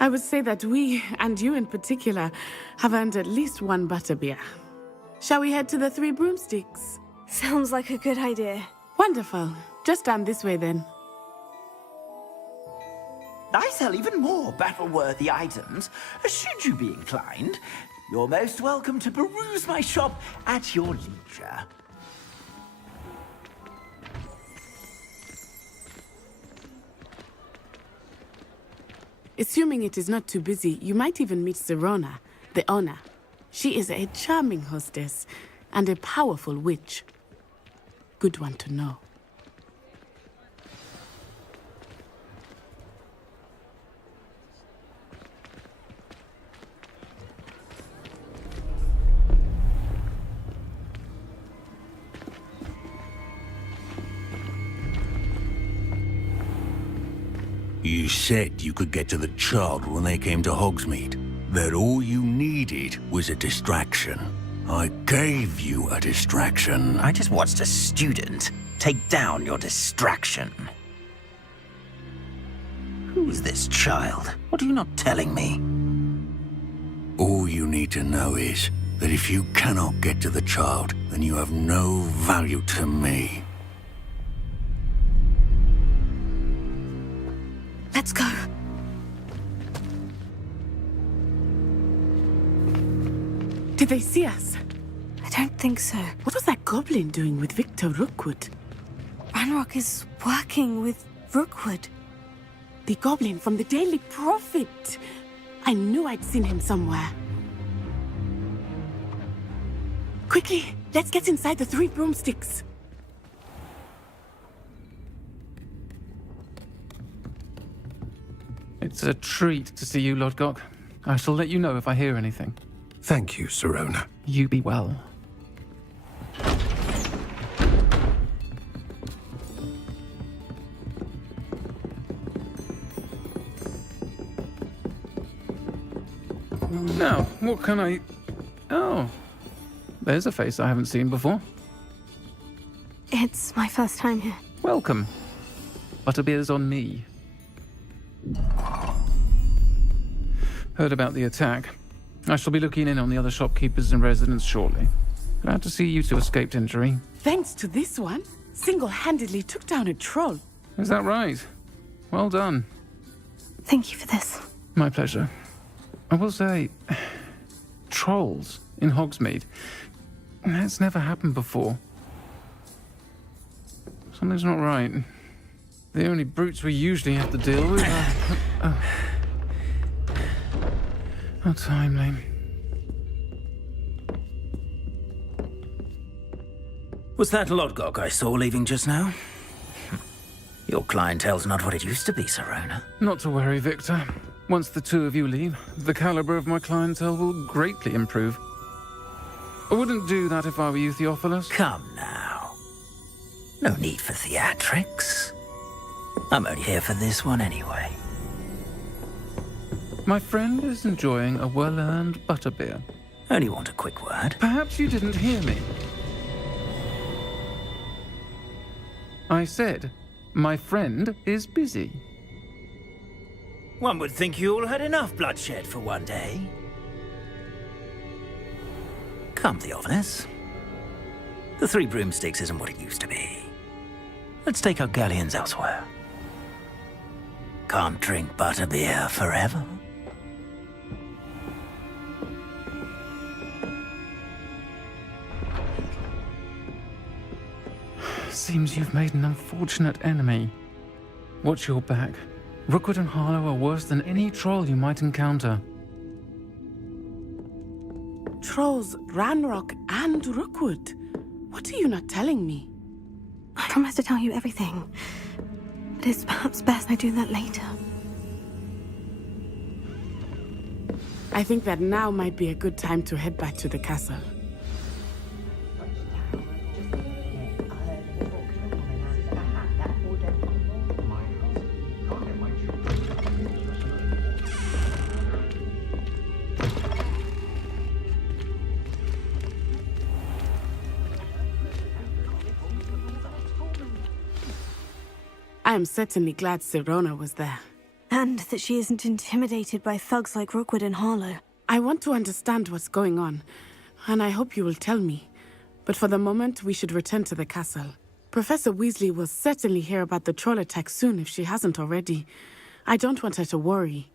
I would say that we, and you in particular, have earned at least one butterbeer. Shall we head to the Three Broomsticks? Sounds like a good idea. Wonderful. Just down this way then. I sell even more battle-worthy items. Should you be inclined, you're most welcome to peruse my shop at your leisure. Assuming it is not too busy, you might even meet Serona, the owner. She is a charming hostess and a powerful witch. Good one to know. You said you could get to the child when they came to Hogsmeade. That all you needed was a distraction. I gave you a distraction. I just watched a student take down your distraction. Who is this child? What are you not telling me? All you need to know is that if you cannot get to the child, then you have no value to me. Let's go. Did they see us? I don't think so. What was that goblin doing with Victor Rookwood? Ranrock is working with Rookwood. The goblin from the Daily Prophet. I knew I'd seen him somewhere. Quickly, let's get inside the Three Broomsticks. It's a treat to see you, Lodgok. I shall let you know if I hear anything. Thank you, Serona. You be well. Now, what can I... Oh, there's a face I haven't seen before. It's my first time here. Welcome. Butterbeer's on me. Heard about the attack. I shall be looking in on the other shopkeepers and residents shortly. Glad to see you two escaped injury. Thanks to this one, single-handedly took down a troll. Is that right? Well done. Thank you for this. My pleasure. I will say, trolls in Hogsmeade. That's never happened before. Something's not right. The only brutes we usually have to deal with are... How timely. Was that Lodgok I saw leaving just now? Your clientele's not what it used to be, Serona. Not to worry, Victor. Once the two of you leave, the caliber of my clientele will greatly improve. I wouldn't do that if I were you, Theophilus. Come now. No need for theatrics. I'm only here for this one anyway. My friend is enjoying a well-earned butterbeer. Only want a quick word. Perhaps you didn't hear me. I said, my friend is busy. One would think you all had enough bloodshed for one day. Come, Theophilus. The Three Broomsticks isn't what it used to be. Let's take our galleons elsewhere. Can't drink butterbeer forever. Seems you've made an unfortunate enemy. Watch your back. Rookwood and Harlow are worse than any troll you might encounter. Trolls, Ranrock, and Rookwood. What are you not telling me? I promise to tell you everything. But it's perhaps best I do that later. I think that now might be a good time to head back to the castle. I am certainly glad Serona was there. And that she isn't intimidated by thugs like Rookwood and Harlow. I want to understand what's going on, and I hope you will tell me. But for the moment, we should return to the castle. Professor Weasley will certainly hear about the troll attack soon if she hasn't already. I don't want her to worry.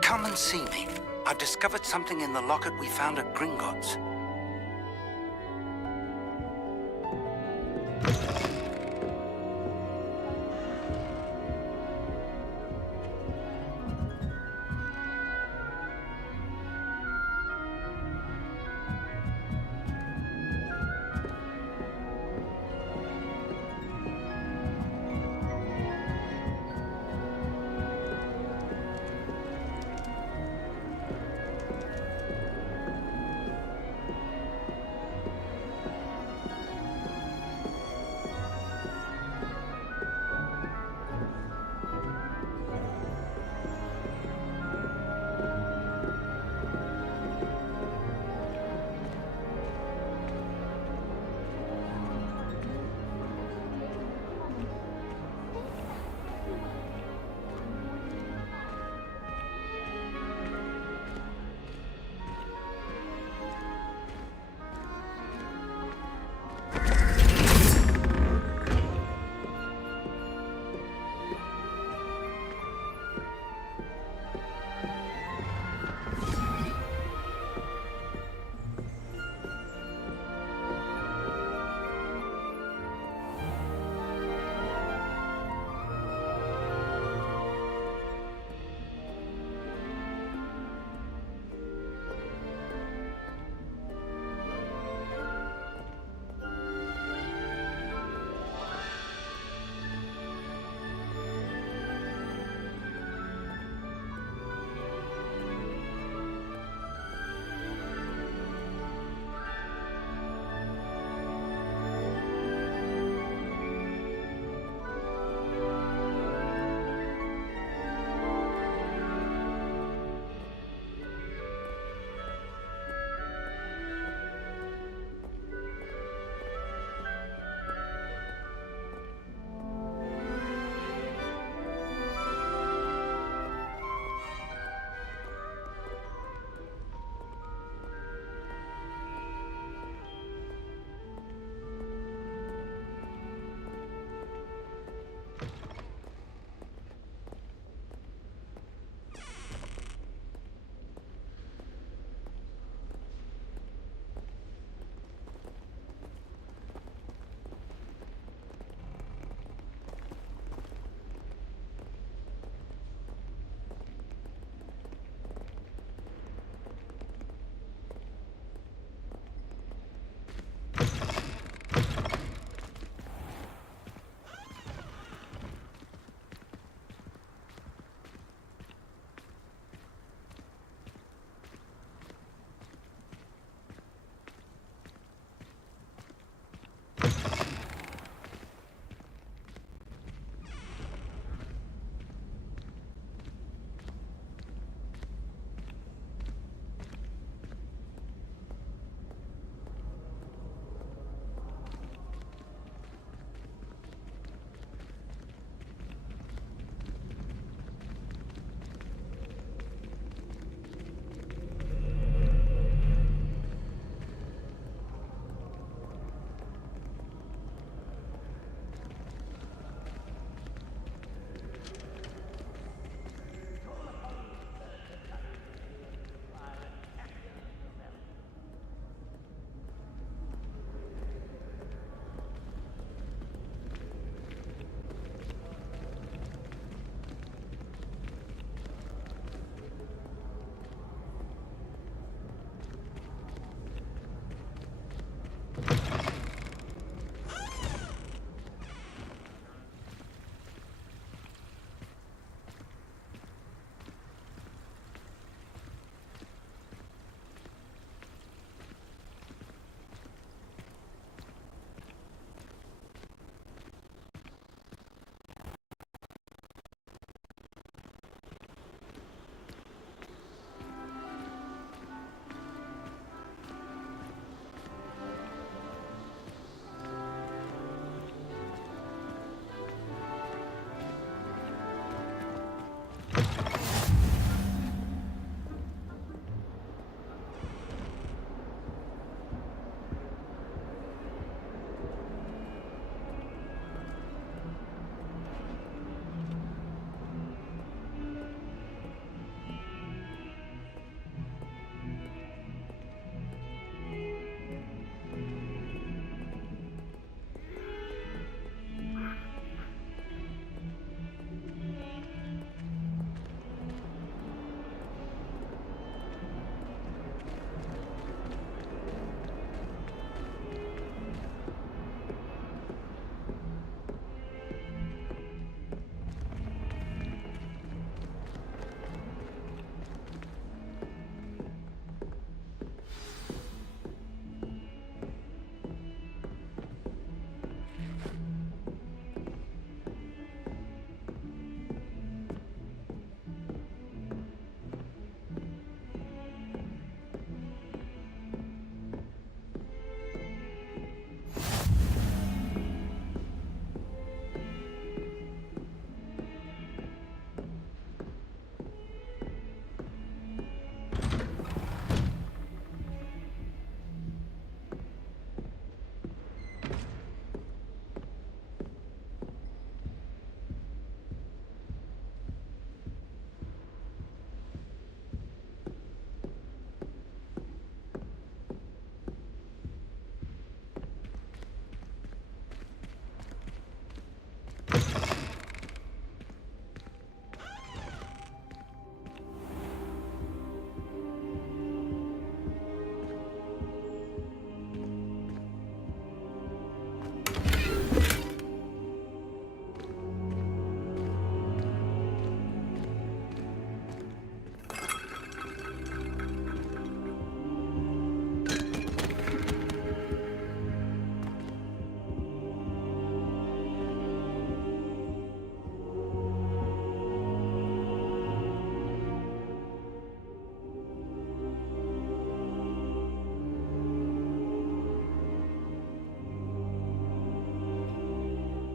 Come and see me. I've discovered something in the locket we found at Gringotts.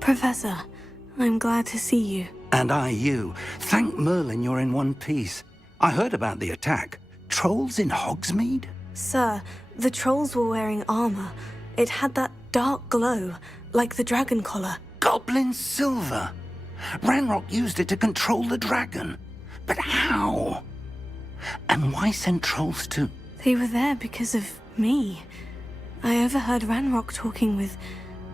Professor, I'm glad to see you. And I you. Thank Merlin you're in one piece. I heard about the attack. Trolls in Hogsmeade? Sir, the trolls were wearing armor. It had that dark glow, like the dragon collar. Goblin silver. Ranrock used it to control the dragon. But how? And why send trolls to... They were there because of me. I overheard Ranrock talking with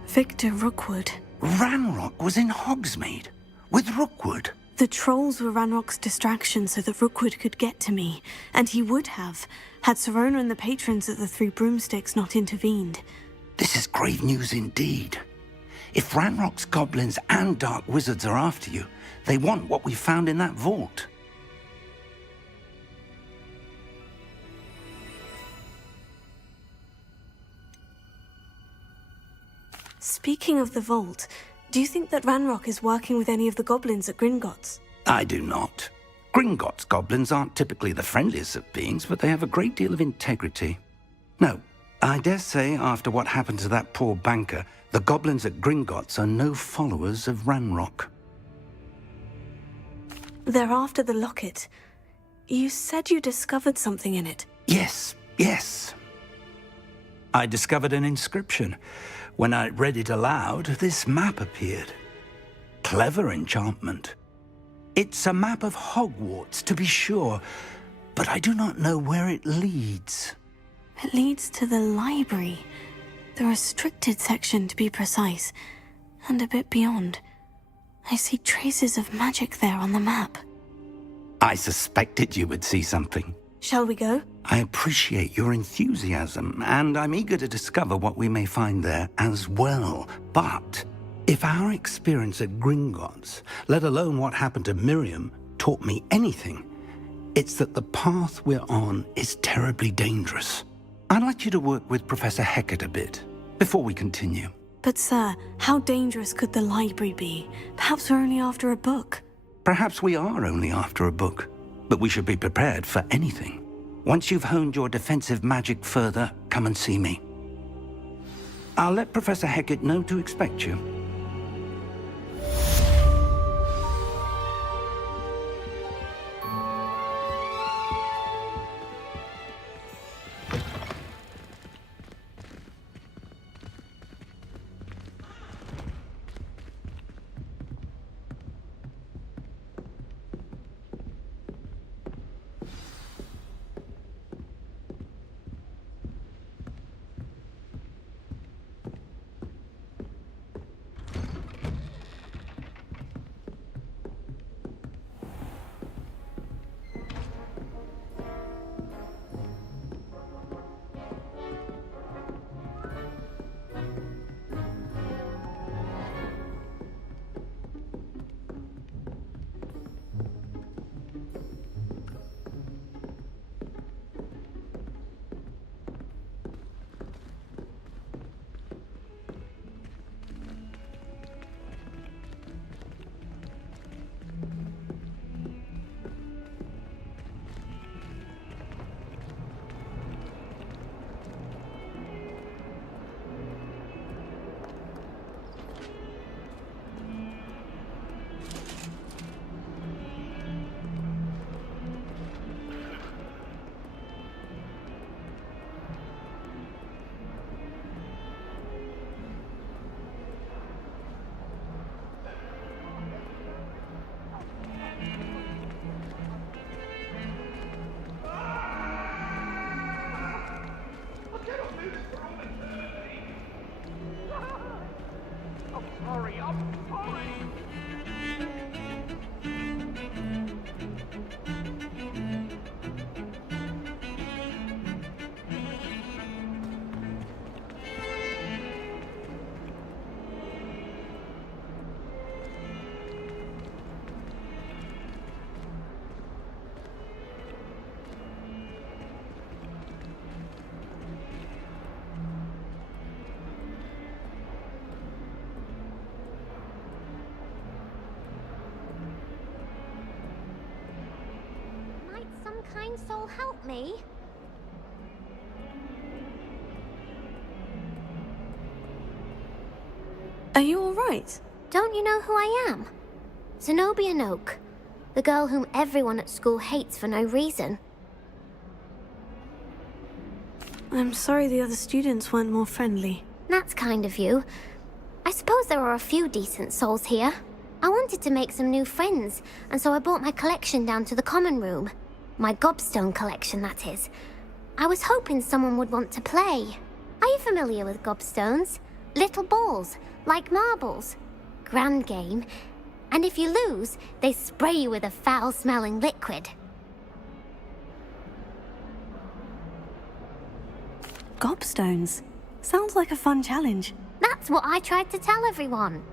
Victor Rookwood. Ranrock was in Hogsmeade? With Rookwood? The trolls were Ranrock's distraction so that Rookwood could get to me. And he would have, had Serona and the patrons at the Three Broomsticks not intervened. This is grave news indeed. If Ranrock's goblins and dark wizards are after you, they want what we found in that vault. Speaking of the vault, do you think that Ranrock is working with any of the goblins at Gringotts? I do not. Gringotts goblins aren't typically the friendliest of beings, but they have a great deal of integrity. No, I dare say after what happened to that poor banker, the goblins at Gringotts are no followers of Ranrock. They're after the locket. You said you discovered something in it. Yes. I discovered an inscription. When I read it aloud, this map appeared. Clever enchantment. It's a map of Hogwarts, to be sure, but I do not know where it leads. It leads to the library. The restricted section, to be precise, and a bit beyond. I see traces of magic there on the map. I suspected you would see something. Shall we go? I appreciate your enthusiasm, and I'm eager to discover what we may find there as well. But if our experience at Gringotts, let alone what happened to Miriam, taught me anything, it's that the path we're on is terribly dangerous. I'd like you to work with Professor Hecat a bit before we continue. But sir, how dangerous could the library be? Perhaps we're only after a book. Perhaps we are only after a book, but we should be prepared for anything. Once you've honed your defensive magic further, come and see me. I'll let Professor Hecat know to expect you. Kind soul help me? Are you all right? Don't you know who I am? Zenobia Noak, the girl whom everyone at school hates for no reason. I'm sorry the other students weren't more friendly. That's kind of you. I suppose there are a few decent souls here. I wanted to make some new friends, and so I brought my collection down to the common room. My gobstone collection, that is. I was hoping someone would want to play. Are you familiar with gobstones? Little balls, like marbles. Grand game. And if you lose, they spray you with a foul-smelling liquid. Gobstones? Sounds like a fun challenge. That's what I tried to tell everyone.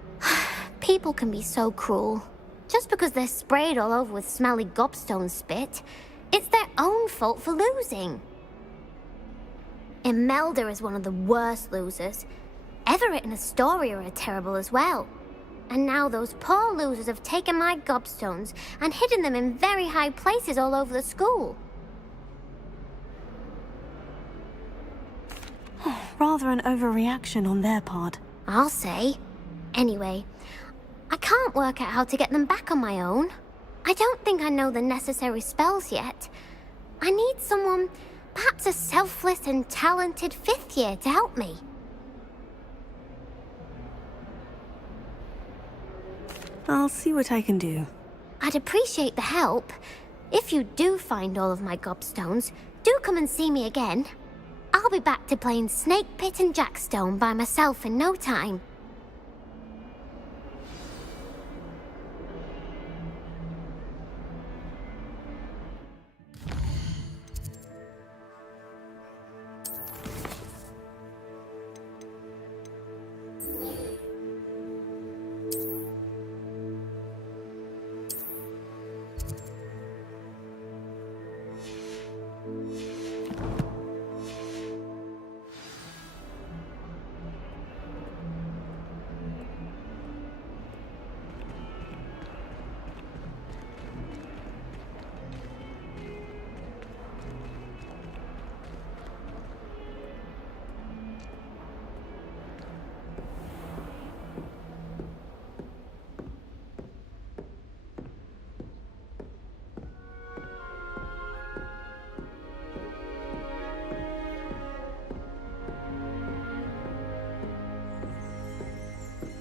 People can be so cruel. Just because they're sprayed all over with smelly gobstone spit, it's their own fault for losing. Imelda is one of the worst losers. Everett and Astoria are terrible as well. And now those poor losers have taken my gobstones and hidden them in very high places all over the school. Rather an overreaction on their part. I'll say. Anyway, I can't work out how to get them back on my own. I don't think I know the necessary spells yet. I need someone, perhaps a selfless and talented 5th year to help me. I'll see what I can do. I'd appreciate the help. If you do find all of my gobstones, do come and see me again. I'll be back to playing Snake Pit and Jackstone by myself in no time.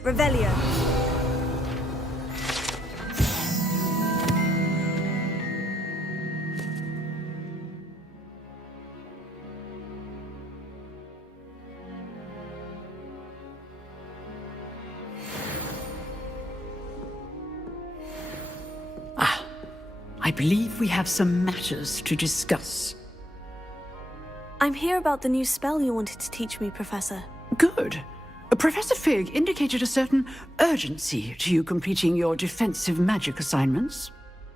Revelio. I believe we have some matters to discuss. I'm here about the new spell you wanted to teach me, Professor. Good. Professor Fig indicated a certain urgency to you completing your defensive magic assignments.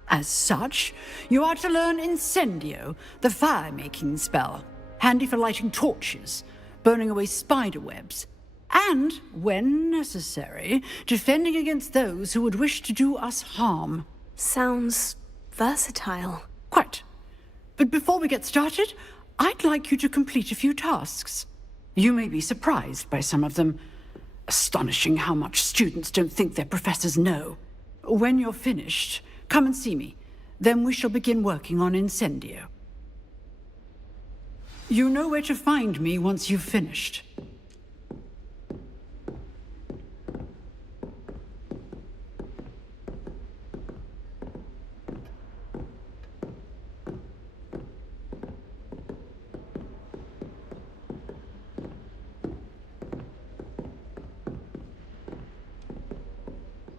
As such, you are to learn Incendio, the fire-making spell, handy for lighting torches, burning away spider webs, and, when necessary, defending against those who would wish to do us harm. Sounds versatile. Quite. But before we get started, I'd like you to complete a few tasks. You may be surprised by some of them. Astonishing how much students don't think their professors know. When you're finished, come and see me. Then we shall begin working on Incendio. You know where to find me once you've finished.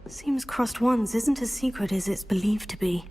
Seems Crossed Wands isn't as secret as it's believed to be.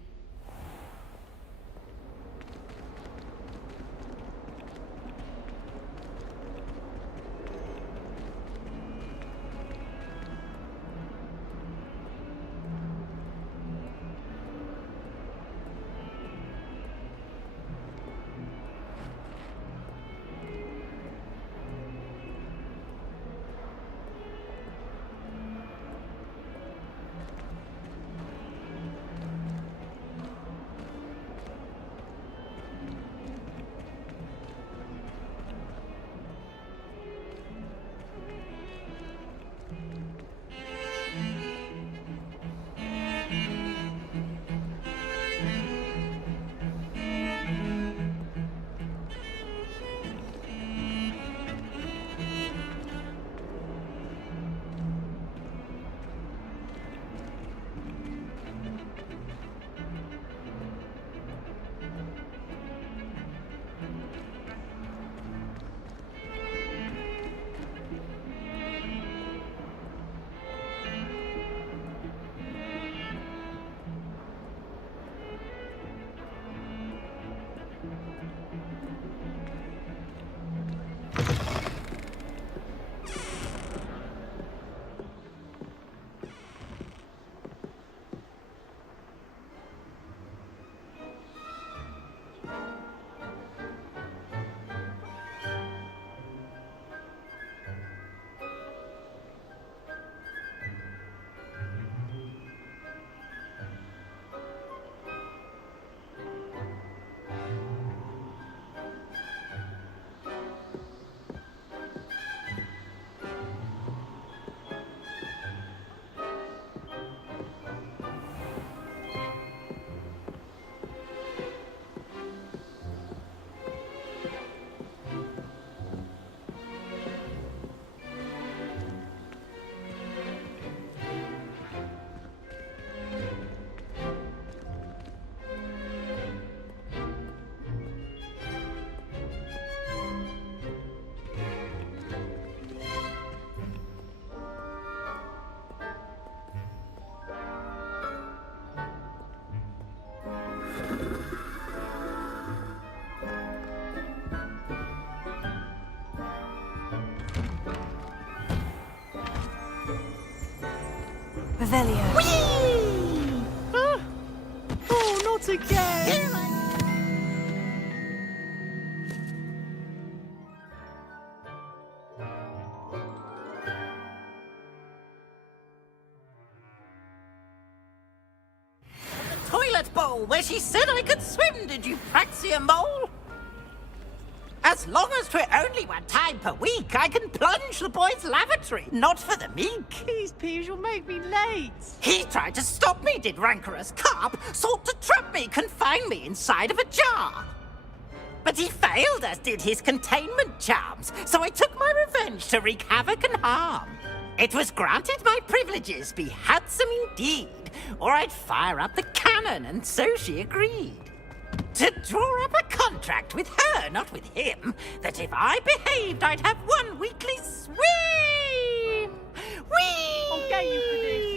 Revelio. Whee! Oh, not again! Toilet bowl where she said I could swim, did you praxia mole? As long as 'twere only one time per week, I can plunge the boy's lavatory, not for the meek. Please, Peeves, you'll make me late. He tried to stop me, did rancorous carp, sought to trap me, confine me inside of a jar. But he failed, as did his containment charms, so I took my revenge to wreak havoc and harm. It was granted my privileges be handsome indeed, or I'd fire up the cannon, and so she agreed. To draw up a contract with her, not with him, that if I behaved, I'd have one weekly swim! Whee! I'll get you for this.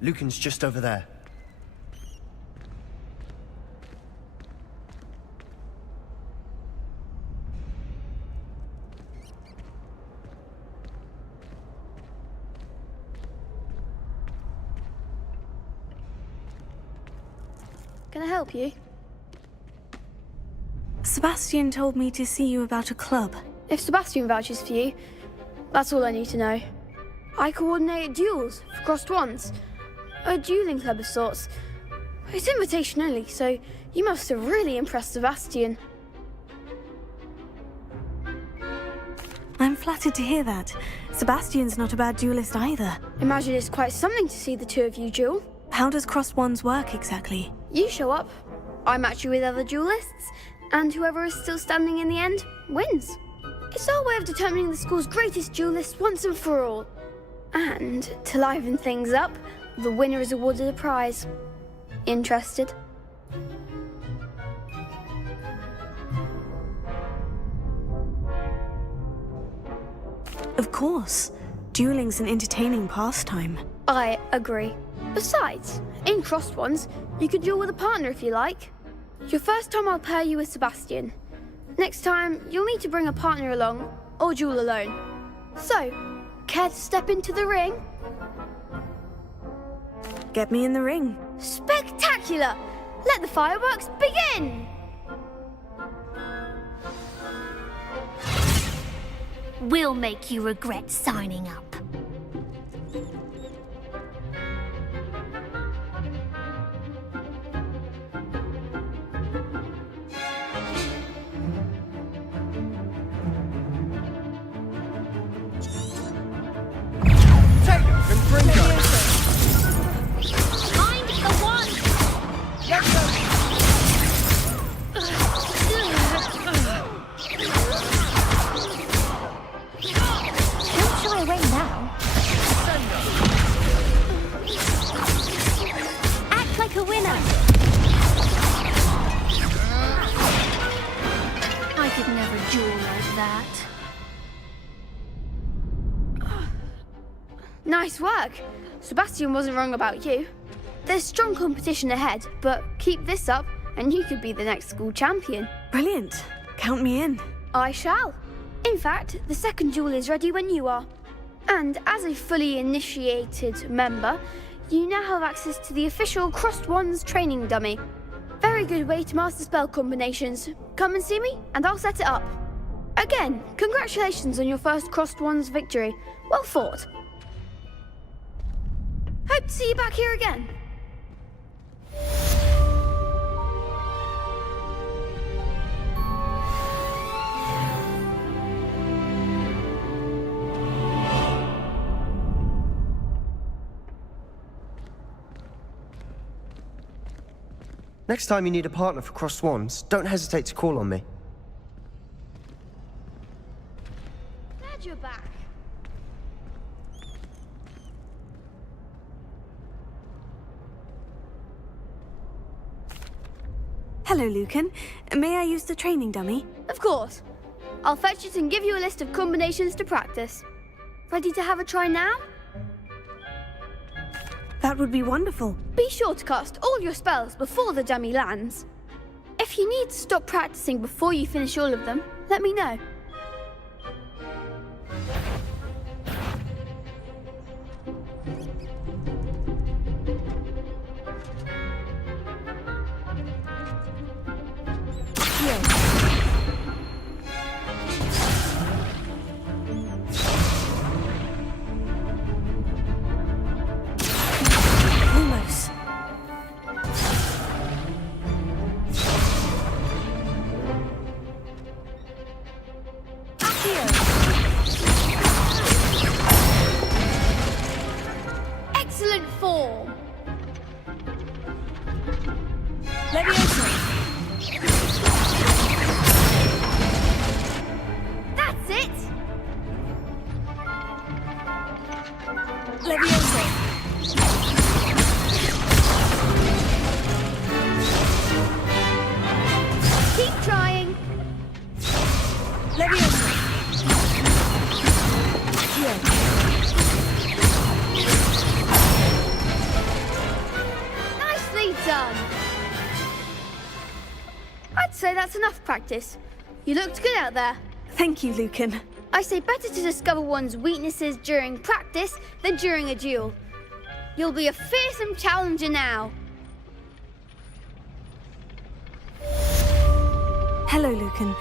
Lucan's just over there. Can I help you? Sebastian told me to see you about a club. If Sebastian vouches for you, that's all I need to know. I coordinate duels for crossed wands. A dueling club of sorts. It's invitation only, so you must have really impressed Sebastian. I'm flattered to hear that. Sebastian's not a bad duelist either. Imagine it's quite something to see the two of you duel. How does crossed wands work exactly? You show up, I match you with other duelists, and whoever is still standing in the end wins. It's our way of determining the school's greatest duelist once and for all. And to liven things up, the winner is awarded a prize. Interested? Of course. Dueling's an entertaining pastime. I agree. Besides, in crossed ones, you could duel with a partner if you like. Your first time I'll pair you with Sebastian. Next time, you'll need to bring a partner along, or duel alone. So, care to step into the ring? Get me in the ring. Spectacular! Let the fireworks begin! We'll make you regret signing up. Nice work. Sebastian wasn't wrong about you. There's strong competition ahead, but keep this up and you could be the next school champion. Brilliant. Count me in. I shall. In fact, the second duel is ready when you are. And as a fully initiated member, you now have access to the official Crossed Wands training dummy. Very good way to master spell combinations. Come and see me, and I'll set it up. Again, congratulations on your first Crossed Wands victory. Well fought. Hope to see you back here again. Next time you need a partner for Crossed Wands, don't hesitate to call on me. Glad you're back. Hello, Lucan. May I use the training dummy? Of course. I'll fetch it and give you a list of combinations to practice. Ready to have a try now? That would be wonderful. Be sure to cast all your spells before the dummy lands. If you need to stop practicing before you finish all of them, let me know. Excellent form. That's it. Keep trying. Nicely done. I'd say that's enough practice. You looked good out there. Thank you, Lucan. I say better to discover one's weaknesses during practice than during a duel. You'll be a fearsome challenger now. Hello, Lucan.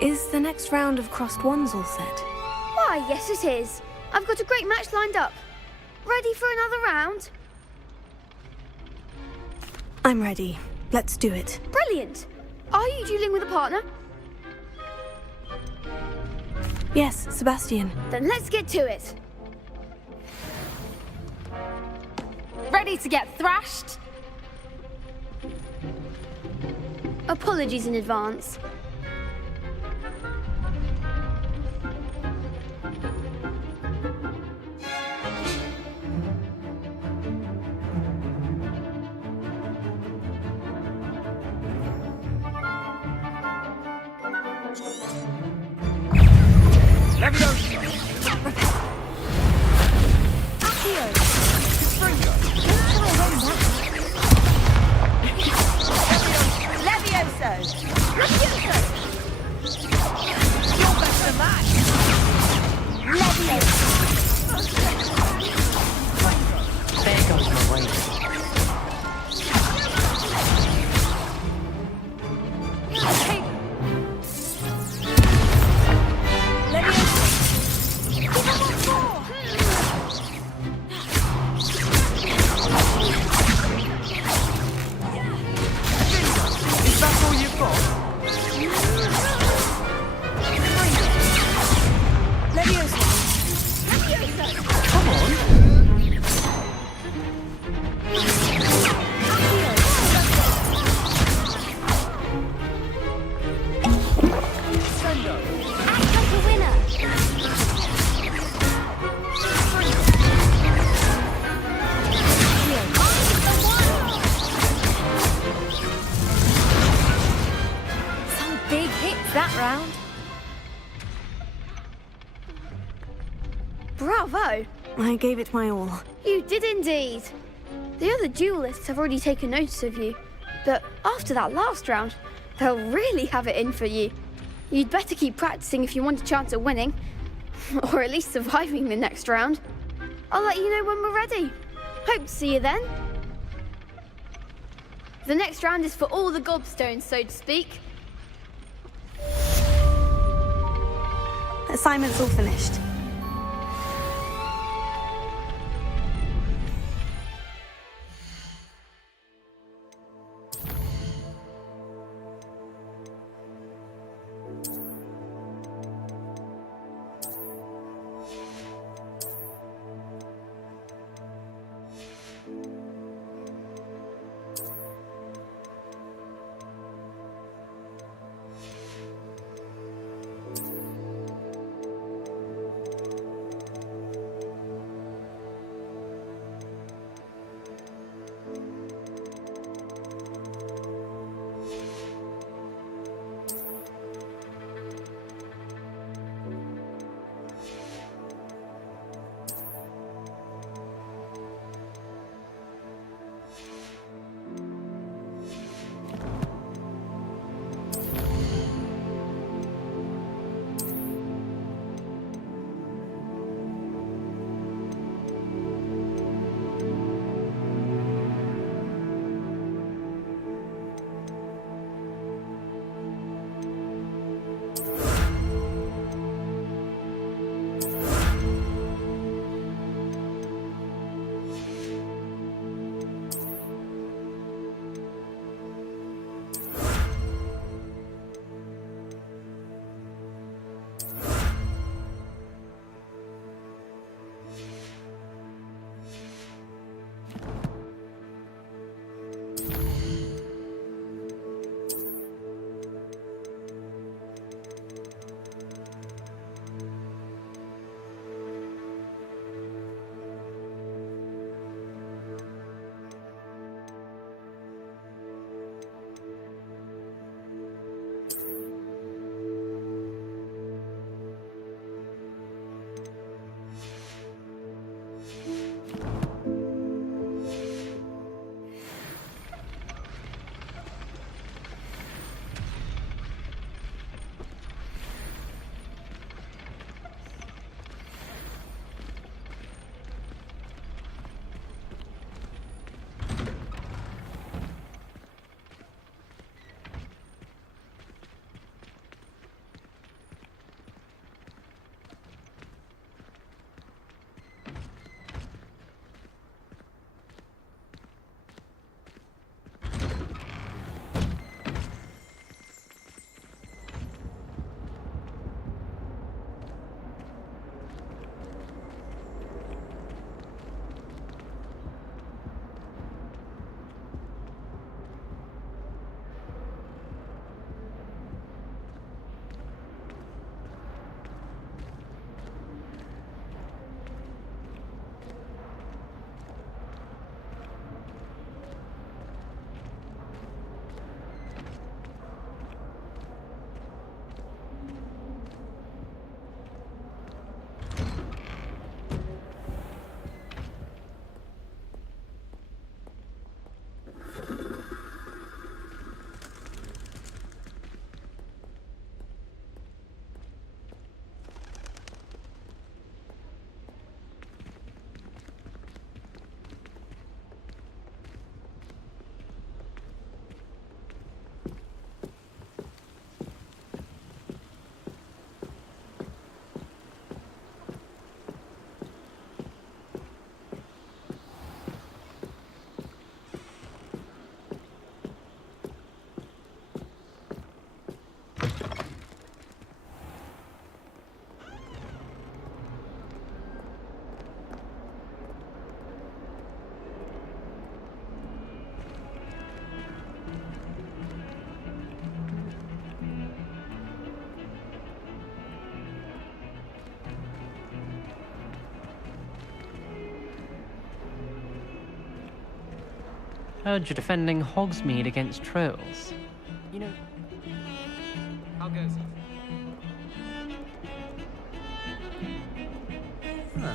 Is the next round of Crossed Wands all set? Why, yes it is. I've got a great match lined up. Ready for another round? I'm ready. Let's do it. Brilliant. Are you dueling with a partner? Yes, Sebastian. Then let's get to it. Ready to get thrashed? Apologies in advance. Bravo! I gave it my all. You did indeed. The other duelists have already taken notice of you, but after that last round, they'll really have it in for you. You'd better keep practicing if you want a chance at winning. Or at least surviving the next round. I'll let you know when we're ready. Hope to see you then. The next round is for all the gobstones, so to speak. Assignment's all finished. Heard you're defending Hogsmeade against trolls. You know, how goes it? Huh.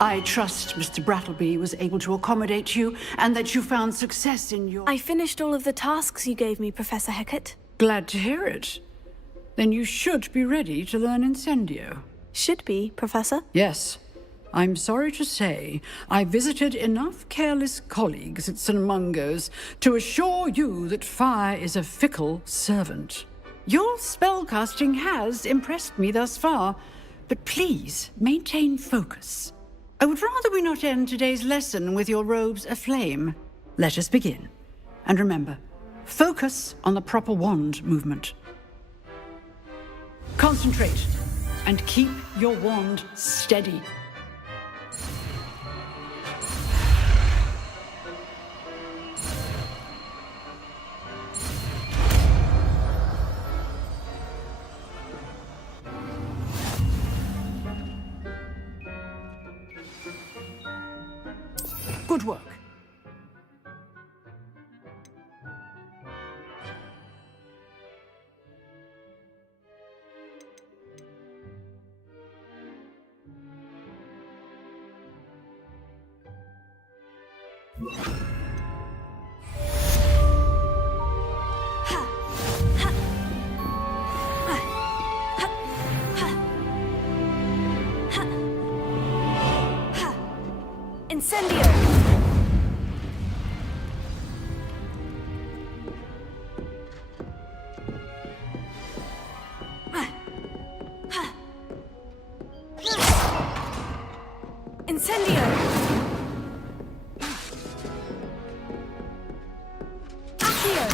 I trust Mr. Brattleby was able to accommodate you and that you found success in your... I finished all of the tasks you gave me, Professor Hecat. Glad to hear it. Then you should be ready to learn Incendio. Should be, Professor? Yes. I'm sorry to say, I visited enough careless colleagues at St. Mungo's to assure you that fire is a fickle servant. Your spellcasting has impressed me thus far, but please maintain focus. I would rather we not end today's lesson with your robes aflame. Let us begin. And remember, focus on the proper wand movement. Concentrate and keep your wand steady. Good work. Incendio! Incendio! Accio!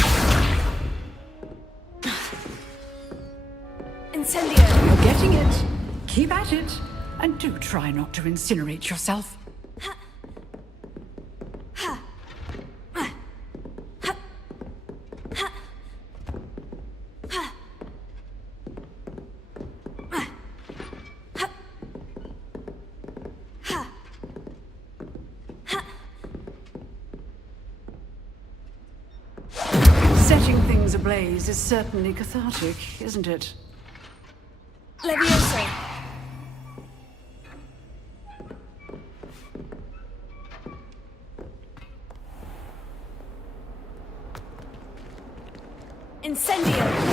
Incendio! You're getting it. Keep at it. And do try not to incinerate yourself. Setting things ablaze is certainly cathartic, isn't it? Levioso! Incendio!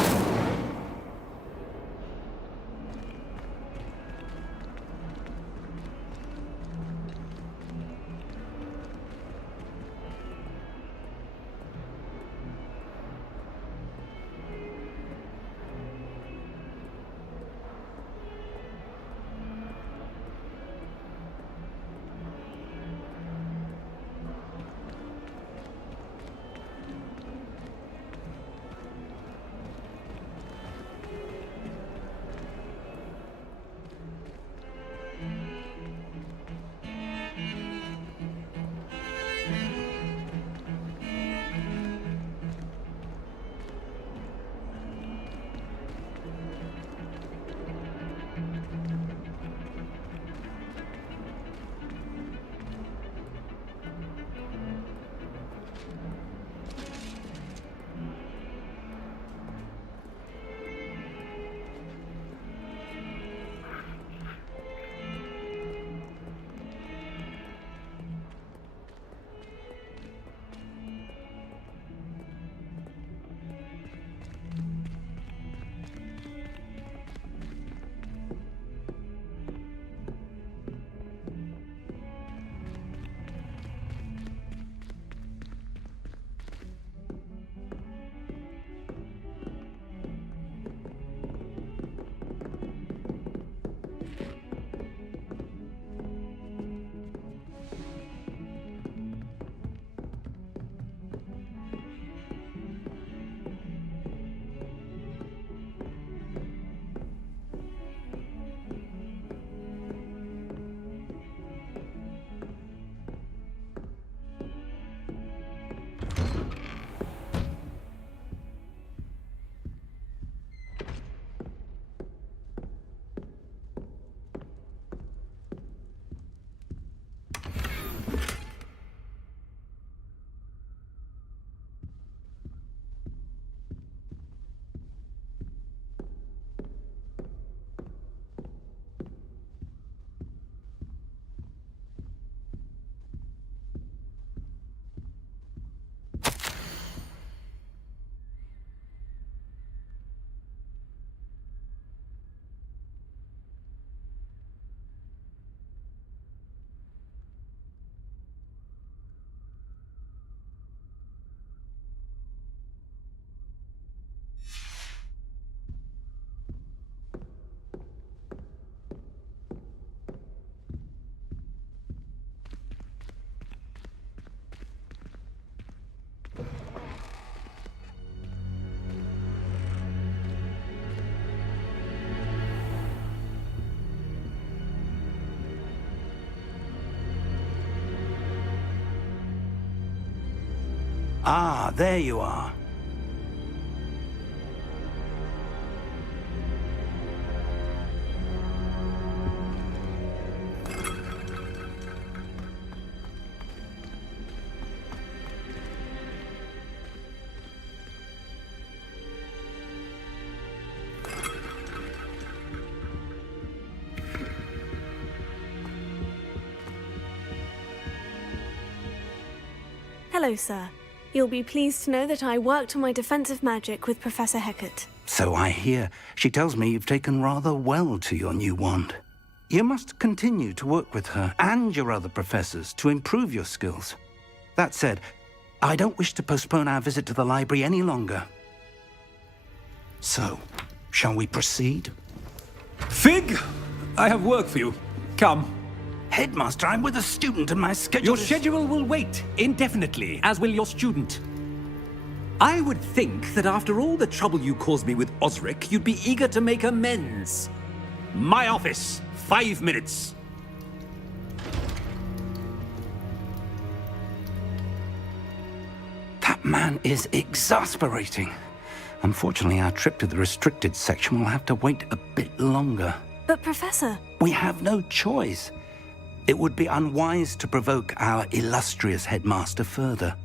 Ah, there you are. Hello, sir. You'll be pleased to know that I worked on my defensive magic with Professor Hecat. So I hear. She tells me you've taken rather well to your new wand. You must continue to work with her and your other professors to improve your skills. That said, I don't wish to postpone our visit to the library any longer. So, shall we proceed? Fig! I have work for you. Come. Headmaster, I'm with a student and my schedule Your schedule will wait indefinitely, as will your student. I would think that after all the trouble you caused me with Osric, you'd be eager to make amends. My office, 5 minutes. That man is exasperating. Unfortunately, our trip to the restricted section will have to wait a bit longer. But, Professor... We have no choice. It would be unwise to provoke our illustrious headmaster further.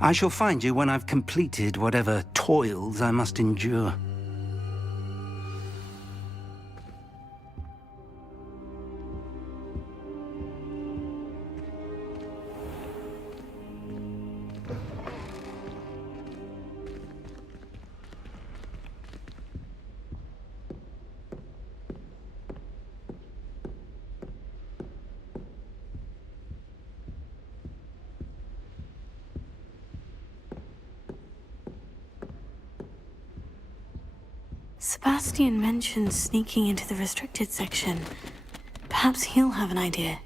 I shall find you when I've completed whatever toils I must endure. Sebastian mentioned sneaking into the restricted section. Perhaps he'll have an idea.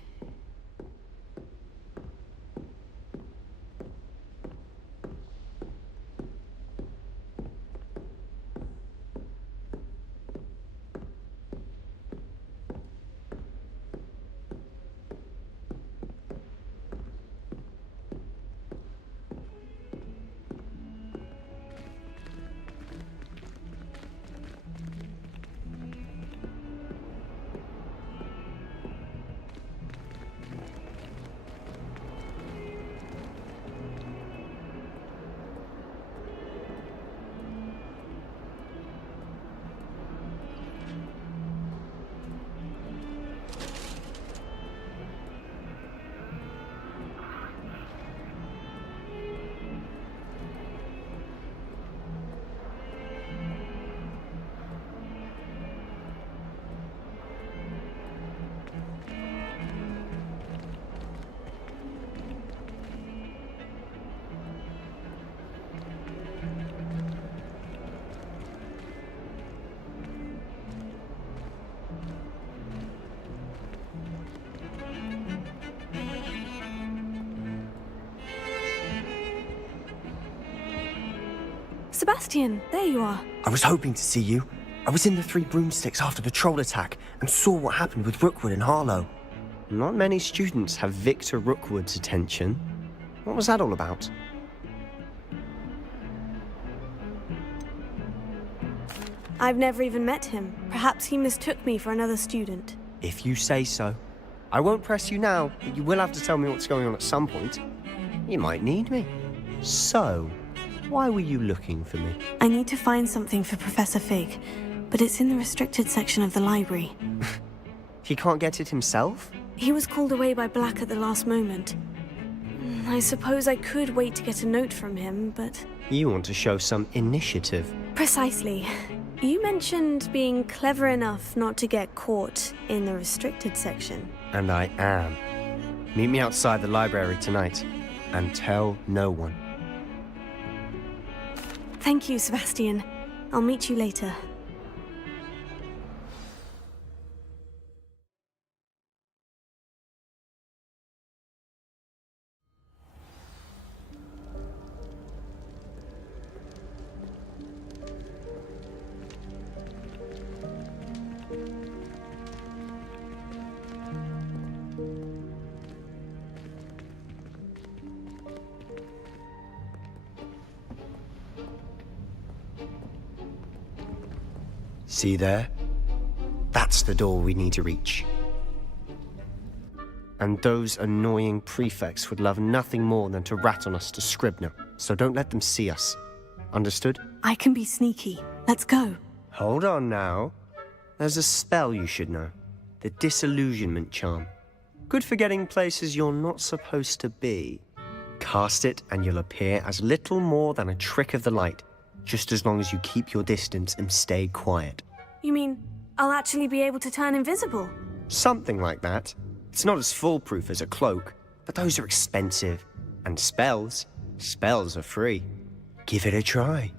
Sebastian, there you are. I was hoping to see you. I was in the Three Broomsticks after the troll attack and saw what happened with Rookwood and Harlow. Not many students have Victor Rookwood's attention. What was that all about? I've never even met him. Perhaps he mistook me for another student. If you say so. I won't press you now, but you will have to tell me what's going on at some point. You might need me. So, why were you looking for me? I need to find something for Professor Fig, but it's in the restricted section of the library. He can't get it himself? He was called away by Black at the last moment. I suppose I could wait to get a note from him, but... You want to show some initiative. Precisely. You mentioned being clever enough not to get caught in the restricted section. And I am. Meet me outside the library tonight, and tell no one. Thank you, Sebastian. I'll meet you later. See there? That's the door we need to reach. And those annoying prefects would love nothing more than to rat on us to Scribner, so don't let them see us. Understood? I can be sneaky. Let's go. Hold on now. There's a spell you should know. The Disillusionment Charm. Good for getting places you're not supposed to be. Cast it and you'll appear as little more than a trick of the light, just as long as you keep your distance and stay quiet. You mean I'll actually be able to turn invisible? Something like that. It's not as foolproof as a cloak, but those are expensive. And spells are free. Give it a try.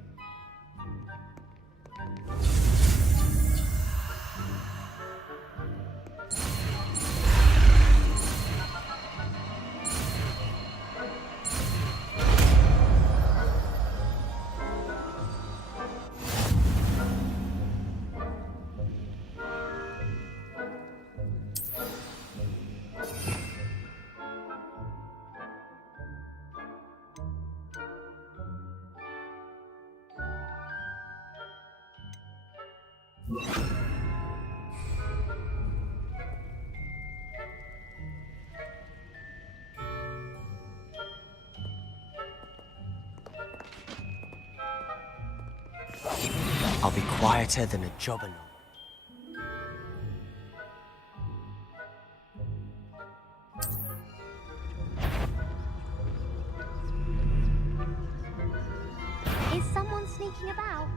I'll be quieter than a jobberknoll. Is someone sneaking about?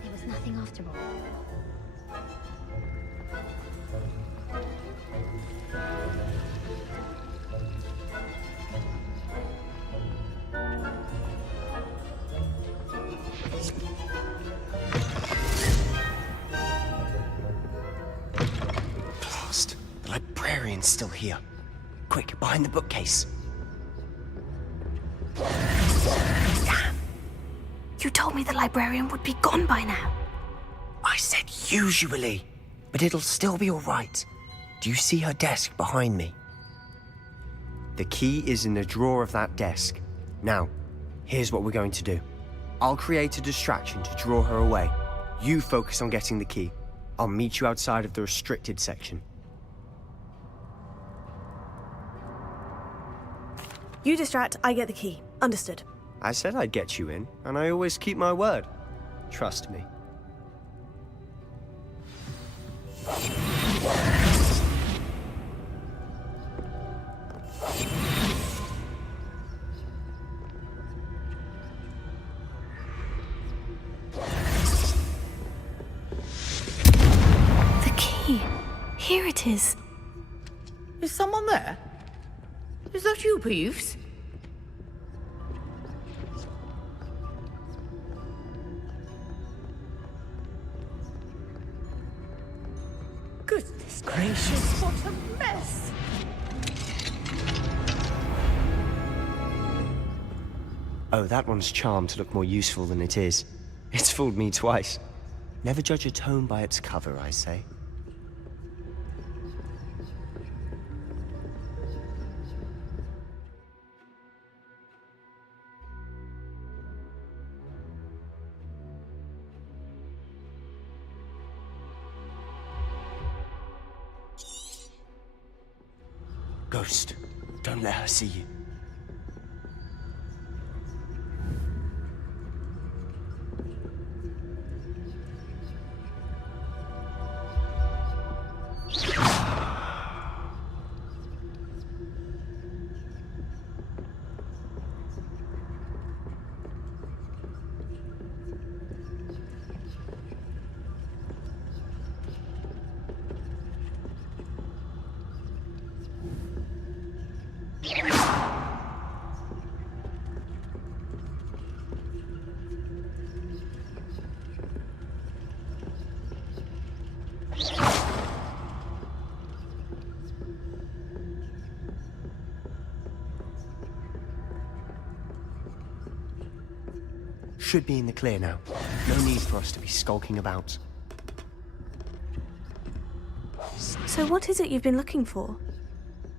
There was nothing after all. Blast. The librarian's still here. Quick, behind the bookcase. Damn. You told me the librarian would be gone by now. I said usually, but it'll still be all right. Do you see her desk behind me? The key is in the drawer of that desk. Now, here's what we're going to do. I'll create a distraction to draw her away. You focus on getting the key. I'll meet you outside of the restricted section. You distract, I get the key. Understood. I said I'd get you in, and I always keep my word. Trust me. The key. Here it is. Is someone there? Is that you, Peeves? Goodness gracious, what a mess! Oh, that one's charmed to look more useful than it is. It's fooled me twice. Never judge a tome by its cover, I say. Ghost, don't let her see you. Should be in the clear now. No need for us to be skulking about. So what is it you've been looking for?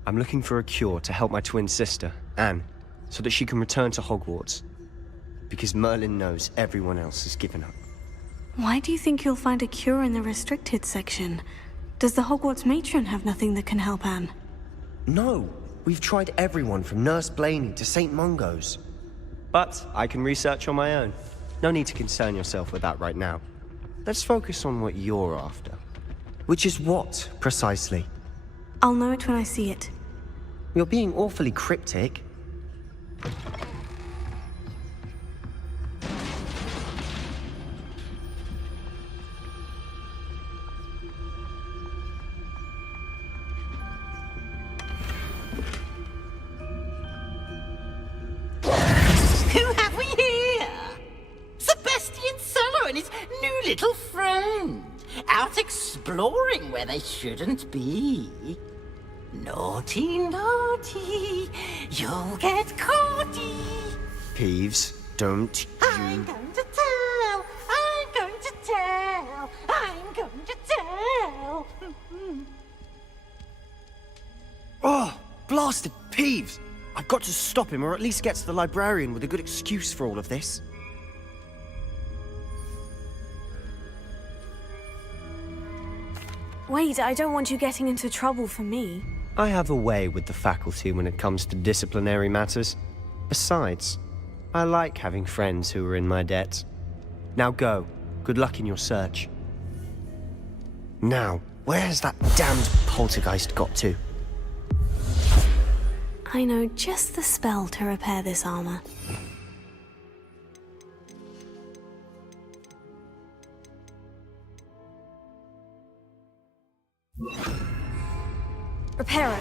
I'm looking for a cure to help my twin sister, Anne, so that she can return to Hogwarts. Because Merlin knows everyone else has given up. Why do you think you'll find a cure in the restricted section? Does the Hogwarts matron have nothing that can help Anne? No, we've tried everyone from Nurse Blaney to St. Mungo's. But I can research on my own. No need to concern yourself with that right now. Let's focus on what you're after. Which is what, precisely? I'll know it when I see it. You're being awfully cryptic. Who have we here? Sebastian Sallow and his new little friend. Out exploring where they shouldn't be. Naughty, naughty, you'll get caughty. Peeves, don't I'm going to tell, I'm going to tell, I'm going to tell. Oh, blasted Peeves! I've got to stop him, or at least get to the librarian with a good excuse for all of this. Wait, I don't want you getting into trouble for me. I have a way with the faculty when it comes to disciplinary matters. Besides, I like having friends who are in my debt. Now go. Good luck in your search. Now, where's that damned poltergeist got to? I know just the spell to repair this armor. Repairer.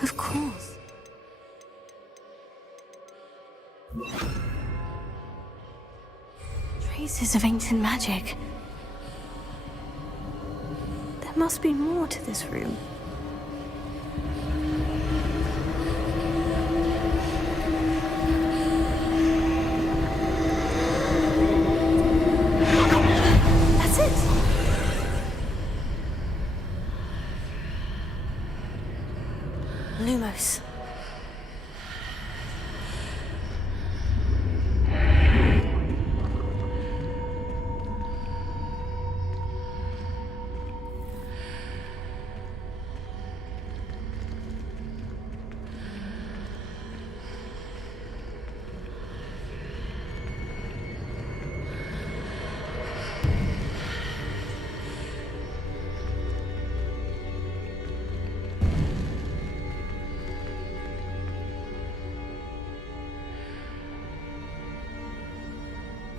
Of course. Traces of ancient magic. There must be more to this room. That's it! Lumos.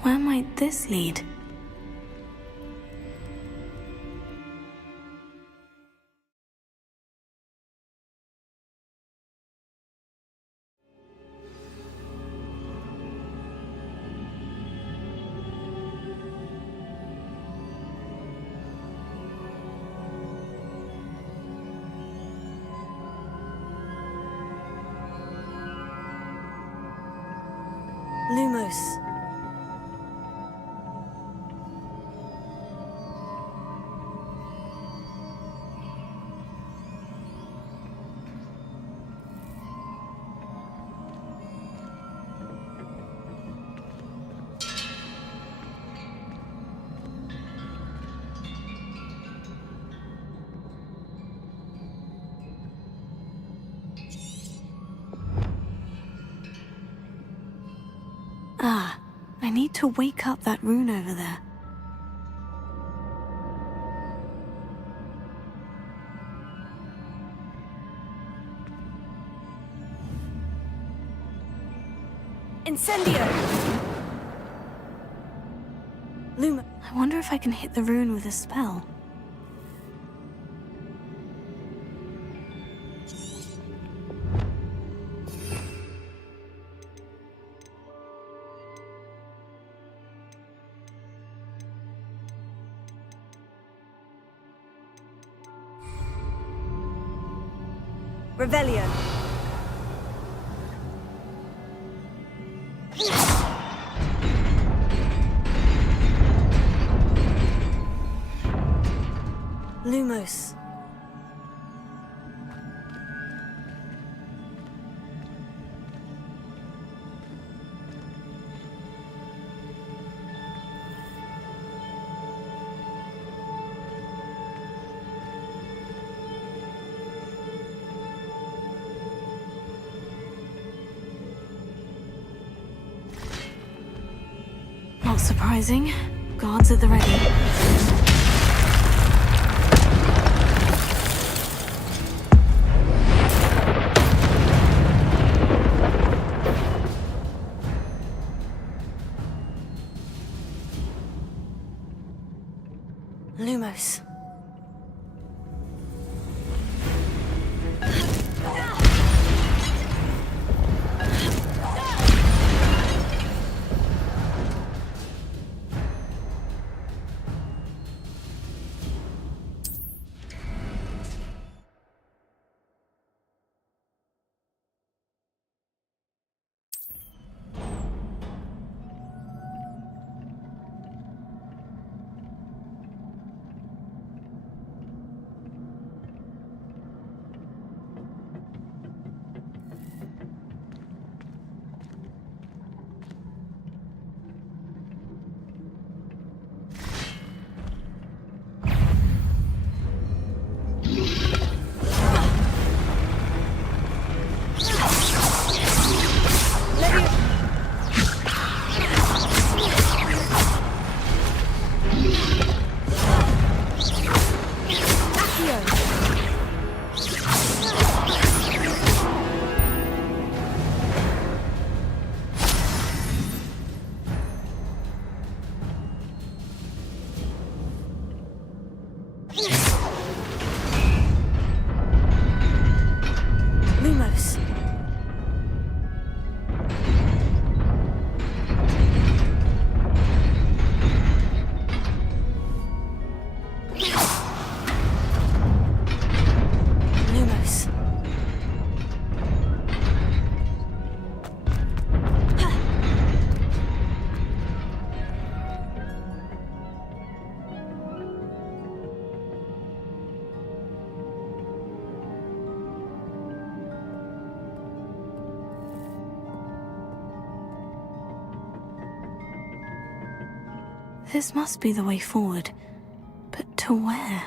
Where might this lead? Lumos. I need to wake up that rune over there. Incendio! Luma, I wonder if I can hit the rune with a spell. Revelio. Lumos. Not surprising. Guards at the ready. Lumos. This must be the way forward. But to where?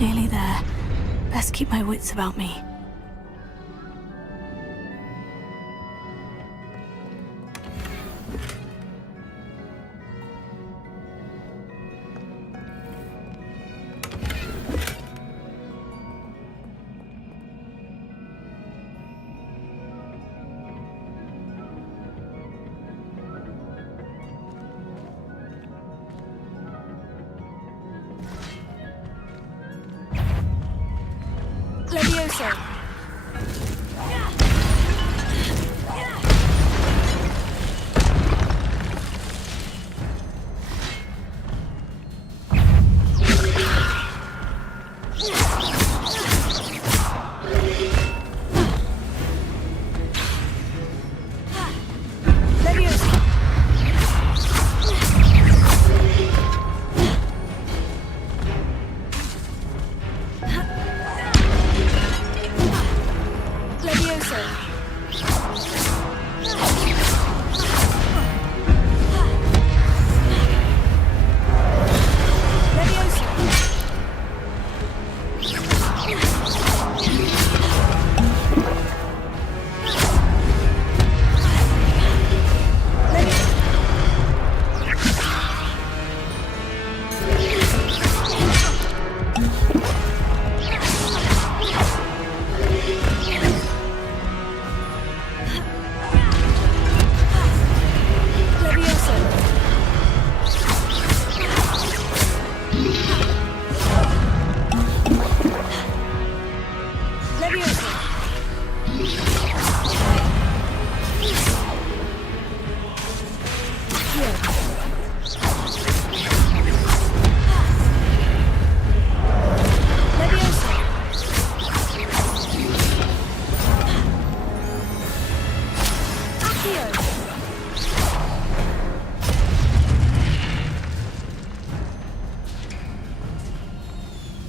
Nearly there. Best keep my wits about me. Levioso.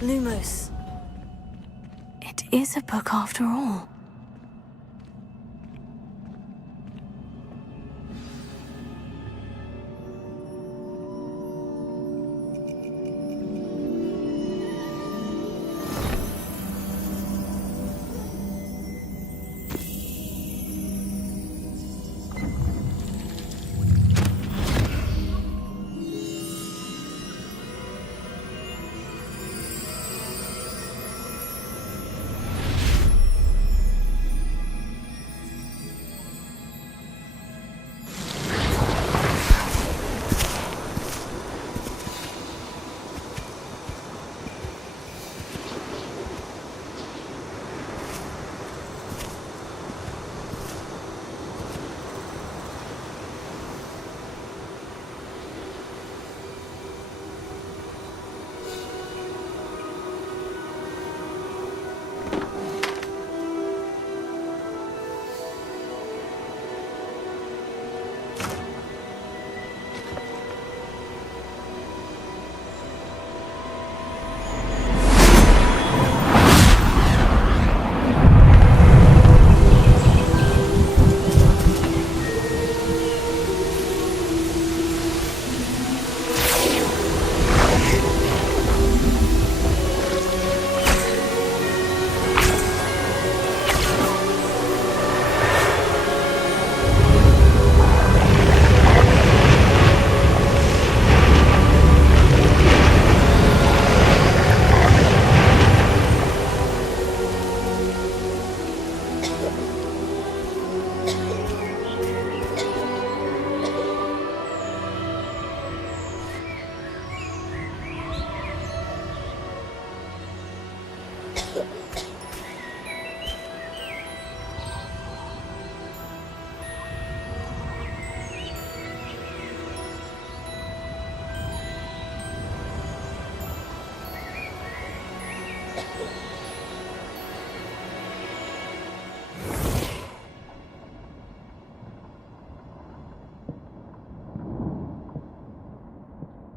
Lumos. It is a book after all.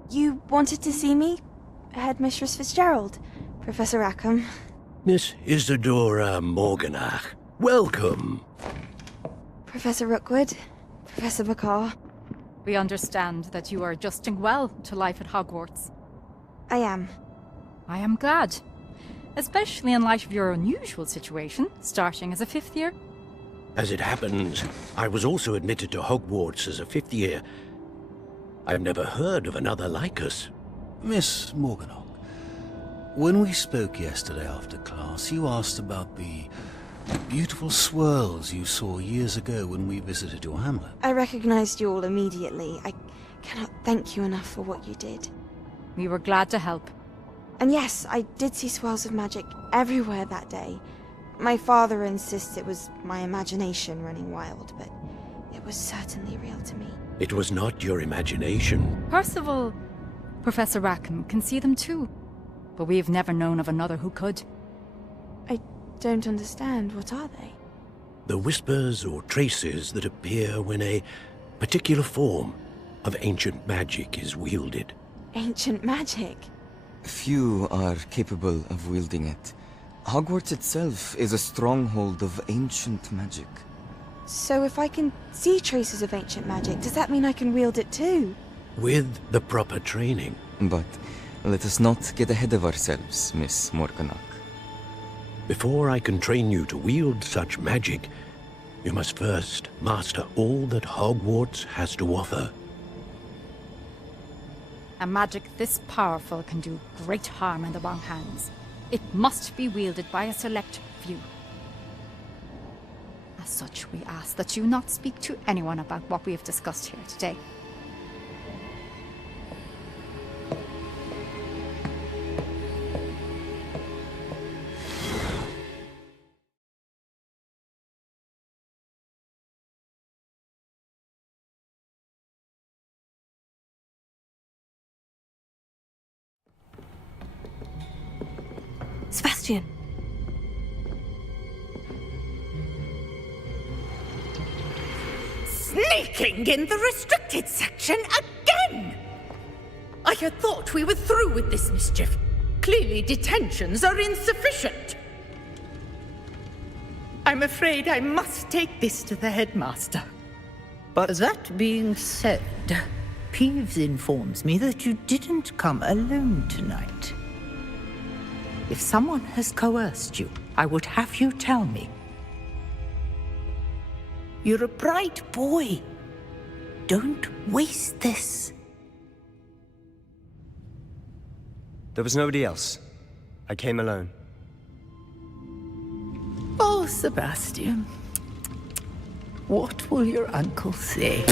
You wanted to see me? Headmistress Fitzgerald? Professor Rackham? Miss Isadora Morganach, welcome. Professor Rookwood? Professor Bakar? We understand that you are adjusting well to life at Hogwarts. I am. I am glad. Especially in light of your unusual situation, starting as a 5th year. As it happens, I was also admitted to Hogwarts as a 5th year. I've never heard of another like us. Miss Morganach, when we spoke yesterday after class, you asked about the beautiful swirls you saw years ago when we visited your hamlet. I recognized you all immediately. I cannot thank you enough for what you did. We were glad to help. And yes, I did see swirls of magic everywhere that day. My father insists it was my imagination running wild, but it was certainly real to me. It was not your imagination. Percival, Professor Rackham can see them too. But we've never known of another who could. I don't understand. What are they? The whispers or traces that appear when a particular form of ancient magic is wielded. Ancient magic? Few are capable of wielding it. Hogwarts itself is a stronghold of ancient magic. So if I can see traces of ancient magic, does that mean I can wield it too? With the proper training. But let us not get ahead of ourselves, Miss Morganach. Before I can train you to wield such magic, you must first master all that Hogwarts has to offer. A magic this powerful can do great harm in the wrong hands. It must be wielded by a select few. As such, we ask that you not speak to anyone about what we have discussed here today. Sebastian. Sneaking in the restricted section again! I had thought we were through with this mischief. Clearly, detentions are insufficient. I'm afraid I must take this to the headmaster. But that being said, Peeves informs me that you didn't come alone tonight. If someone has coerced you, I would have you tell me. You're a bright boy. Don't waste this. there was nobody else. I came alone. Oh, Sebastian. What will your uncle say?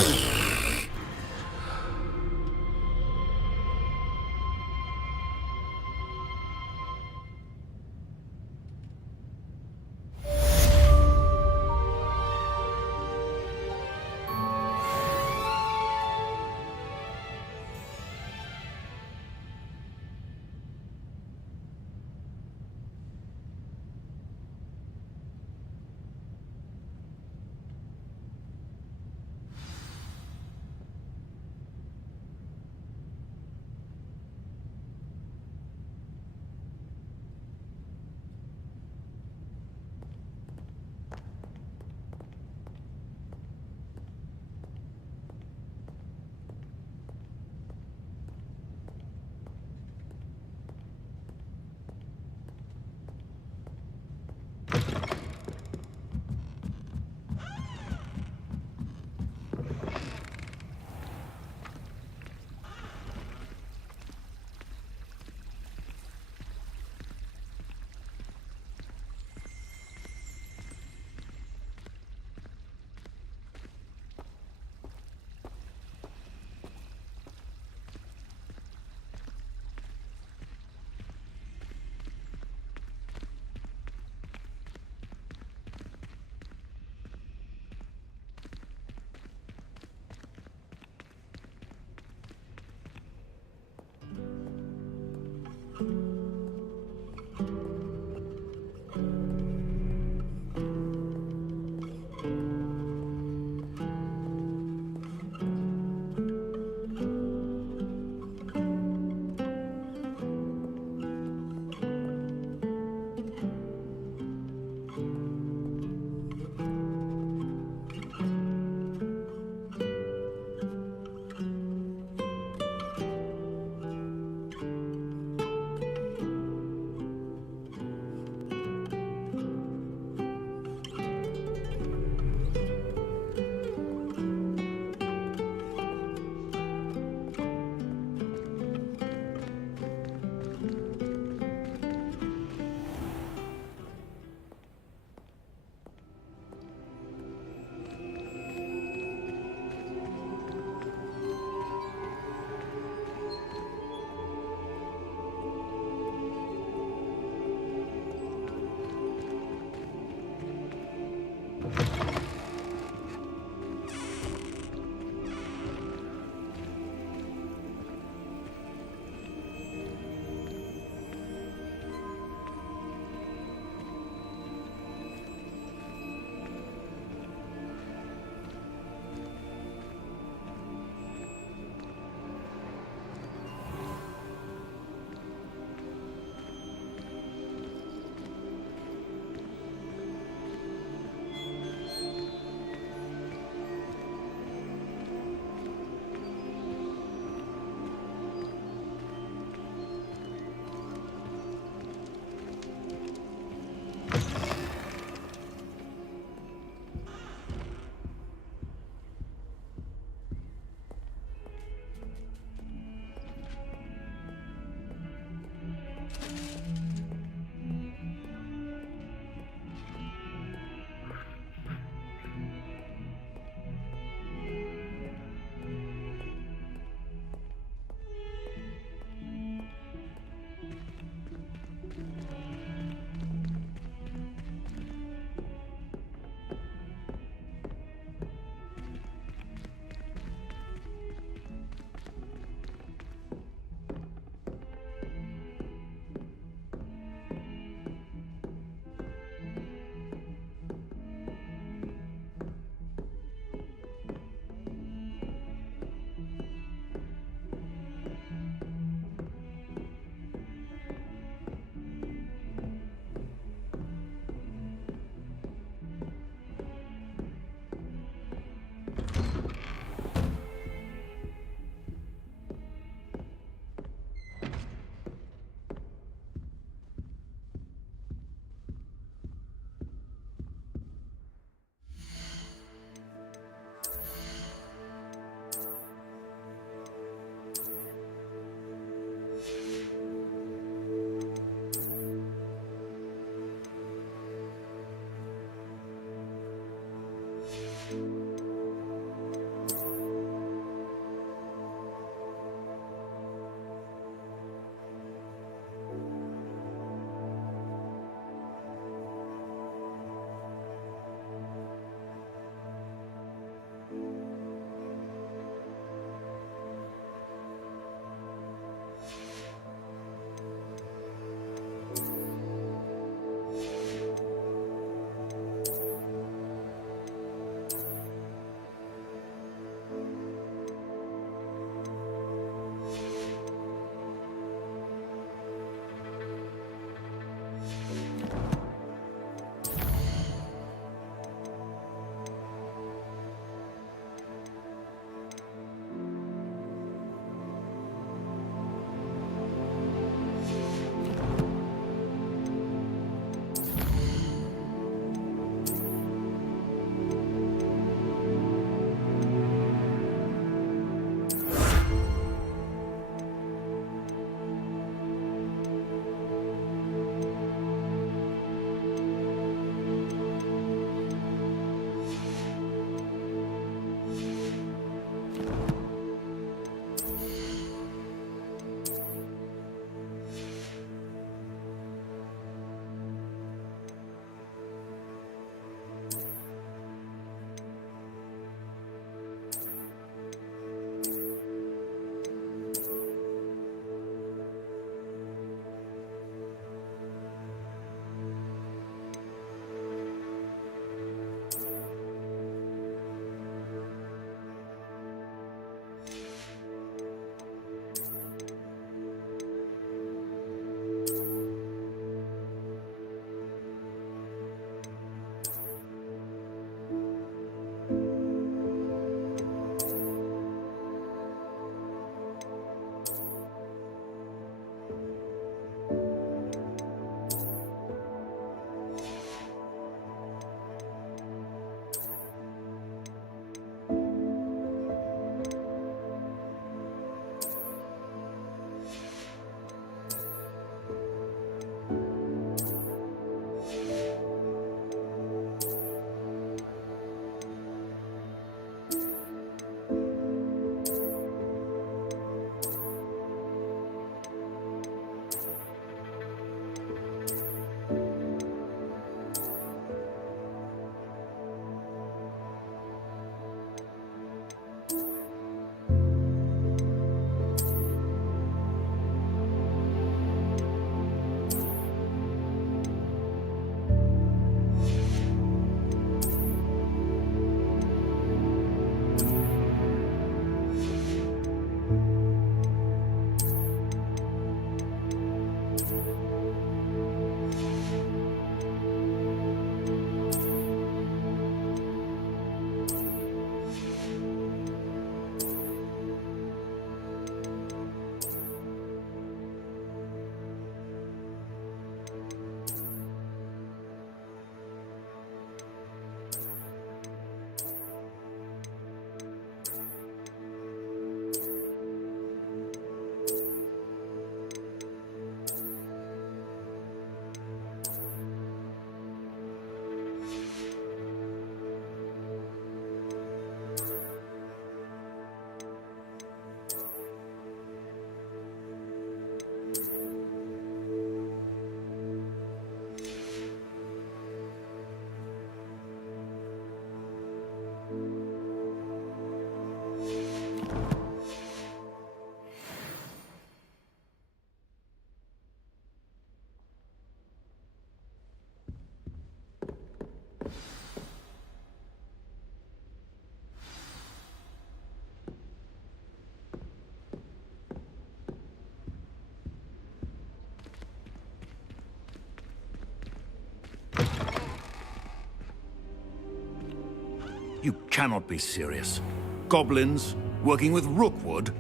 You cannot be serious. Goblins working with Rookwood?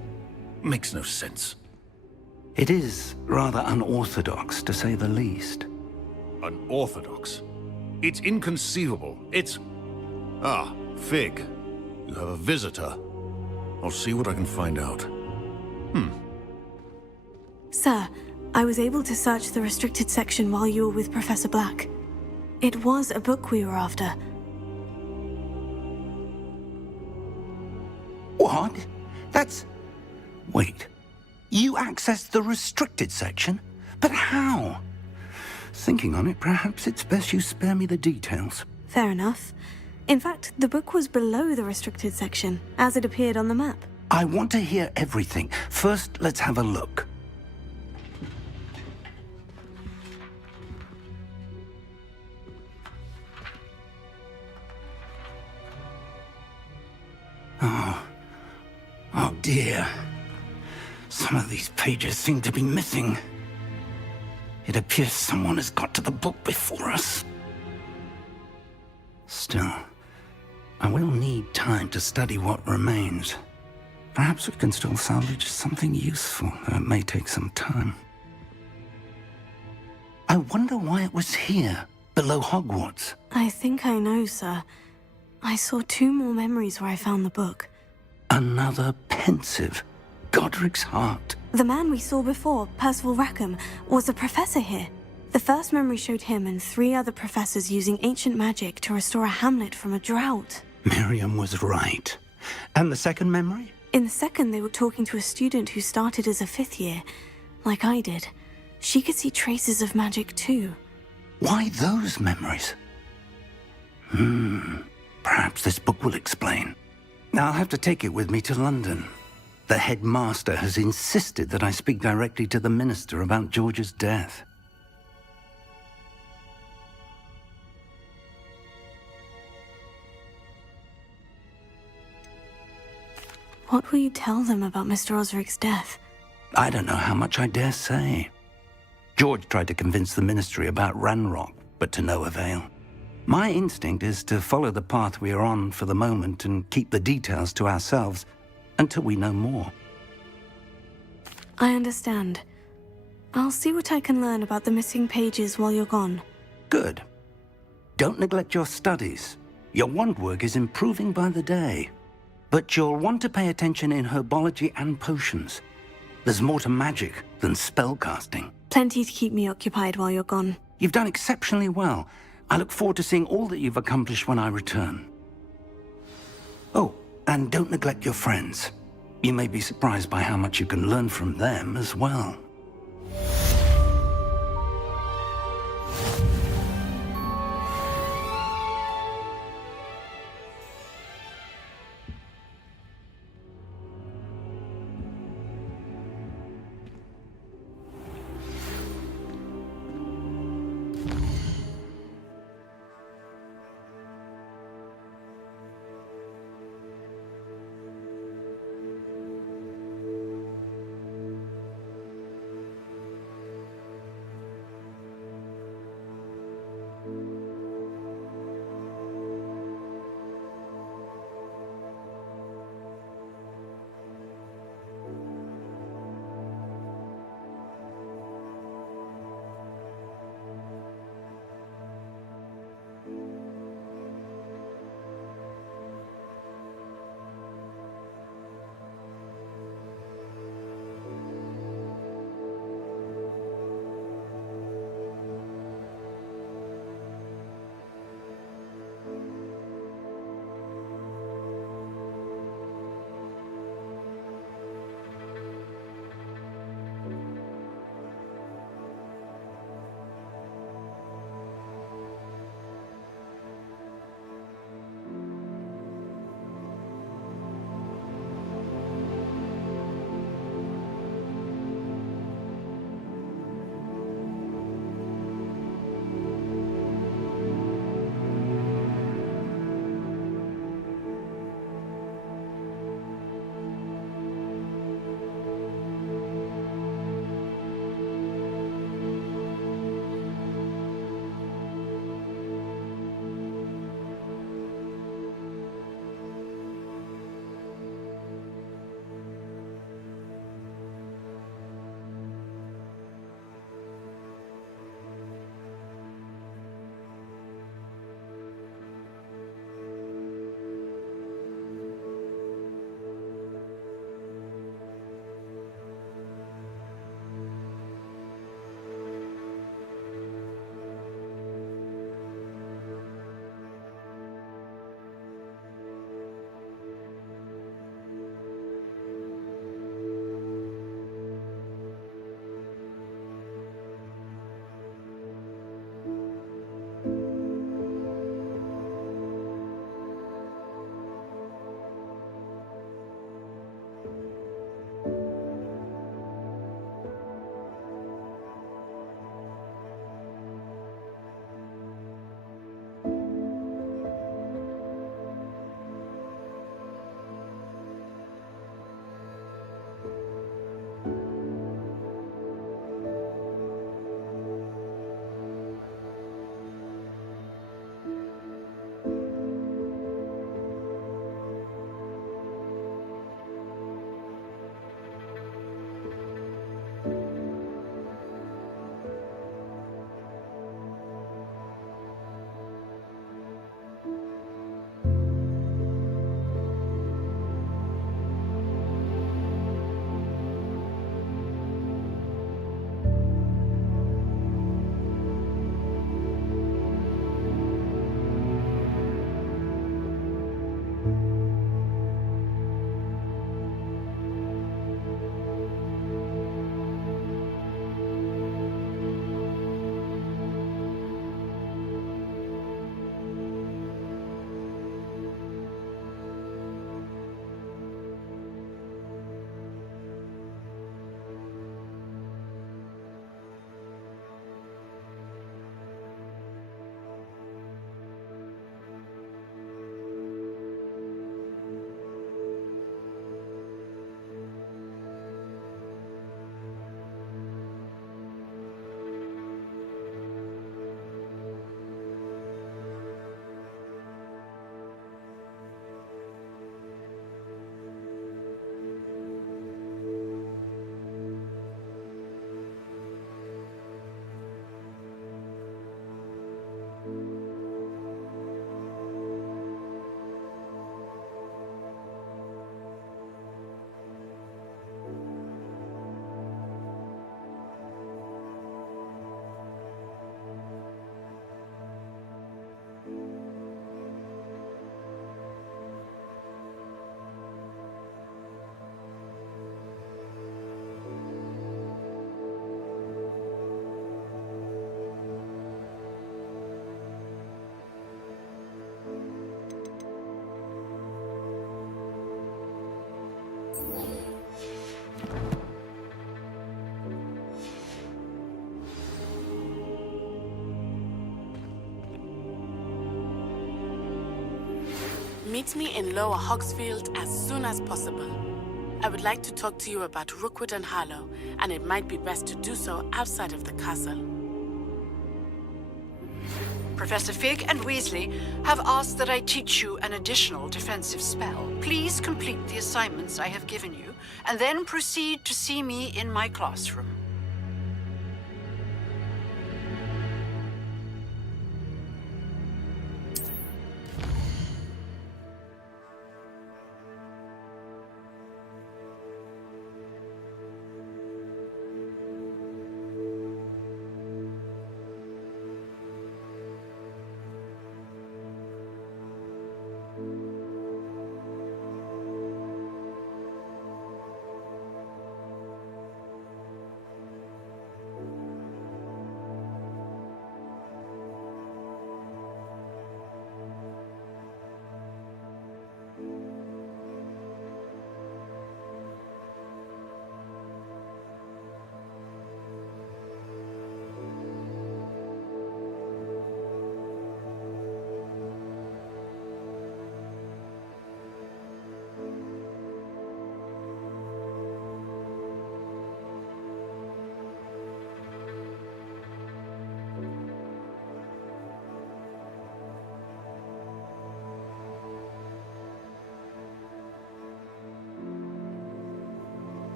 Makes no sense. It is rather unorthodox, to say the least. Unorthodox? It's inconceivable. It's... Ah, Fig. You have a visitor. I'll see what I can find out. Sir, I was able to search the restricted section while you were with Professor Black. It was a book we were after. What? That's... Wait. You accessed the restricted section? But how? Thinking on it, perhaps it's best you spare me the details. Fair enough. In fact, the book was below the restricted section, as it appeared on the map. I want to hear everything. First, let's have a look. Oh dear. Some of these pages seem to be missing. It appears someone has got to the book before us. Still, I will need time to study what remains. Perhaps we can still salvage something useful, though it may take some time. I wonder why it was here, below Hogwarts. I think I know, sir. I saw 2 more memories where I found the book. Another pensive. Godric's heart. The man we saw before, Percival Rackham, was a professor here. The first memory showed him and 3 other professors using ancient magic to restore a hamlet from a drought. Miriam was right. And the second memory? In the second, they were talking to a student who started as a 5th year, like I did. She could see traces of magic too. Why those memories? Perhaps this book will explain. I'll have to take it with me to London. The headmaster has insisted that I speak directly to the minister about George's death. What will you tell them about Mr. Osric's death? I don't know how much I dare say. George tried to convince the ministry about Ranrock, but to no avail. My instinct is to follow the path we are on for the moment and keep the details to ourselves until we know more. I understand. I'll see what I can learn about the missing pages while you're gone. Good. Don't neglect your studies. Your wand work is improving by the day. But you'll want to pay attention in herbology and potions. There's more to magic than spellcasting. Plenty to keep me occupied while you're gone. You've done exceptionally well. I look forward to seeing all that you've accomplished when I return. Oh, and don't neglect your friends. You may be surprised by how much you can learn from them as well. Meet me in Lower Hogsfield as soon as possible. I would like to talk to you about Rookwood and Harlow, and it might be best to do so outside of the castle. Professor Fig and Weasley have asked that I teach you an additional defensive spell. Please complete the assignments I have given you, and then proceed to see me in my classroom.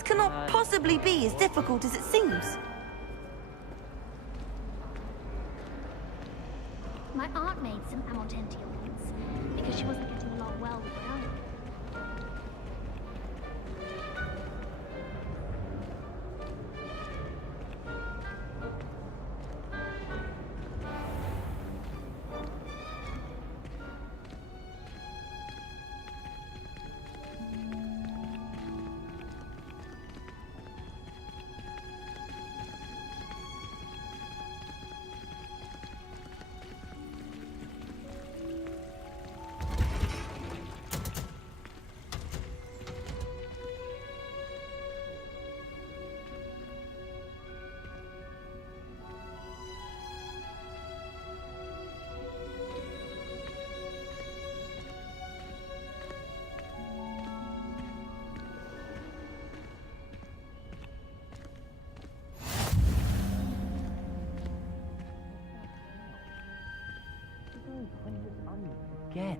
This cannot possibly be as difficult as it seems. My aunt made some Amortentia once, because she wasn't getting along well with my uncle. Again.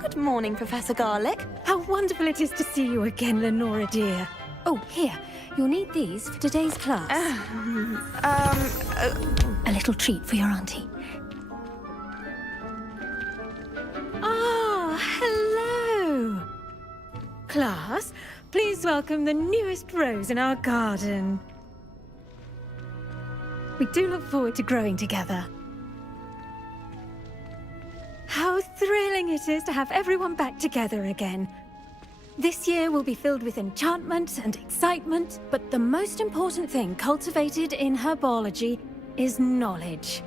Good morning, Professor Garlick. How wonderful it is to see you again, Lenora dear. Oh, here. You'll need these for today's class. A little treat for your auntie. Ah, hello. Class, please welcome the newest rose in our garden. We do look forward to growing together. How thrilling it is to have everyone back together again. This year will be filled with enchantment and excitement, but the most important thing cultivated in herbology is knowledge.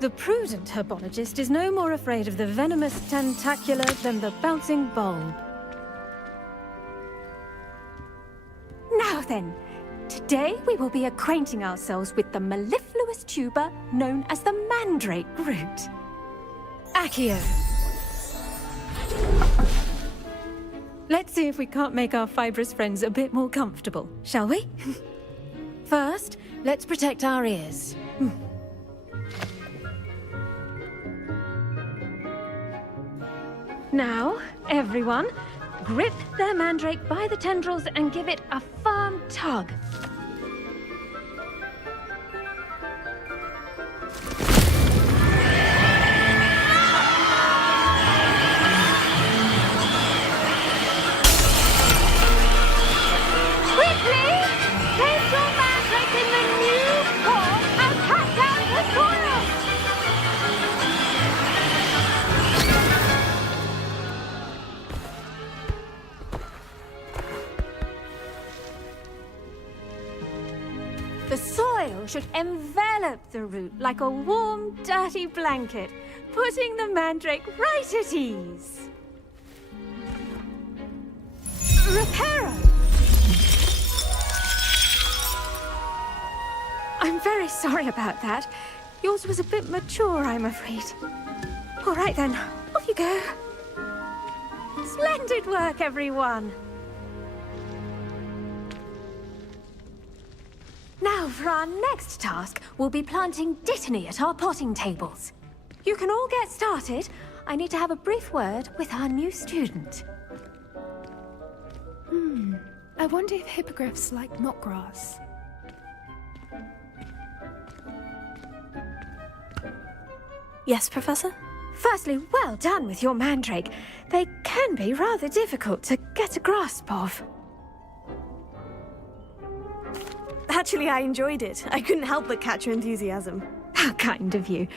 The prudent herbologist is no more afraid of the venomous tentacula than the bouncing bulb. Now then, today we will be acquainting ourselves with the mellifluous tuber known as the mandrake root. Accio. Let's see if we can't make our fibrous friends a bit more comfortable, shall we? First, let's protect our ears. Now, everyone, grip their mandrake by the tendrils and give it a firm tug. Quickly! Place your mandrake in the new form and cut down the soil! The soil should envelop the root like a warm, dirty blanket, putting the mandrake right at ease. Reparo! I'm very sorry about that. Yours was a bit mature, I'm afraid. All right then, off you go. Splendid work, everyone. Now, for our next task, we'll be planting dittany at our potting tables. You can all get started. I need to have a brief word with our new student. I wonder if hippogriffs like knotgrass. Yes, Professor? Firstly, well done with your mandrake. They can be rather difficult to get a grasp of. Actually, I enjoyed it. I couldn't help but catch your enthusiasm. How kind of you.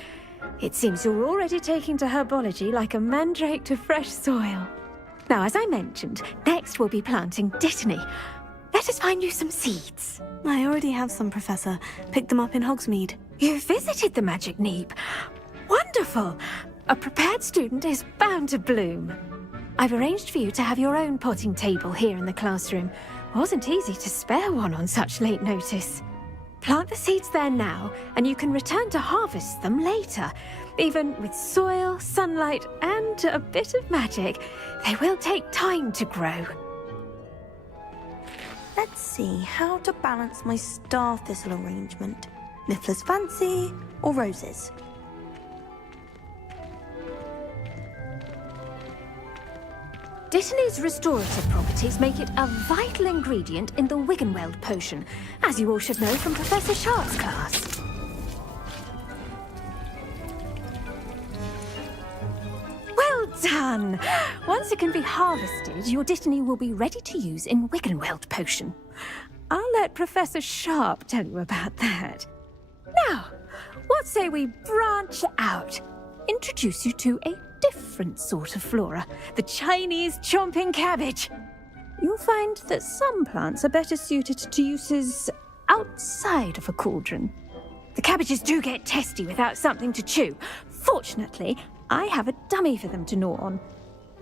It seems you're already taking to herbology like a mandrake to fresh soil. Now, as I mentioned, next we'll be planting dittany. Let us find you some seeds. I already have some, Professor. Picked them up in Hogsmeade. You visited the Magic Neep. Wonderful! A prepared student is bound to bloom. I've arranged for you to have your own potting table here in the classroom. Wasn't easy to spare one on such late notice. Plant the seeds there now, and you can return to harvest them later. Even with soil, sunlight, and a bit of magic, they will take time to grow. Let's see how to balance my star thistle arrangement. Niffler's fancy or roses? Dittany's restorative properties make it a vital ingredient in the Wiggenweld potion, as you all should know from Professor Sharp's class. Well done! Once it can be harvested, your dittany will be ready to use in Wiggenweld potion. I'll let Professor Sharp tell you about that. Now, what say we branch out? Introduce you to a different sort of flora, the Chinese chomping cabbage. You'll find that some plants are better suited to uses outside of a cauldron. The cabbages do get testy without something to chew. Fortunately, I have a dummy for them to gnaw on.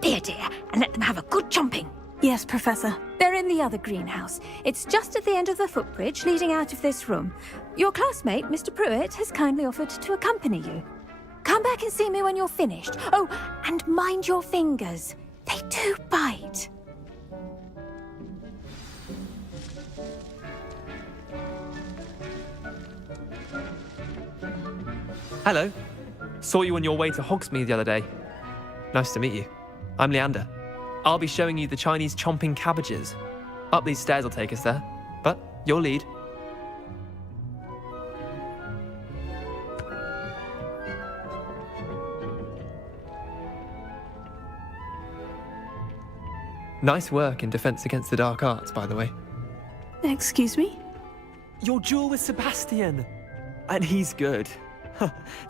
Be a dear and let them have a good chomping. Yes, Professor. They're in the other greenhouse. It's just at the end of the footbridge leading out of this room. Your classmate, Mr. Pruitt, has kindly offered to accompany you. Come back and see me when you're finished. Oh, and mind your fingers. They do bite. Hello. Saw you on your way to Hogsmeade the other day. Nice to meet you. I'm Leander. I'll be showing you the Chinese chomping cabbages. Up these stairs will take us there, but you'll lead. Nice work in Defense Against the Dark Arts, by the way. Excuse me? Your duel with Sebastian! And he's good.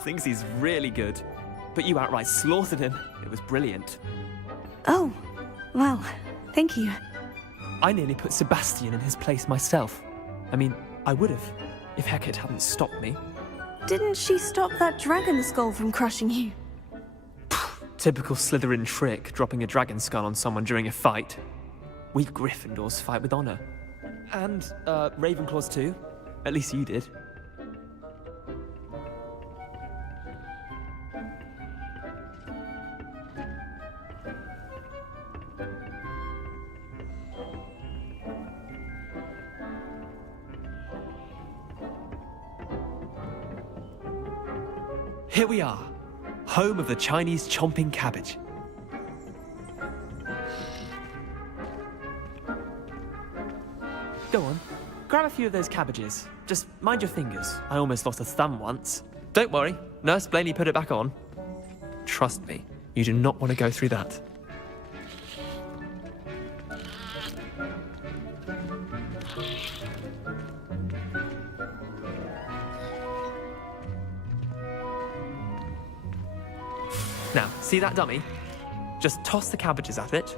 Thinks he's really good. But you outright slaughtered him. It was brilliant. Oh, well, thank you. I nearly put Sebastian in his place myself. I mean, I would have, if Hecate hadn't stopped me. Didn't she stop that dragon skull from crushing you? Typical Slytherin trick, dropping a dragon skull on someone during a fight. We Gryffindors fight with honor. And, Ravenclaws too. At least you did. Here we are, home of the Chinese chomping cabbage. Go on, grab a few of those cabbages. Just mind your fingers. I almost lost a thumb once. Don't worry, Nurse Blaney put it back on. Trust me, you do not want to go through that. Now, see that dummy? Just toss the cabbages at it,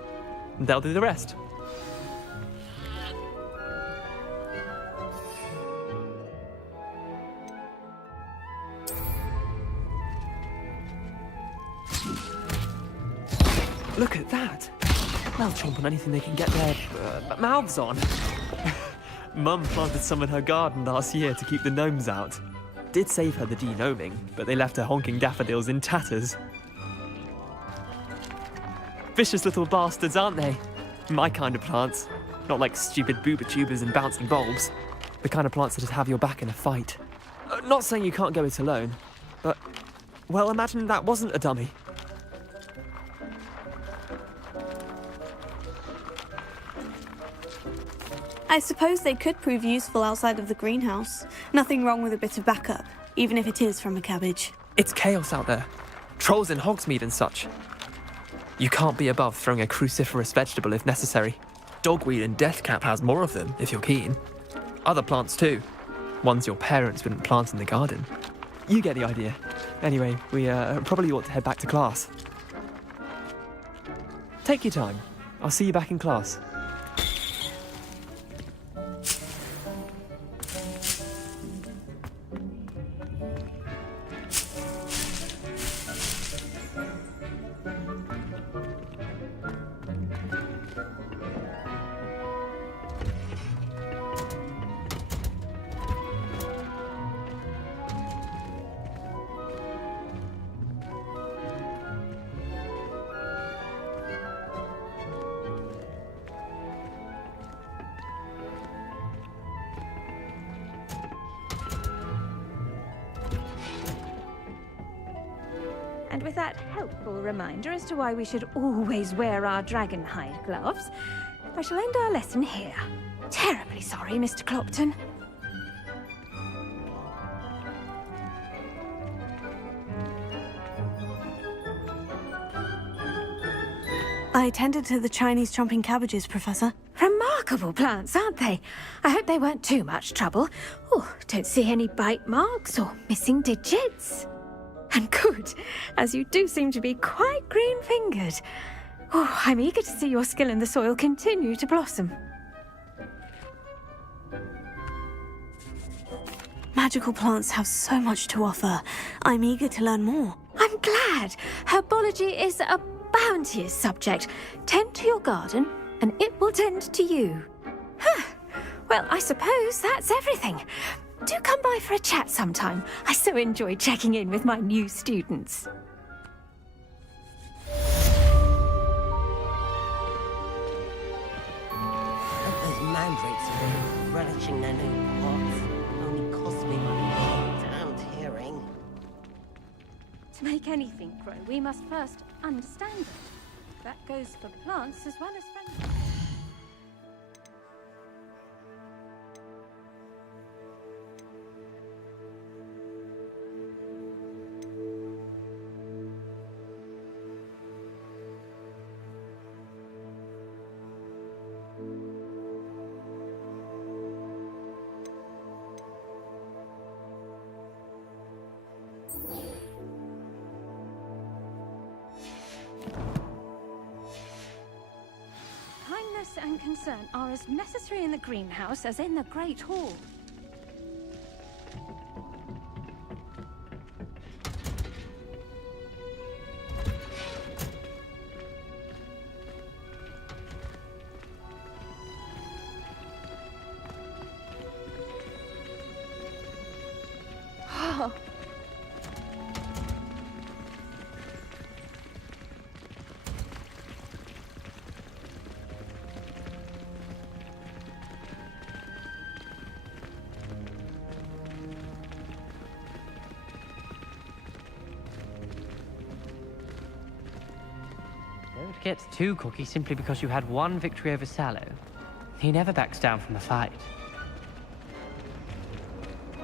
and they'll do the rest. Look at that! They'll chomp on anything they can get their mouths on. Mum planted some in her garden last year to keep the gnomes out. Did save her the de-gnoming, but they left her honking daffodils in tatters. Vicious little bastards, aren't they? My kind of plants. Not like stupid booba tubers and bouncing bulbs. The kind of plants that just have your back in a fight. Not saying you can't go it alone, but... well, imagine that wasn't a dummy. I suppose they could prove useful outside of the greenhouse. Nothing wrong with a bit of backup, even if it is from a cabbage. It's chaos out there. Trolls in Hogsmeade and such. You can't be above throwing a cruciferous vegetable if necessary. Dogweed and deathcap has more of them, if you're keen. Other plants too. Ones your parents wouldn't plant in the garden. You get the idea. Anyway, we probably ought to head back to class. Take your time. I'll see you back in class. And with that helpful reminder as to why we should always wear our dragon hide gloves, I shall end our lesson here. Terribly sorry, Mr. Clopton. I attended to the Chinese chomping cabbages, Professor. Remarkable plants, aren't they? I hope they weren't too much trouble. Oh, don't see any bite marks or missing digits. And good, as you do seem to be quite green-fingered. Oh, I'm eager to see your skill in the soil continue to blossom. Magical plants have so much to offer. I'm eager to learn more. I'm glad. Herbology is a bounteous subject. Tend to your garden, and it will tend to you. Huh. Well, I suppose that's everything. Do come by for a chat sometime. I so enjoy checking in with my new students. Those mandrakes are really relishing their new pots. Only cost me money. Damned hearing. To make anything grow, we must first understand it. That goes for plants as well as friends. Kindness and concern are as necessary in the greenhouse as in the Great Hall. Don't get too cocky simply because you had one victory over Sallow. He never backs down from a fight.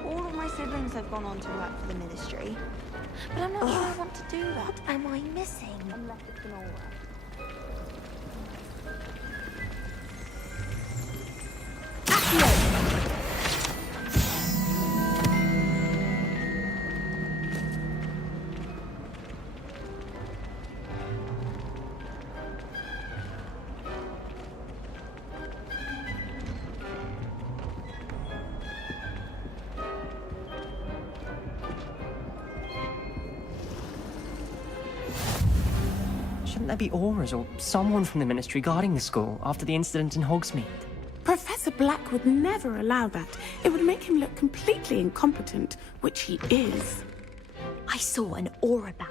All of my siblings have gone on to work for the ministry. But I'm not sure I want to do that. What am I missing? Unless it's an aura. Shouldn't there be auras or someone from the ministry guarding the school after the incident in Hogsmeade? Professor Black would never allow that. It would make him look completely incompetent, which he is. I saw an aura bound.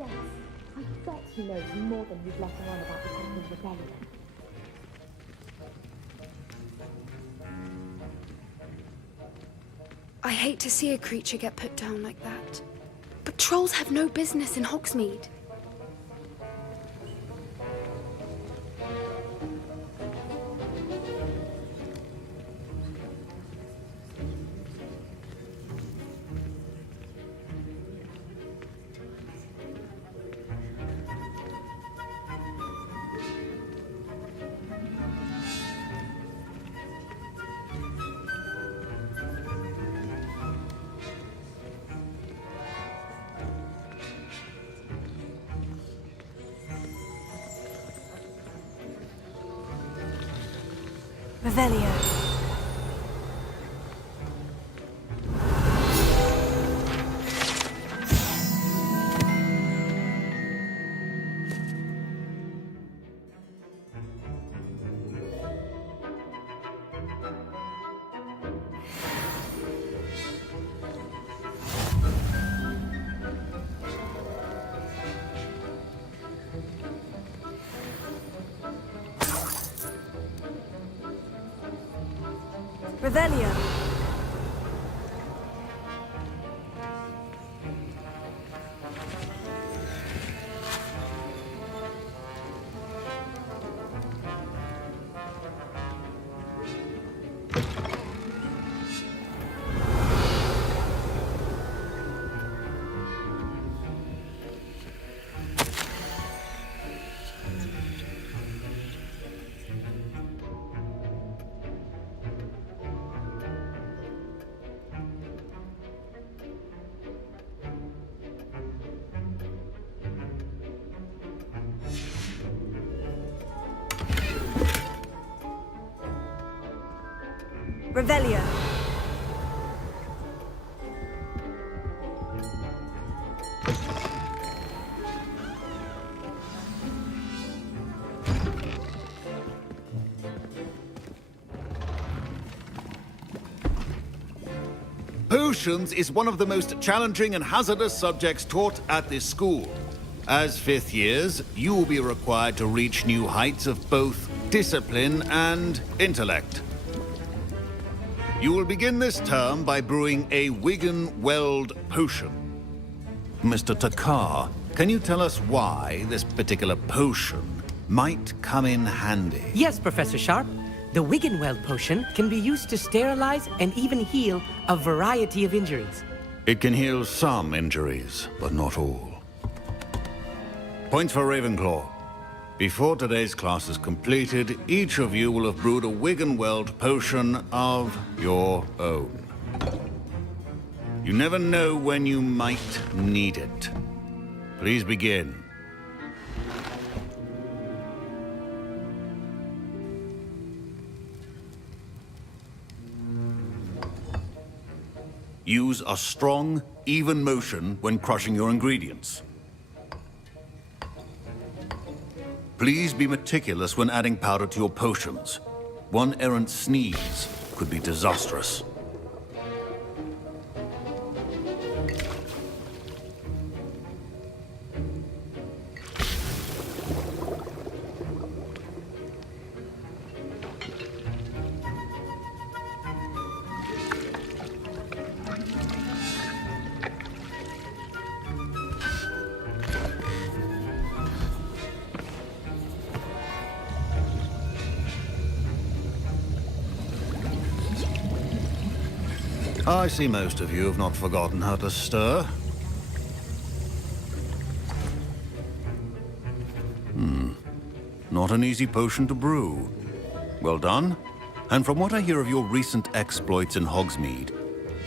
I bet he knows more than he's letting on about the Captain's rebellion. I hate to see a creature get put down like that. But trolls have no business in Hogsmeade. Revelio. Revelio. Revelio. Potions is one of the most challenging and hazardous subjects taught at this school. As fifth years, you will be required to reach new heights of both discipline and intellect. You will begin this term by brewing a Wiggen-Weld potion. Mr. Takar, can you tell us why this particular potion might come in handy? Yes, Professor Sharp. The Wiggen-Weld potion can be used to sterilize and even heal a variety of injuries. It can heal some injuries, but not all. Points for Ravenclaw. Before today's class is completed, each of you will have brewed a Wiggen-Weld potion of your own. You never know when you might need it. Please begin. Use a strong, even motion when crushing your ingredients. Please be meticulous when adding powder to your potions. One errant sneeze could be disastrous. I see most of you have not forgotten how to stir. Not an easy potion to brew. Well done. And from what I hear of your recent exploits in Hogsmeade,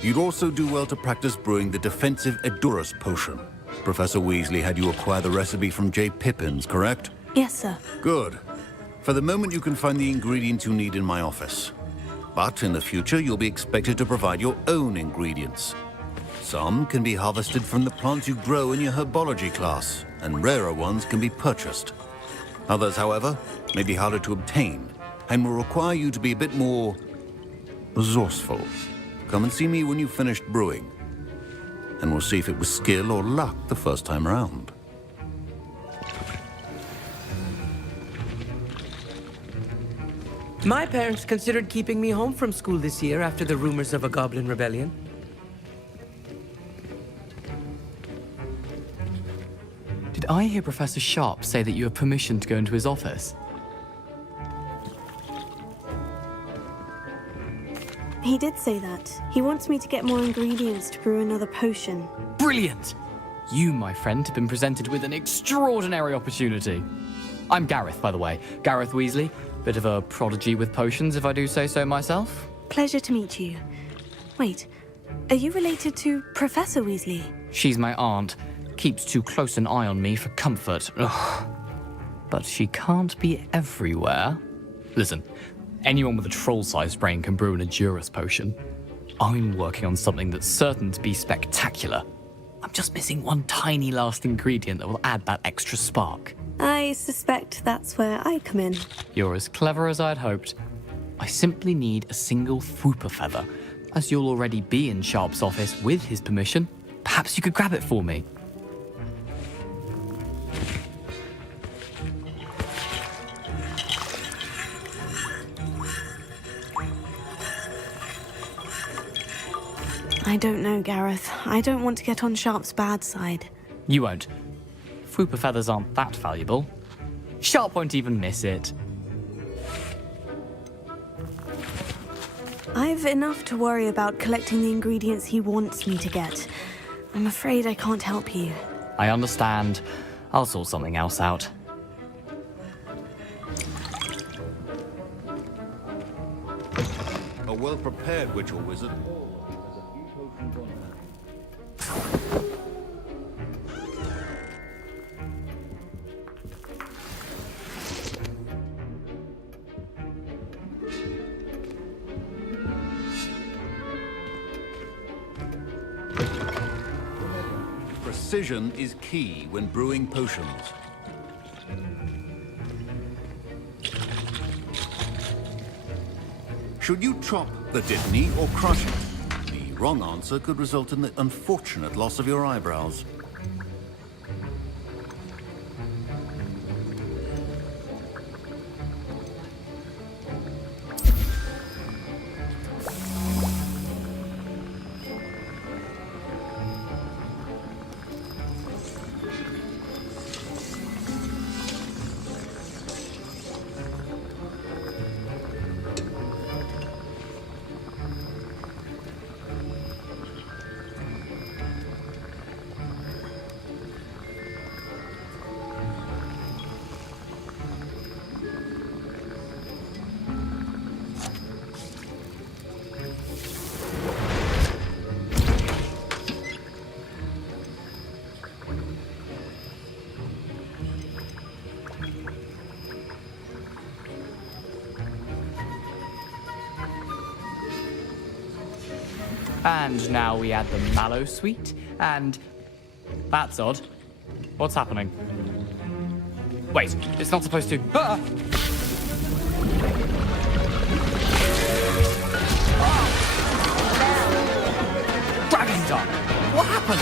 you'd also do well to practice brewing the defensive Edurus potion. Professor Weasley had you acquire the recipe from J. Pippin's, correct? Yes, sir. Good. For the moment, you can find the ingredients you need in my office. But in the future, you'll be expected to provide your own ingredients. Some can be harvested from the plants you grow in your herbology class, and rarer ones can be purchased. Others, however, may be harder to obtain, and will require you to be a bit more resourceful. Come and see me when you've finished brewing, and we'll see if it was skill or luck the first time around. My parents considered keeping me home from school this year after the rumors of a goblin rebellion. Did I hear Professor Sharp say that you have permission to go into his office? He did say that. He wants me to get more ingredients to brew another potion. Brilliant! You, my friend, have been presented with an extraordinary opportunity. I'm Gareth, by the way. Gareth Weasley. Bit of a prodigy with potions, if I do say so myself. Pleasure to meet you. Wait, are you related to Professor Weasley? She's my aunt. Keeps too close an eye on me for comfort. Ugh. But she can't be everywhere. Listen, anyone with a troll-sized brain can brew an Edurus potion. I'm working on something that's certain to be spectacular. I'm just missing one tiny last ingredient that will add that extra spark. I suspect that's where I come in. You're as clever as I'd hoped. I simply need a single Fwooper feather. As you'll already be in Sharp's office with his permission, perhaps you could grab it for me. I don't know, Gareth. I don't want to get on Sharp's bad side. You won't. Fwooper feathers aren't that valuable. Sharp won't even miss it. I've enough to worry about collecting the ingredients he wants me to get. I'm afraid I can't help you. I understand. I'll sort something else out. A well-prepared witch or wizard has a few potions on hand. Precision is key when brewing potions. Should you chop the dittany or crush it? The wrong answer could result in the unfortunate loss of your eyebrows. And now we add the mallow sweet, and... That's odd. What's happening? Wait, it's not supposed to... Ah! Dragon Dog! What happened?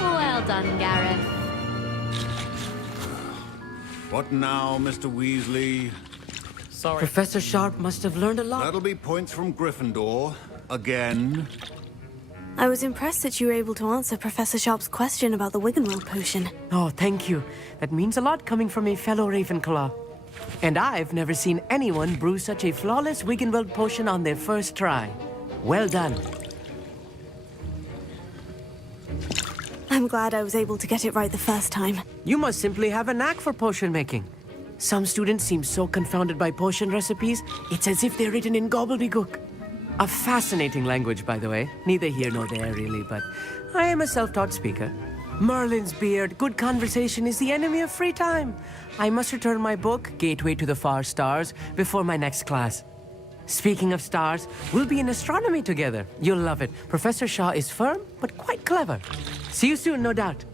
Well done, Gareth. What now, Mr. Weasley? Sorry. Professor Sharp must have learned a lot. That'll be points from Gryffindor. Again. I was impressed that you were able to answer Professor Sharp's question about the Wiggenweld potion. Oh, thank you. That means a lot coming from a fellow Ravenclaw. And I've never seen anyone brew such a flawless Wiggenweld potion on their first try. Well done. I'm glad I was able to get it right the first time. You must simply have a knack for potion making. Some students seem so confounded by potion recipes, it's as if they're written in gobbledygook. A fascinating language, by the way. Neither here nor there, really, but I am a self-taught speaker. Merlin's beard, good conversation is the enemy of free time. I must return my book, Gateway to the Far Stars, before my next class. Speaking of stars, we'll be in astronomy together. You'll love it. Professor Shaw is firm, but quite clever. See you soon, no doubt.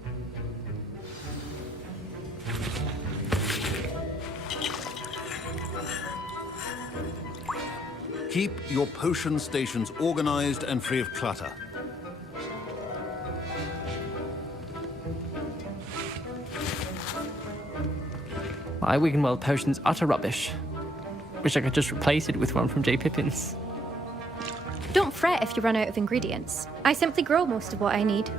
Keep your potion stations organized and free of clutter. My Wiggenweld potion's utter rubbish. Wish I could just replace it with one from J. Pippin's. Don't fret if you run out of ingredients. I simply grow most of what I need.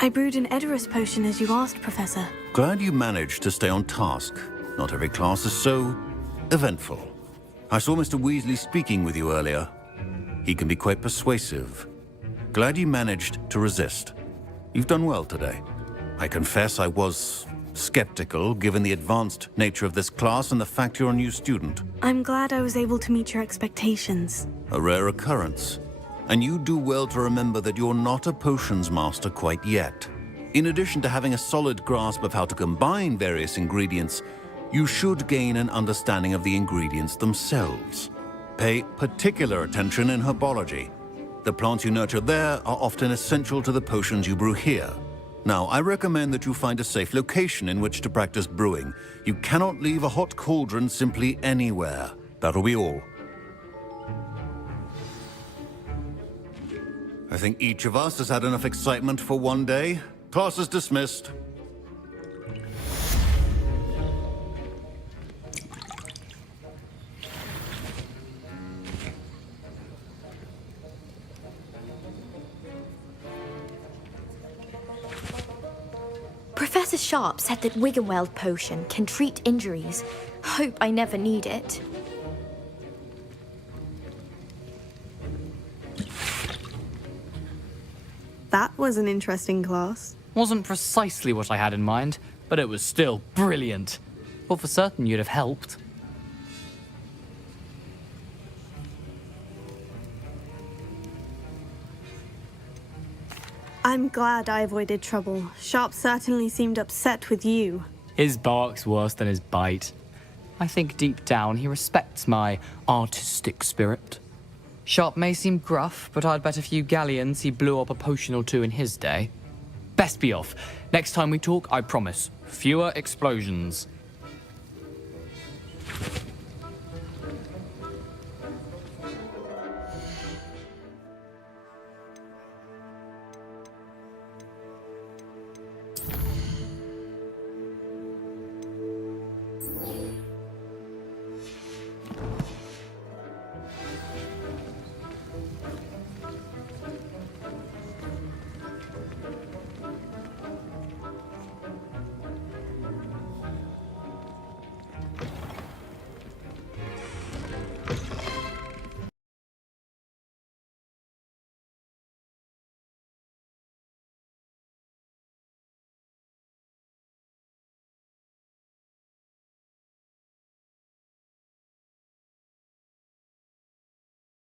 I brewed an Edorus potion as you asked, Professor. Glad you managed to stay on task. Not every class is so eventful. I saw Mr. Weasley speaking with you earlier. He can be quite persuasive. Glad you managed to resist. You've done well today. I confess I was skeptical, given the advanced nature of this class and the fact you're a new student. I'm glad I was able to meet your expectations. A rare occurrence. And you do well to remember that you're not a potions master quite yet. In addition to having a solid grasp of how to combine various ingredients, you should gain an understanding of the ingredients themselves. Pay particular attention in herbology. The plants you nurture there are often essential to the potions you brew here. Now, I recommend that you find a safe location in which to practice brewing. You cannot leave a hot cauldron simply anywhere. That'll be all. I think each of us has had enough excitement for one day. Class is dismissed. Professor Sharp said that Wiggenweld potion can treat injuries. Hope I never need it. That was an interesting class. Wasn't precisely what I had in mind, but it was still brilliant. Well, for certain you'd have helped. I'm glad I avoided trouble. Sharp certainly seemed upset with you. His bark's worse than his bite. I think deep down he respects my artistic spirit. Sharp may seem gruff, but I'd bet a few galleons he blew up a potion or two in his day. Best be off. Next time we talk, I promise, fewer explosions.